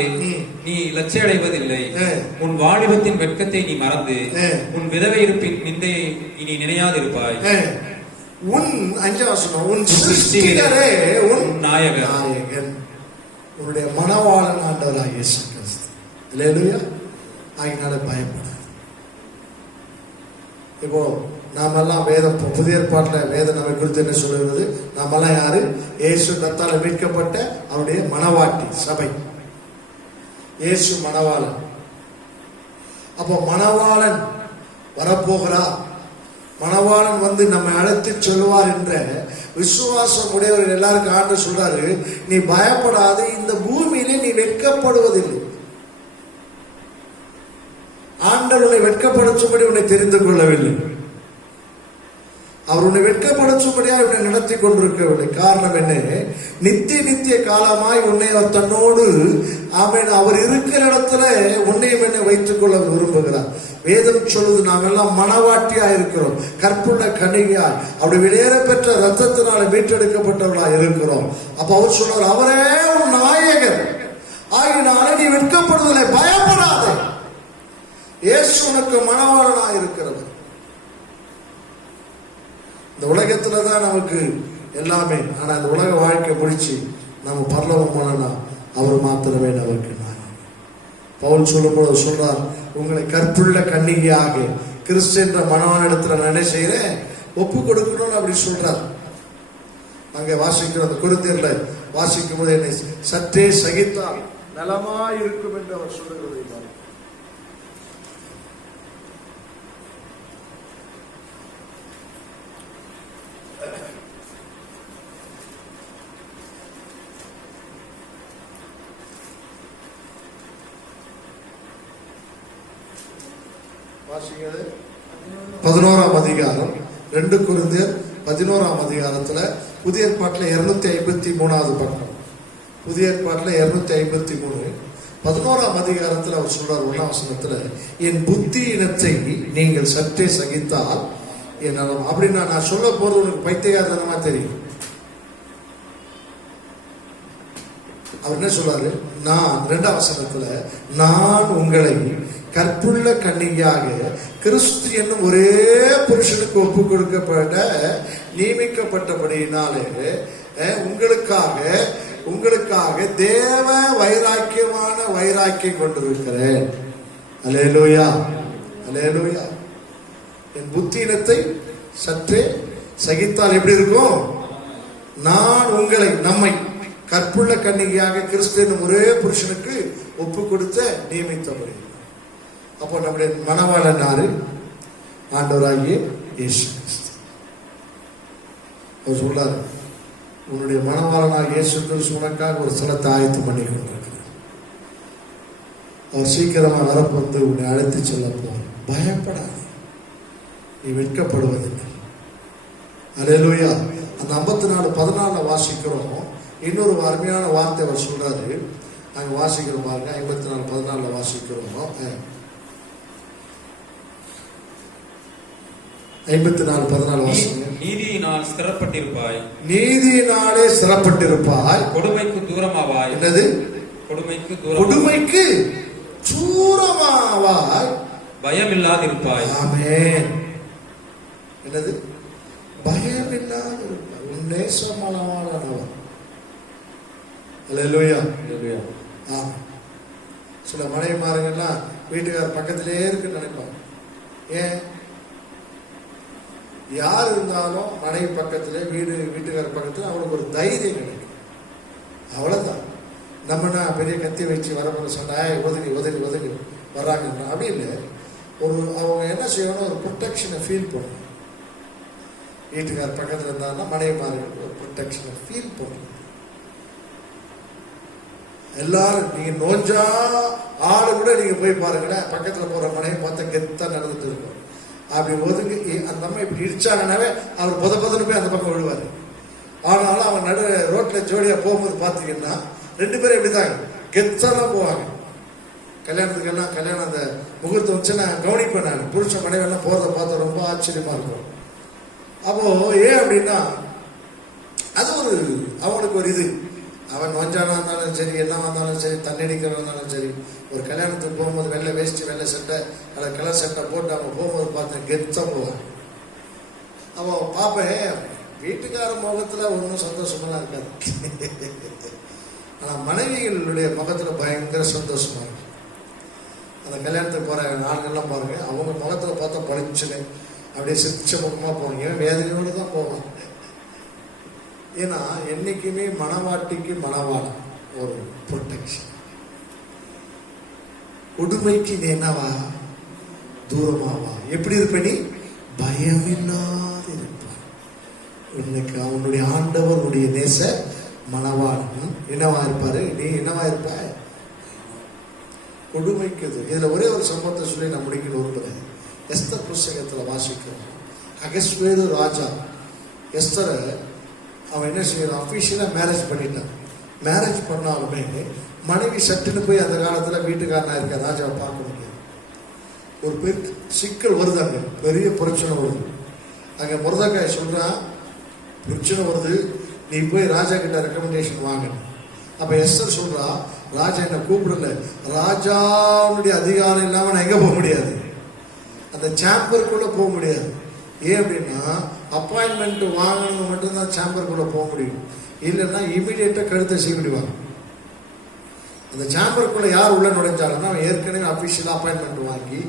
நீ லட்சியடைவதில்லை. உன் வாலிபத்தின் வெட்கத்தை நீ மறந்து, உன் விதவை இருப்பின் நிந்தையை இனி நினையாதிருப்பாய். உன் 5ஆம் வசனம், உன் சிருஷ்டிகரே உன் நாயகன், உன்னுடைய மணவாளன் ஆண்டவராகிய இயேசு கிறிஸ்து. அல்லேலூயா. அதனால பயப்படாது. இப்போ நாமெல்லாம் வேதம், புதிய ஏற்பாட்டில் வேதம் நம்மை குறித்து என்ன சொல்லுகிறது, நாமெல்லாம் யாரு, இயேசு கர்த்தால மீட்கப்பட்ட அவருடைய மணவாட்டி சபை. இயேசு மணவாளன். அப்போ மணவாளன் வரப்போகிறார். மணவாளன் வந்து நம்மை அழைத்து சொல்லுவார் என்ற விசுவாசம் உடையவர்கள் எல்லாருக்கும் ஆண்டு சொல்றாரு, நீ பயப்படாது, இந்த பூமியிலே நீ வெட்கப்படுவதில்லை. ஆண்டவர் உன்னை வெட்கப்படுத்தும்படி உன்னை தெரிந்து கொள்ளவில்லை. அவர் உன்னை வெட்கப்படுத்தும்படியாக உன்னை நடத்தி கொண்டிருக்கவில்லை. காரணம் என்ன, நித்திய காலமாய் உன்னை அவர் தன்னோடு அவர் இருக்கிற இடத்துல உன்னையும் என்னை வைத்துக் கொள்ள விரும்புகிறார். வேதம் சொல்லுது, நாம் எல்லாம் மணவாட்டியா இருக்கிறோம், கற்புள்ள கன்னிகையாய் அவருடைய வெளியேற பெற்ற ரத்தத்தினால மீட்டெடுக்கப்பட்டவர்களா இருக்கிறோம். அப்ப அவர் சொல்றார், அவரே உன் நாயகர் ஆகினால நீ வெட்கப்படுவதில்லை, பயப்படாத. இயேசு உனக்கு மணவாளனாய் இருக்கிறவர். இந்த உலகத்துல தான் நமக்கு எல்லாமே. ஆனா இந்த உலக வாழ்க்கை முடிச்சு நம்ம பரலோகம் போனா அவர் மாத்திரமே நமக்கு நான். பவுல் சொல்லும்போது சொல்றார், உங்களை கற்புள்ள கன்னிகையாக கிறிஸ்து என்ற மணவாளனிடத்துல நான் என்ன செய்யறேன், ஒப்பு கொடுக்கணும்னு அப்படி சொல்றார். அங்க வாசிக்கிற அந்த கொரிந்தியர்ல வாசிக்கும் போது என்னை சற்றே சகித்தால் நலமாய் இருக்கும் என்று அவர் சொல்லுகிறதை வாசிக்கிறது 11ஆம் அதிகாரம் 2 கொரிந்தியர் 11ஆம் அதிகாரத்துல புதிய ஏற்பாட்டுல 253வது பக்கம். புதிய ஏற்பாட்டுல 253 11ஆம் அதிகாரத்துல அவர் சொல்றார் 1ஆம் வசனத்துல, என் புத்தியினத்தை நீங்கள் சற்றே சகித்தால் என்னால. அப்படின்னா நான் சொல்ல போறது உனக்கு பைத்தியகாரத்தனமா தெரியும். அவர் என்ன சொல்றாரு, நான் 2ஆம் வசனத்துல, நான் உங்களை கற்புள்ள கன்னிகையாக கிறிஸ்து என்னும் ஒரே புருஷனுக்கு ஒப்பு கொடுக்கப்பட நியமிக்கப்பட்டபடியினாலே உங்களுக்காக தேவ வைராக்கியமான வைராக்கியம் கொண்டிருக்கிறேன். அல்லேலூயா, அல்லேலூயா. என் புத்தியினத்தை சற்றே சகித்தால் எப்படி இருக்கும், நான் உங்களை நம்மை கற்புள்ள கன்னிகையாக கிறிஸ்து என்னும் ஒரே புருஷனுக்கு ஒப்பு கொடுத்த நியமித்தபடி. அப்போ நம்முடைய மணவாளன் யாரு, ஆண்டவராகிய இயேசு கிறிஸ்து. அவர் சொல்றாரு, உன்னுடைய மணவாளனாக இயேசு கிறிஸ்து உனக்காக ஒரு ஸ்தலத்தை ஆயத்தம் பண்ணி கொண்டிருக்கிறார். அவர் சீக்கிரமா வரப்போந்து உன்னை அழைத்து செல்ல போவார். பயப்படாது, நீ வெட்கப்படுவதில்லை. அல்லேலூயா. அந்த 54:14 வாசிக்கிறோம். இன்னொரு அருமையான வார்த்தை அவர் சொல்றாரு, நாங்க வாசிக்கிறோம் பாருங்க. 54:14 வாசிக்கிறோம். 54:14 வாசிங்க. நீதியினால் ஸ்திரப்பட்டிருப்பாய், நீதியினாலே ஸ்திரப்பட்டிருப்பாய், கொடுமைக்கு தூரமாவாய். என்னது, கொடுமைக்கு தூரமாவாய், பயமில்லாதிருப்பாய். ஆமென். என்னது, பயமில்லாதிருப்பாய். உன் நேசமானவர். அல்லேலூயா. சில மனைவிமார்கள்லாம் வீட்டுக்கார பக்கத்திலே இருக்குன்னு நினைப்பாங்க. ஏன், யார் இருந்தாலும் மனைவி பக்கத்துல, வீட்டுக்கார பக்கத்துல அவளுக்கு ஒரு தைரியம் கிடைக்கும். அவ்வளவுதான். நம்மனா பெரிய கத்தி வச்சு வரப்போற சொன்னா ஒதுங்கி ஒதுங்கி ஒதுங்கி வர்றாங்க அப்படின்னு அவங்க என்ன செய்யணும், ஒரு ப்ரொடெக்ஷனை ஃபீல் பண்ணணும். வீட்டுக்கார பக்கத்துல இருந்தாங்கன்னா மனைவிமார்கள் ஒரு ப்ரொடெக்ஷனை ஃபீல் பண்ணணும். எல்லாரும் நீங்க நோஞ்சா ஆளு கூட நீங்க போய் பாருங்களேன், பக்கத்துல போற மனைவி பார்த்தா கெத்தா நடந்துட்டு இருக்கும். அப்படி ஒதுங்கி அந்த அம்மா இப்படி இடிச்சாங்கன்னாவே அவர் பொதன்னு போய் அந்த பக்கம் விழுவாரு. ஆனாலும் அவன் நடு ரோட்ல ஜோடியா போகும்போது பாத்தீங்கன்னா 2 பேரும் இப்படிதான் கெத்தா தான் போவாங்க. கல்யாணத்துக்கெல்லாம் கல்யாணம் அந்த முகூர்த்தம் வச்சு நான் கவனிப்பேன். நான் புருஷ மனைவி எல்லாம் போறதை பார்த்து ரொம்ப ஆச்சரியமா இருக்கும். அப்போ ஏன் அப்படின்னா அது ஒரு அவனுக்கு ஒரு இது, அவன் நொஞ்சானா இருந்தாலும் சரி, என்ன வந்தாலும் சரி, தண்ணடிக்கிறவன் இருந்தாலும் சரி, ஒரு கல்யாணத்துக்கு போகும்போது வெள்ளை வேஷ்டி வெள்ளை சட்டை அல்லது கலர் சட்டை போட்டு அவங்க போகும்போது பார்த்தேன் கெத்தா போவான். அவன் பார்ப்பேன், வீட்டுக்கார முகத்துல ஒன்றும் சந்தோஷமெல்லாம் இருக்காது. ஆனா மனைவிகளுடைய முகத்துல பயங்கர சந்தோஷமா இருக்கு. அந்த கல்யாணத்துக்கு போற ஆண்கள்லாம் பாருங்க, அவங்க முகத்துல பார்த்தா பழிச்சுன்னு அப்படியே சிரிச்ச முகமா போவாங்க. ஏன் வேதனையோடு தான் போவாங்க. ஏன்னா என்னைக்குமே மணவாட்டிக்கு மணவாளன் ஒரு ப்ரொடெக்ஷன். கொடுமைக்கு நீ என்னவா, தூரமாவா. எப்படி இருப்ப நீ, பயமில்லாது இருப்ப. இன்னைக்கு அவனுடைய ஆண்டவர் உடைய நேச மணவாளன் என்னவா இருப்பாரு, நீ என்னவா இருப்ப, கொடுமைக்கு. இதுல ஒரே ஒரு சம்பவத்தை சொல்லி நான் முடிக்கணும் இருப்பது. எஸ்தர் புஸ்தகத்துல வாசிக்கிறோம். அகஸ்வேரு ராஜா எஸ்தரை அவன் என்ன செய்யறான், அபிஷியலா மேரேஜ் பண்ணிட்டான். மேரேஜ் பண்ணாலுமே மனைவி சட்டுன்னு போய் அந்த காலத்துல வீட்டுக்காரனா இருக்க ராஜாவை பார்க்க முடியாது. ஒரு பெரிய சிக்கல் வருது, அங்க பெரிய பிரச்சனை வருது. அங்க மொர்தெகாய் சொல்றான், பிரச்சனை வருது, நீ போய் ராஜா கிட்ட ரெக்கமெண்டேஷன் வாங்க. அப்ப எஸ்தர் சொல்றா, ராஜா என்ன கூப்பிடல, ராஜாவுடைய அதிகாரம் இல்லாம நான் எங்க போக முடியாது, அந்த சாம்பருக்குள்ள போக முடியாது. ஏன் அப்படின்னா அப்பாயின்மெண்ட் வாங்கணும் மட்டும்தான் சேம்பருக்குள்ள போக முடியும். இல்லைன்னா இமீடியட்டா கழுத்தை சீவிடுவாங்க. அந்த சேம்பருக்குள்ள யார் உள்ள நுழைஞ்சாங்கன்னா அவன் ஏற்கனவே அபிஷியலா அப்பாயின்மெண்ட் வாங்கி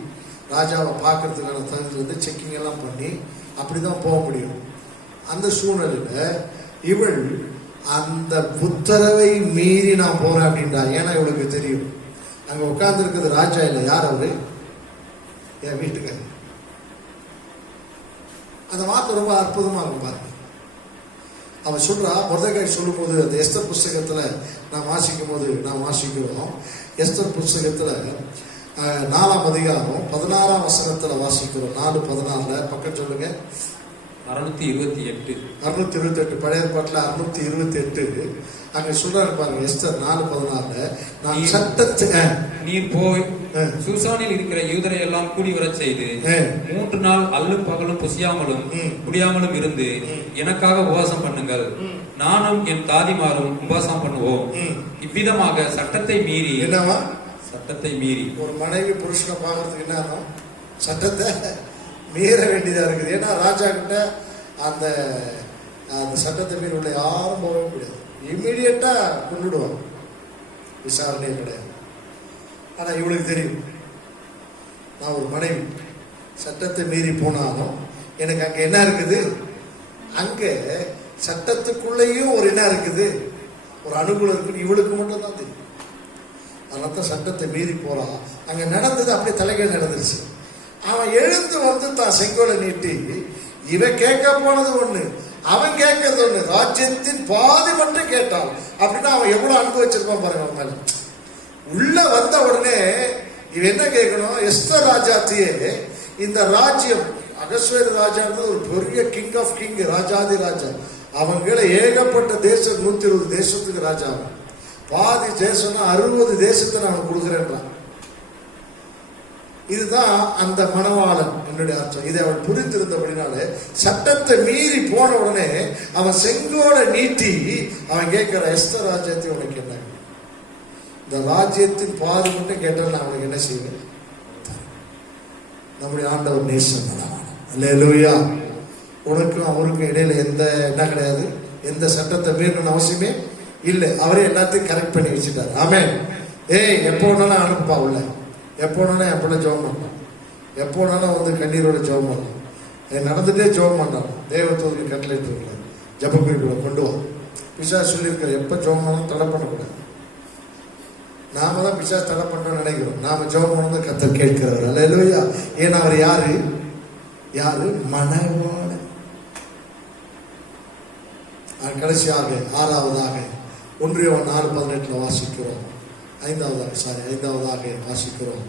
ராஜாவை பார்க்கறதுக்கான தகுதி செக்கிங் எல்லாம் பண்ணி அப்படிதான் போக முடியும். அந்த சூழ்நிலையில இவள் அந்த உத்தரவை மீறி நான் போறேன் அப்படின்றா. ஏன்னா இவளுக்கு தெரியும் அங்க உட்கார்ந்து இருக்கிறது ராஜா இல்லை, யார் அவரு? என் வீட்டுக்காரர். அந்த வார்த்தை ரொம்ப அற்புதமா இருக்கும் பாருங்க. அவன் சொல்றா, மொர்தெகாய் சொல்லும் போது அந்த எஸ்தர் புஸ்தகத்துல நான் வாசிக்கிறோம். எஸ்தர் புஸ்தகத்துல 4ஆம் அதிகாரம் 16ஆம் வசனத்துல வாசிக்கிறோம். 4:14 பக்கம் சொல்லுங்க. 628 பழைய ஏற்பாட்டுல 628 அங்க சொல்றாரு பாருங்க. எஸ்தர் 4:14 நான் சட்டத்தை நீர் போய் சூசானில் இருக்கிற யூதரை எல்லாம் கூடி வரச் செய்து 3 நாள் அல்லும் பகலும் புசியாமலும் குடியாமலும் இருந்து எனக்காக உபவாசம் பண்ணுங்கள், நானும் என் தாதிமாரும் உபவாசம் பண்ணுவோம். இவ்விதமாக சட்டத்தை மீறி என்னவா சட்டத்தை மீறி ஒரு மனைவி புருஷனை பார்க்கறதுக்கு என்ன சட்டத்தை மீற வேண்டியதா இருக்குது. ஏன்னா ராஜா கிட்ட அந்த சட்டத்தை மீறி உள்ள யாரும் போகவே முடியாது. இம்மிடியட்டா கொண்டுடுவாங்க, விசாரணையே கிடையாது. ஆனா இவளுக்கு தெரியும் நான் ஒரு மனைவி, சட்டத்தை மீறி போனாலும் எனக்கு அங்க என்ன இருக்குது, அங்க சட்டத்துக்குள்ளேயும் ஒரு என்ன இருக்குது, ஒரு அனுகூலம் இருக்குது. இவளுக்கு மட்டும் தான் தெரியும். அதனால சட்டத்தை மீறி போறா. அங்க நடந்தது அப்படியே தலைகள் நடந்துருச்சு. அவன் எழுந்து வந்து தான் செங்கோலை நீட்டி, இவன் கேட்க போனது ஒண்ணு, அவன் கேட்கறது ஒண்ணு, ராஜ்யத்தின் பாதி மட்டும் கேட்டான். அப்படின்னா அவன் எவ்வளவு அன்பு வச்சிருப்பான் பாருங்க அவன் மேல. உள்ள வந்த உடனே இவன் என்ன கேட்கணும், எஸ்தர் ராஜாத்தியே இந்த ராஜ்யம், அகஸ்வேரு ராஜான்றது ஒரு பெரிய கிங் ஆஃப் கிங், ராஜாதி ராஜா. அவங்க ஏகப்பட்ட தேசம், 120 தேசத்துக்கு ராஜா. பாதி தேசம்னா 60 தேசத்தை நான் கொடுக்குறேன்றான். இதுதான் அந்த மணவாளன் என்னுடைய அர்த்தம். இதை அவன் புரிந்திருந்தபடினாலே சட்டத்தை மீறி போன உடனே அவன் செங்கோலை நீட்டி அவன் கேட்கிற, எஸ்தர் ராஜ்யத்தை உனக்கு என்ன, இந்த ராஜ்யத்தின் பாதி மட்டும் கேட்டால் நான் அவனுக்கு என்ன செய்வேன். நம்முடைய ஆண்டவர் நேசன். அல்லேலூயா. உனக்கும் அவருக்கும் இடையில எந்த என்ன கிடையாது, எந்த சட்டத்தை மீறணும்னு அவசியமே இல்லை. அவரே எல்லாத்தையும் கரெக்ட் பண்ணி வச்சுட்டார். ஆமென். எப்போ வேணாலும் அனுப்புப்பா உள்ள, எப்போ வேணாலும் என் பிள்ளை ஜெபம் பண்ணலாம், எப்போ வேணாலும் வந்து கண்ணீரோட ஜெபம் பண்ணலாம், நடந்துட்டே ஜெபம் பண்ணலாம். தேவத்தூருக்கு கட்டளைட்டு இருக்கலாம், ஜப குறிப்புகளை கொண்டு வா. பிசாசு சொல்லியிருக்கிற எப்போ ஜெபம் பண்ணாலும் தடை பண்ணக்கூடாது. நாம தான் பிசாசு தடை பண்ணணும்னு நினைக்கிறோம். நாம ஜெபம் பண்ணணும், கர்த்தர் கேட்கிறவர். அல்லேலூயா. ஏன்னா அவர் யாரு, மணவாளன். கடைசியாக 6வதாக 1 யோவான் 4:18 வாசிக்கிறோம். 5வதாக வாசிக்கிறோம்.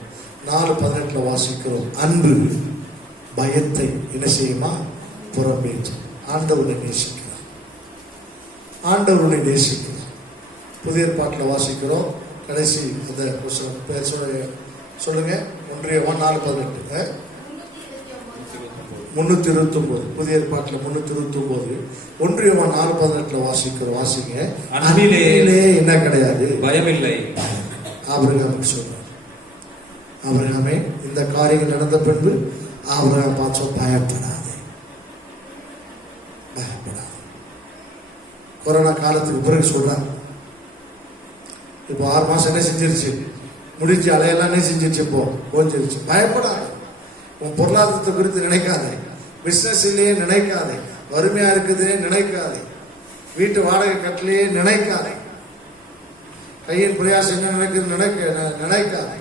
4:18 வாசிக்கிறோம். அன்பு பயத்தை என்ன செய்யுமா, புறம்பேற்று. ஆண்டவரை நேசிக்கிறார், ஆண்டவரை நேசிக்கிறார். புதிய ஏற்பாட்டில் வாசிக்கிறோம். கடைசி அந்த பேர் சொல்லுங்க. 1 யோவான் 4:18 329. புதிய ஏற்பாட்டில் 329. 1 யோவான் 4:18 வாசிக்கிறோம். வாசிங்க. அன்பிலே என்ன கிடையாது, பயமில்லை. ஆபிரகாமுக்கு சொல்றார். ஆபிரகாமே, இந்த காரியங்கள் நடந்த பின்பு ஆபிரகாம் பார்த்து பயப்படாதே, பயப்படாது. கொரோனா காலத்துக்கு பிறகு சொல்றார். இப்போ 6 மாசம் என்ன செஞ்சிருச்சு, முடிஞ்சு அலையெல்லாம் என்ன செஞ்சிருச்சு, இப்போ கொஞ்சிருச்சு. பயப்படாது. உன் பொருளாதாரத்தை குறித்து நினைக்காதே, பிசினஸ் இல்லையே நினைக்காதே, வறுமையா இருக்குதுன்னே நினைக்காதே, வீட்டு வாடகை கட்டலையே நினைக்காதே, கையின் பிரயாசம் என்ன நடக்குது நினைக்காதே,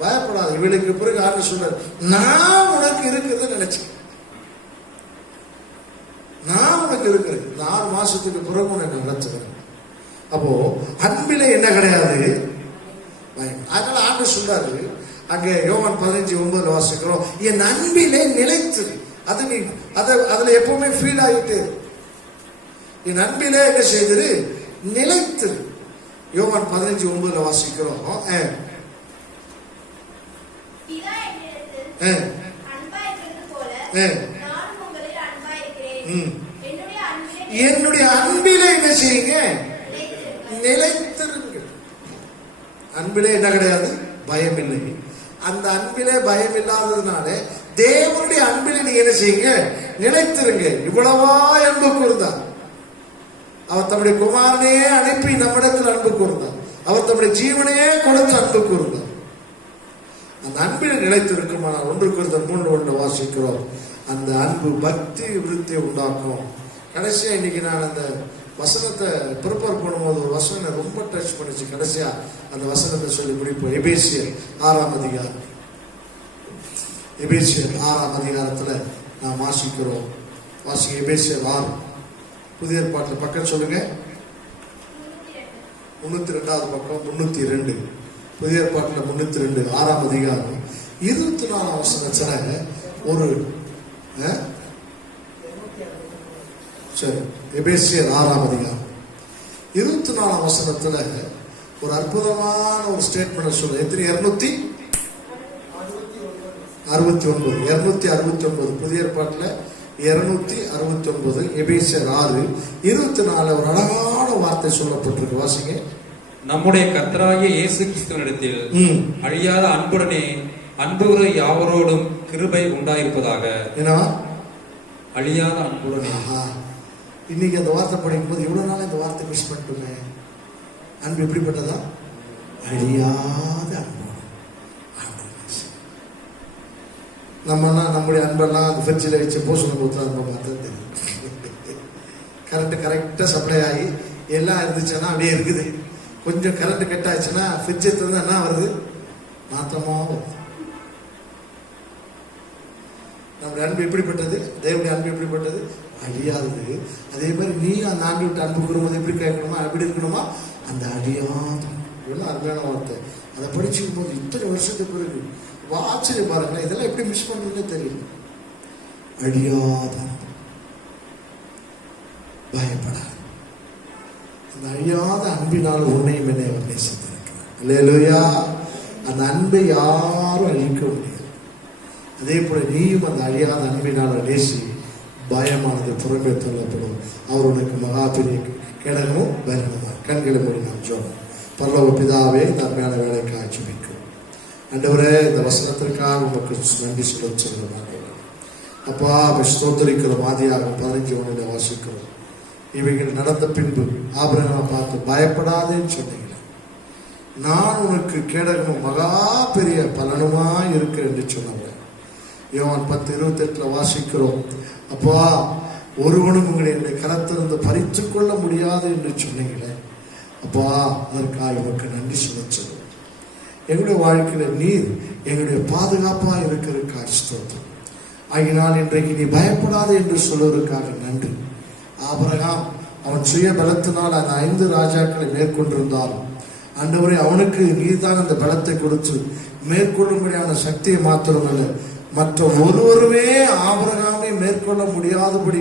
பயப்படாது. இவளுக்கு பிறகு ஆண்டு சொல்றாரு, நான் உனக்கு இருக்கிறது நினைச்சு, நான் உனக்கு இருக்கிறேன், இந்த 6 மாசத்துக்கு பிறகு உனக்கு நினைச்சுக்கிறேன். அப்போ அன்பிலே என்ன கிடையாது, பயம். அதனால ஆண்டு சொல்றாரு அங்கே யோவான் 15:9 வாசிக்கிறோம், என் அன்பிலே நிலைத்து. அது நீ அதுல எப்பவுமே ஃபீல் ஆகிட்டு, என் அன்பிலே என்ன செய்தது, நிலைத்து. யோவான் 15:9 வாசிக்கிறோம். என்னுடைய அன்பிலே என்ன செய்யுங்க, நிலைத்திருங்க. அன்பிலே என்ன கிடையாது, பயம் இல்லை. அந்த அன்பிலே பயம் இல்லாததுனால தேவனுடைய அன்பிலே நீங்க என்ன செய்யுங்க, நிலைத்திருங்க. இவ்வளவா அன்பு கூர்ந்தார். அவர் தம்முடைய குமாரனே அனுப்பி நம்மிடத்தில் அன்பு கூர்ந்தார். அவர் தம்முடைய ஜீவனையே கொடுத்து அன்பு கூர்ந்தார். அந்த அன்பில் நிலைத்திருக்குமானால் 1 Corinthians 3:1 வாசிக்கிறோம். அந்த அன்பு பக்தி விருத்தி உண்டாக்கும். கடைசியா இன்னைக்கு நான் அந்த வசனத்தை ப்ரிப்பேர் பண்ணும்போது ஒரு வசனம் ரொம்ப டச் பண்ணிச்சு. கடைசியா அந்த வசனத்தை சொல்லி முடிப்போம். எபேசியர் 6ஆம் அதிகாரம். எபேசியர் 6ஆம் அதிகாரத்துல நாம் வாசிக்கிறோம். எபேசியர் 6 புதிய ஏற்பாட்டில் பக்கம் சொல்லுங்க. 302வது பக்கம் 302 புதிய ஏற்பாட்டில் 302 6ஆம் அதிகாரம் 24ஆம் வசனத்துல ஒரு சரி எபேசியர் 6ஆம் அதிகாரம் 24ஆம் வசனத்துல ஒரு அற்புதமான ஒரு ஸ்டேட்மெண்ட் சொல்ல. எத்தனை? 269 புதிய ஏற்பாட்டில் 269 எபேசியர் 6:24 ஒரு அழகான வார்த்தை சொல்லப்பட்டிருக்கு. வாசிங்க. நம்முடைய கர்த்தராகிய இயேசு கிறிஸ்துவினிடத்தில் அழியாத அன்புடனே அன்புற யாவரோடும் கிருபை உண்டாயிருப்பதாக. ஏன்னா அழியாத அன்புடனே. இன்னைக்கு அந்த வார்த்தை படிக்கும் போது இவ்வளவு நாள் இந்த வார்த்தை மிஸ் பண்ணிட்டுமே. அன்பு எப்படிப்பட்டதா? அழியாத அன்பு. நம்முடைய அன்பெல்லாம் அந்த ஃப்ரிட்ஜில் வச்சு போஷணம் கொடுத்தா அன்பை பார்த்தா தெரியும். கரண்ட் கரெக்டாக சப்ளை ஆகி எல்லாம் இருந்துச்சுன்னா அப்படியே இருக்குது. கொஞ்சம் கரண்ட் கட் ஆச்சுன்னா ஃப்ரிட்ஜ் எடுத்து என்ன வருது? நாத்தமாக வருது. நம்முடைய அன்பு எப்படிப்பட்டது? தேவனுடைய அன்பு எப்படிப்பட்டது? அழியாதது. அதே மாதிரி நீ அந்த ஆண்டு விட்டு அன்பு கூறும்போது எப்படி கேட்கணுமா, எப்படி இருக்கணுமா? அந்த அழியாத. இவ்வளோ அருமையான வார்த்தை. அதை படிச்சுக்கும் போது இத்தனை வருஷத்துக்கு பிறகு ஆச்சரியம் பாருங்களேன். இதெல்லாம் எப்படி மிஸ் பண்றதுன்னு தெரியல. அழியாத பயப்படாது. அந்த அழியாத அன்பினால் உன்னையும் என்னை அவர் நேசித்திருக்கிறார். அல்லேலூயா. அந்த அன்பை யாரும் அழிக்க முடியாது. அதே போல நீயும் அந்த அழியாத அன்பினால் நேசி. பயமானது புறமே தள்ளப்படும். அவர் உனக்கு மகா பெரிய கிடங்கும் பயணமா. கண்களை மூடி நாம் ஜெபம். பரலோக பிதாவே, இந்த அருமையான வேலைக்காக ஜெபிக்கிறோம். ஆண்டவரே, இந்த வசனத்திற்காக உமக்கு நன்றி சொல்லுகிறோம். அப்பா ஸ்தோத்திரிக்கிறோம். ஆதியாகமம் 15:1 வாசிக்கிறோம். இவைகள் நடந்த பின்பு ஆபிரகாமை பார்த்து பயப்படாதேன்னு சொன்னீங்க. நான் உனக்கு கேடகமும் மகா பெரிய பலனுமா இருக்கு என்று சொன்னவர். யோவான் 10:28 வாசிக்கிறோம். அப்பா ஒருவனும் உங்களை என்னை கரத்திலிருந்து பறித்து கொள்ள முடியாது என்று சொன்னீங்களே. அப்பா அதற்காக உனக்கு நன்றி சொல்லுகிறோம். எங்களுடைய வாழ்க்கையில நீர் எங்களுடைய பாதுகாப்பா இருக்கிறதுக்காக ஸ்தோத்திரம். ஆகினால் இன்றைக்கு நீ பயப்படாது என்று சொல்வதற்காக நன்றி. ஆபிரகாம் அவன் சுய பலத்தினால் அந்த 5 ராஜாக்களை மேற்கொண்டிருந்தாலும் ஆண்டவரே அவனுக்கு நீர்தான் அந்த பலத்தை கொடுத்து மேற்கொள்ளும்படியான சக்தியை மாத்திரமல்ல, மற்ற ஒருவருமே ஆபிரகாமை மேற்கொள்ள முடியாதபடி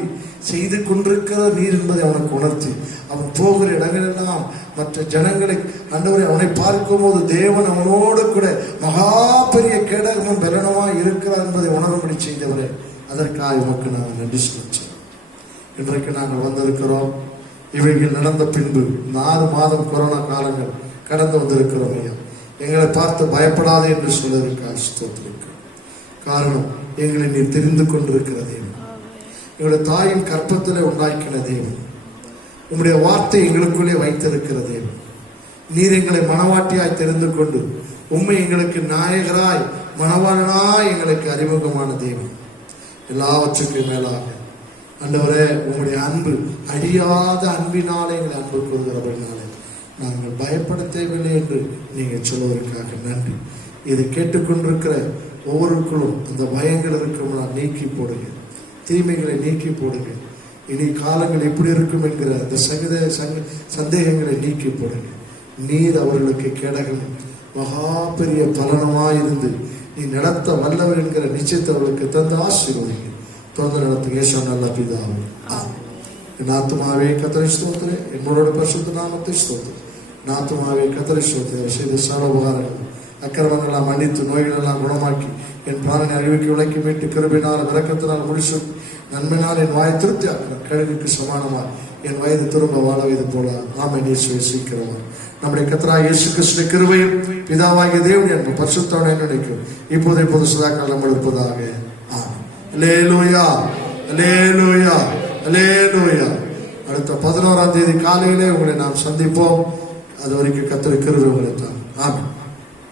செய்து கொண்டிருக்கிற நீர் என்பதை அவனுக்கு உணர்த்தி அவன் போகிற இடங்களெல்லாம் மற்ற ஜனங்களை ஆண்டவரை அவனை பார்க்கும் போது தேவன் அவனோடு கூட மகா பெரிய கேடகமும் பலனமா இருக்கிறார் என்பதை உணரும்படி செய்தவரே, அதற்காக உமக்கு நாங்கள் நன்றி சொல்லுவோம். இன்றைக்கு நாங்கள் வந்திருக்கிறோம். இவைகள் நடந்த பின்பு 6 மாதம் கொரோனா காலங்கள் கடந்து வந்திருக்கிறோம். ஐயா, எங்களை பார்த்து பயப்படாது என்று சொல்வதற்காக ஸ்தோத்திரிக்கிறோம். காரணம், எங்களை நீர் தெரிந்து கொண்டிருக்கிற தேவன், எங்களுடைய தாயின் கற்பத்திலே உண்டாக்கின தேவன், உம்முடைய வார்த்தை எங்களுக்குள்ளே வைத்திருக்கிற தேவன், நீர் எங்களை மனவாட்டியாய் தெரிந்து கொண்டு உம்மை எங்களுக்கு நாயகராய் மனவாளனாய் எங்களுக்கு அறிமுகமான தேவன். எல்லாவற்றுக்கும் மேலாக ஆண்டவரே, உங்களுடைய அன்பு அழியாத அன்பினாலே எங்களை அன்பு கூறுகிறபடினாலே நாங்கள் பயப்பட தேவையில்லை என்று நீங்கள் சொல்வதற்காக நன்றி. இதை கேட்டுக்கொண்டிருக்கிற ஒவ்வொருக்குள்ளும் அந்த பயங்கள் இருக்கும் நீக்கி போடுங்க, தீமைகளை நீக்கி போடுங்க. இனி காலங்கள் எப்படி இருக்கும் என்கிற அந்த சந்தேகங்களை நீக்கி போடுங்க. நீர் அவர்களுக்கு கேடகம் மகா பெரிய பலனமாயிருந்து நீ நடத்த வல்லவர் என்கிற நிச்சயத்தை அவர்களுக்கு தந்து ஆசீர்வதிங்க. தொடர்ந்து நடத்துங்க. இயேசு நல்ல பிதாவே. என் ஆத்துமாவே கர்த்தரை ஸ்தோத்திரே, என்னோட பரிசுத்த நாமத்தை ஸ்தோத்திரே. என் ஆத்துமாவே கர்த்தரை ஸ்தோத்திரே. செய்த சர்வ உபகாரங்கள் அக்கிரமங்களெல்லாம் மன்னித்து நோய்களெல்லாம் குணமாக்கி என் பிராணனை அறிவிக்கு விளக்கி மீட்டு கிருபையினால் இரக்கத்தினால் முடிச்சு நன்மையினால் என் வாயை திருப்தி ஆக்கிறார். கழுகுக்கு சமானமா என் வயது திரும்ப வாழ வைது போல ஆமென். இயேசுவை சீக்கிரமா நம்முடைய கர்த்தராகிய இயேசு கிறிஸ்துவின் கிருபையும் பிதாவாகிய தேவனுடைய அன்பும் பரிசுத்தமும் நினைக்கும் இப்போது சதாகாலம் இருப்பதாக. ஆமென். அல்லேலூயா, அல்லேலூயா, அல்லேலூயா. அடுத்த 11ஆம் தேதி காலையிலே உங்களை நாம் சந்திப்போம். அது வரைக்கும் கர்த்தர் கிருபை உங்களை தாரும். ஆமென்.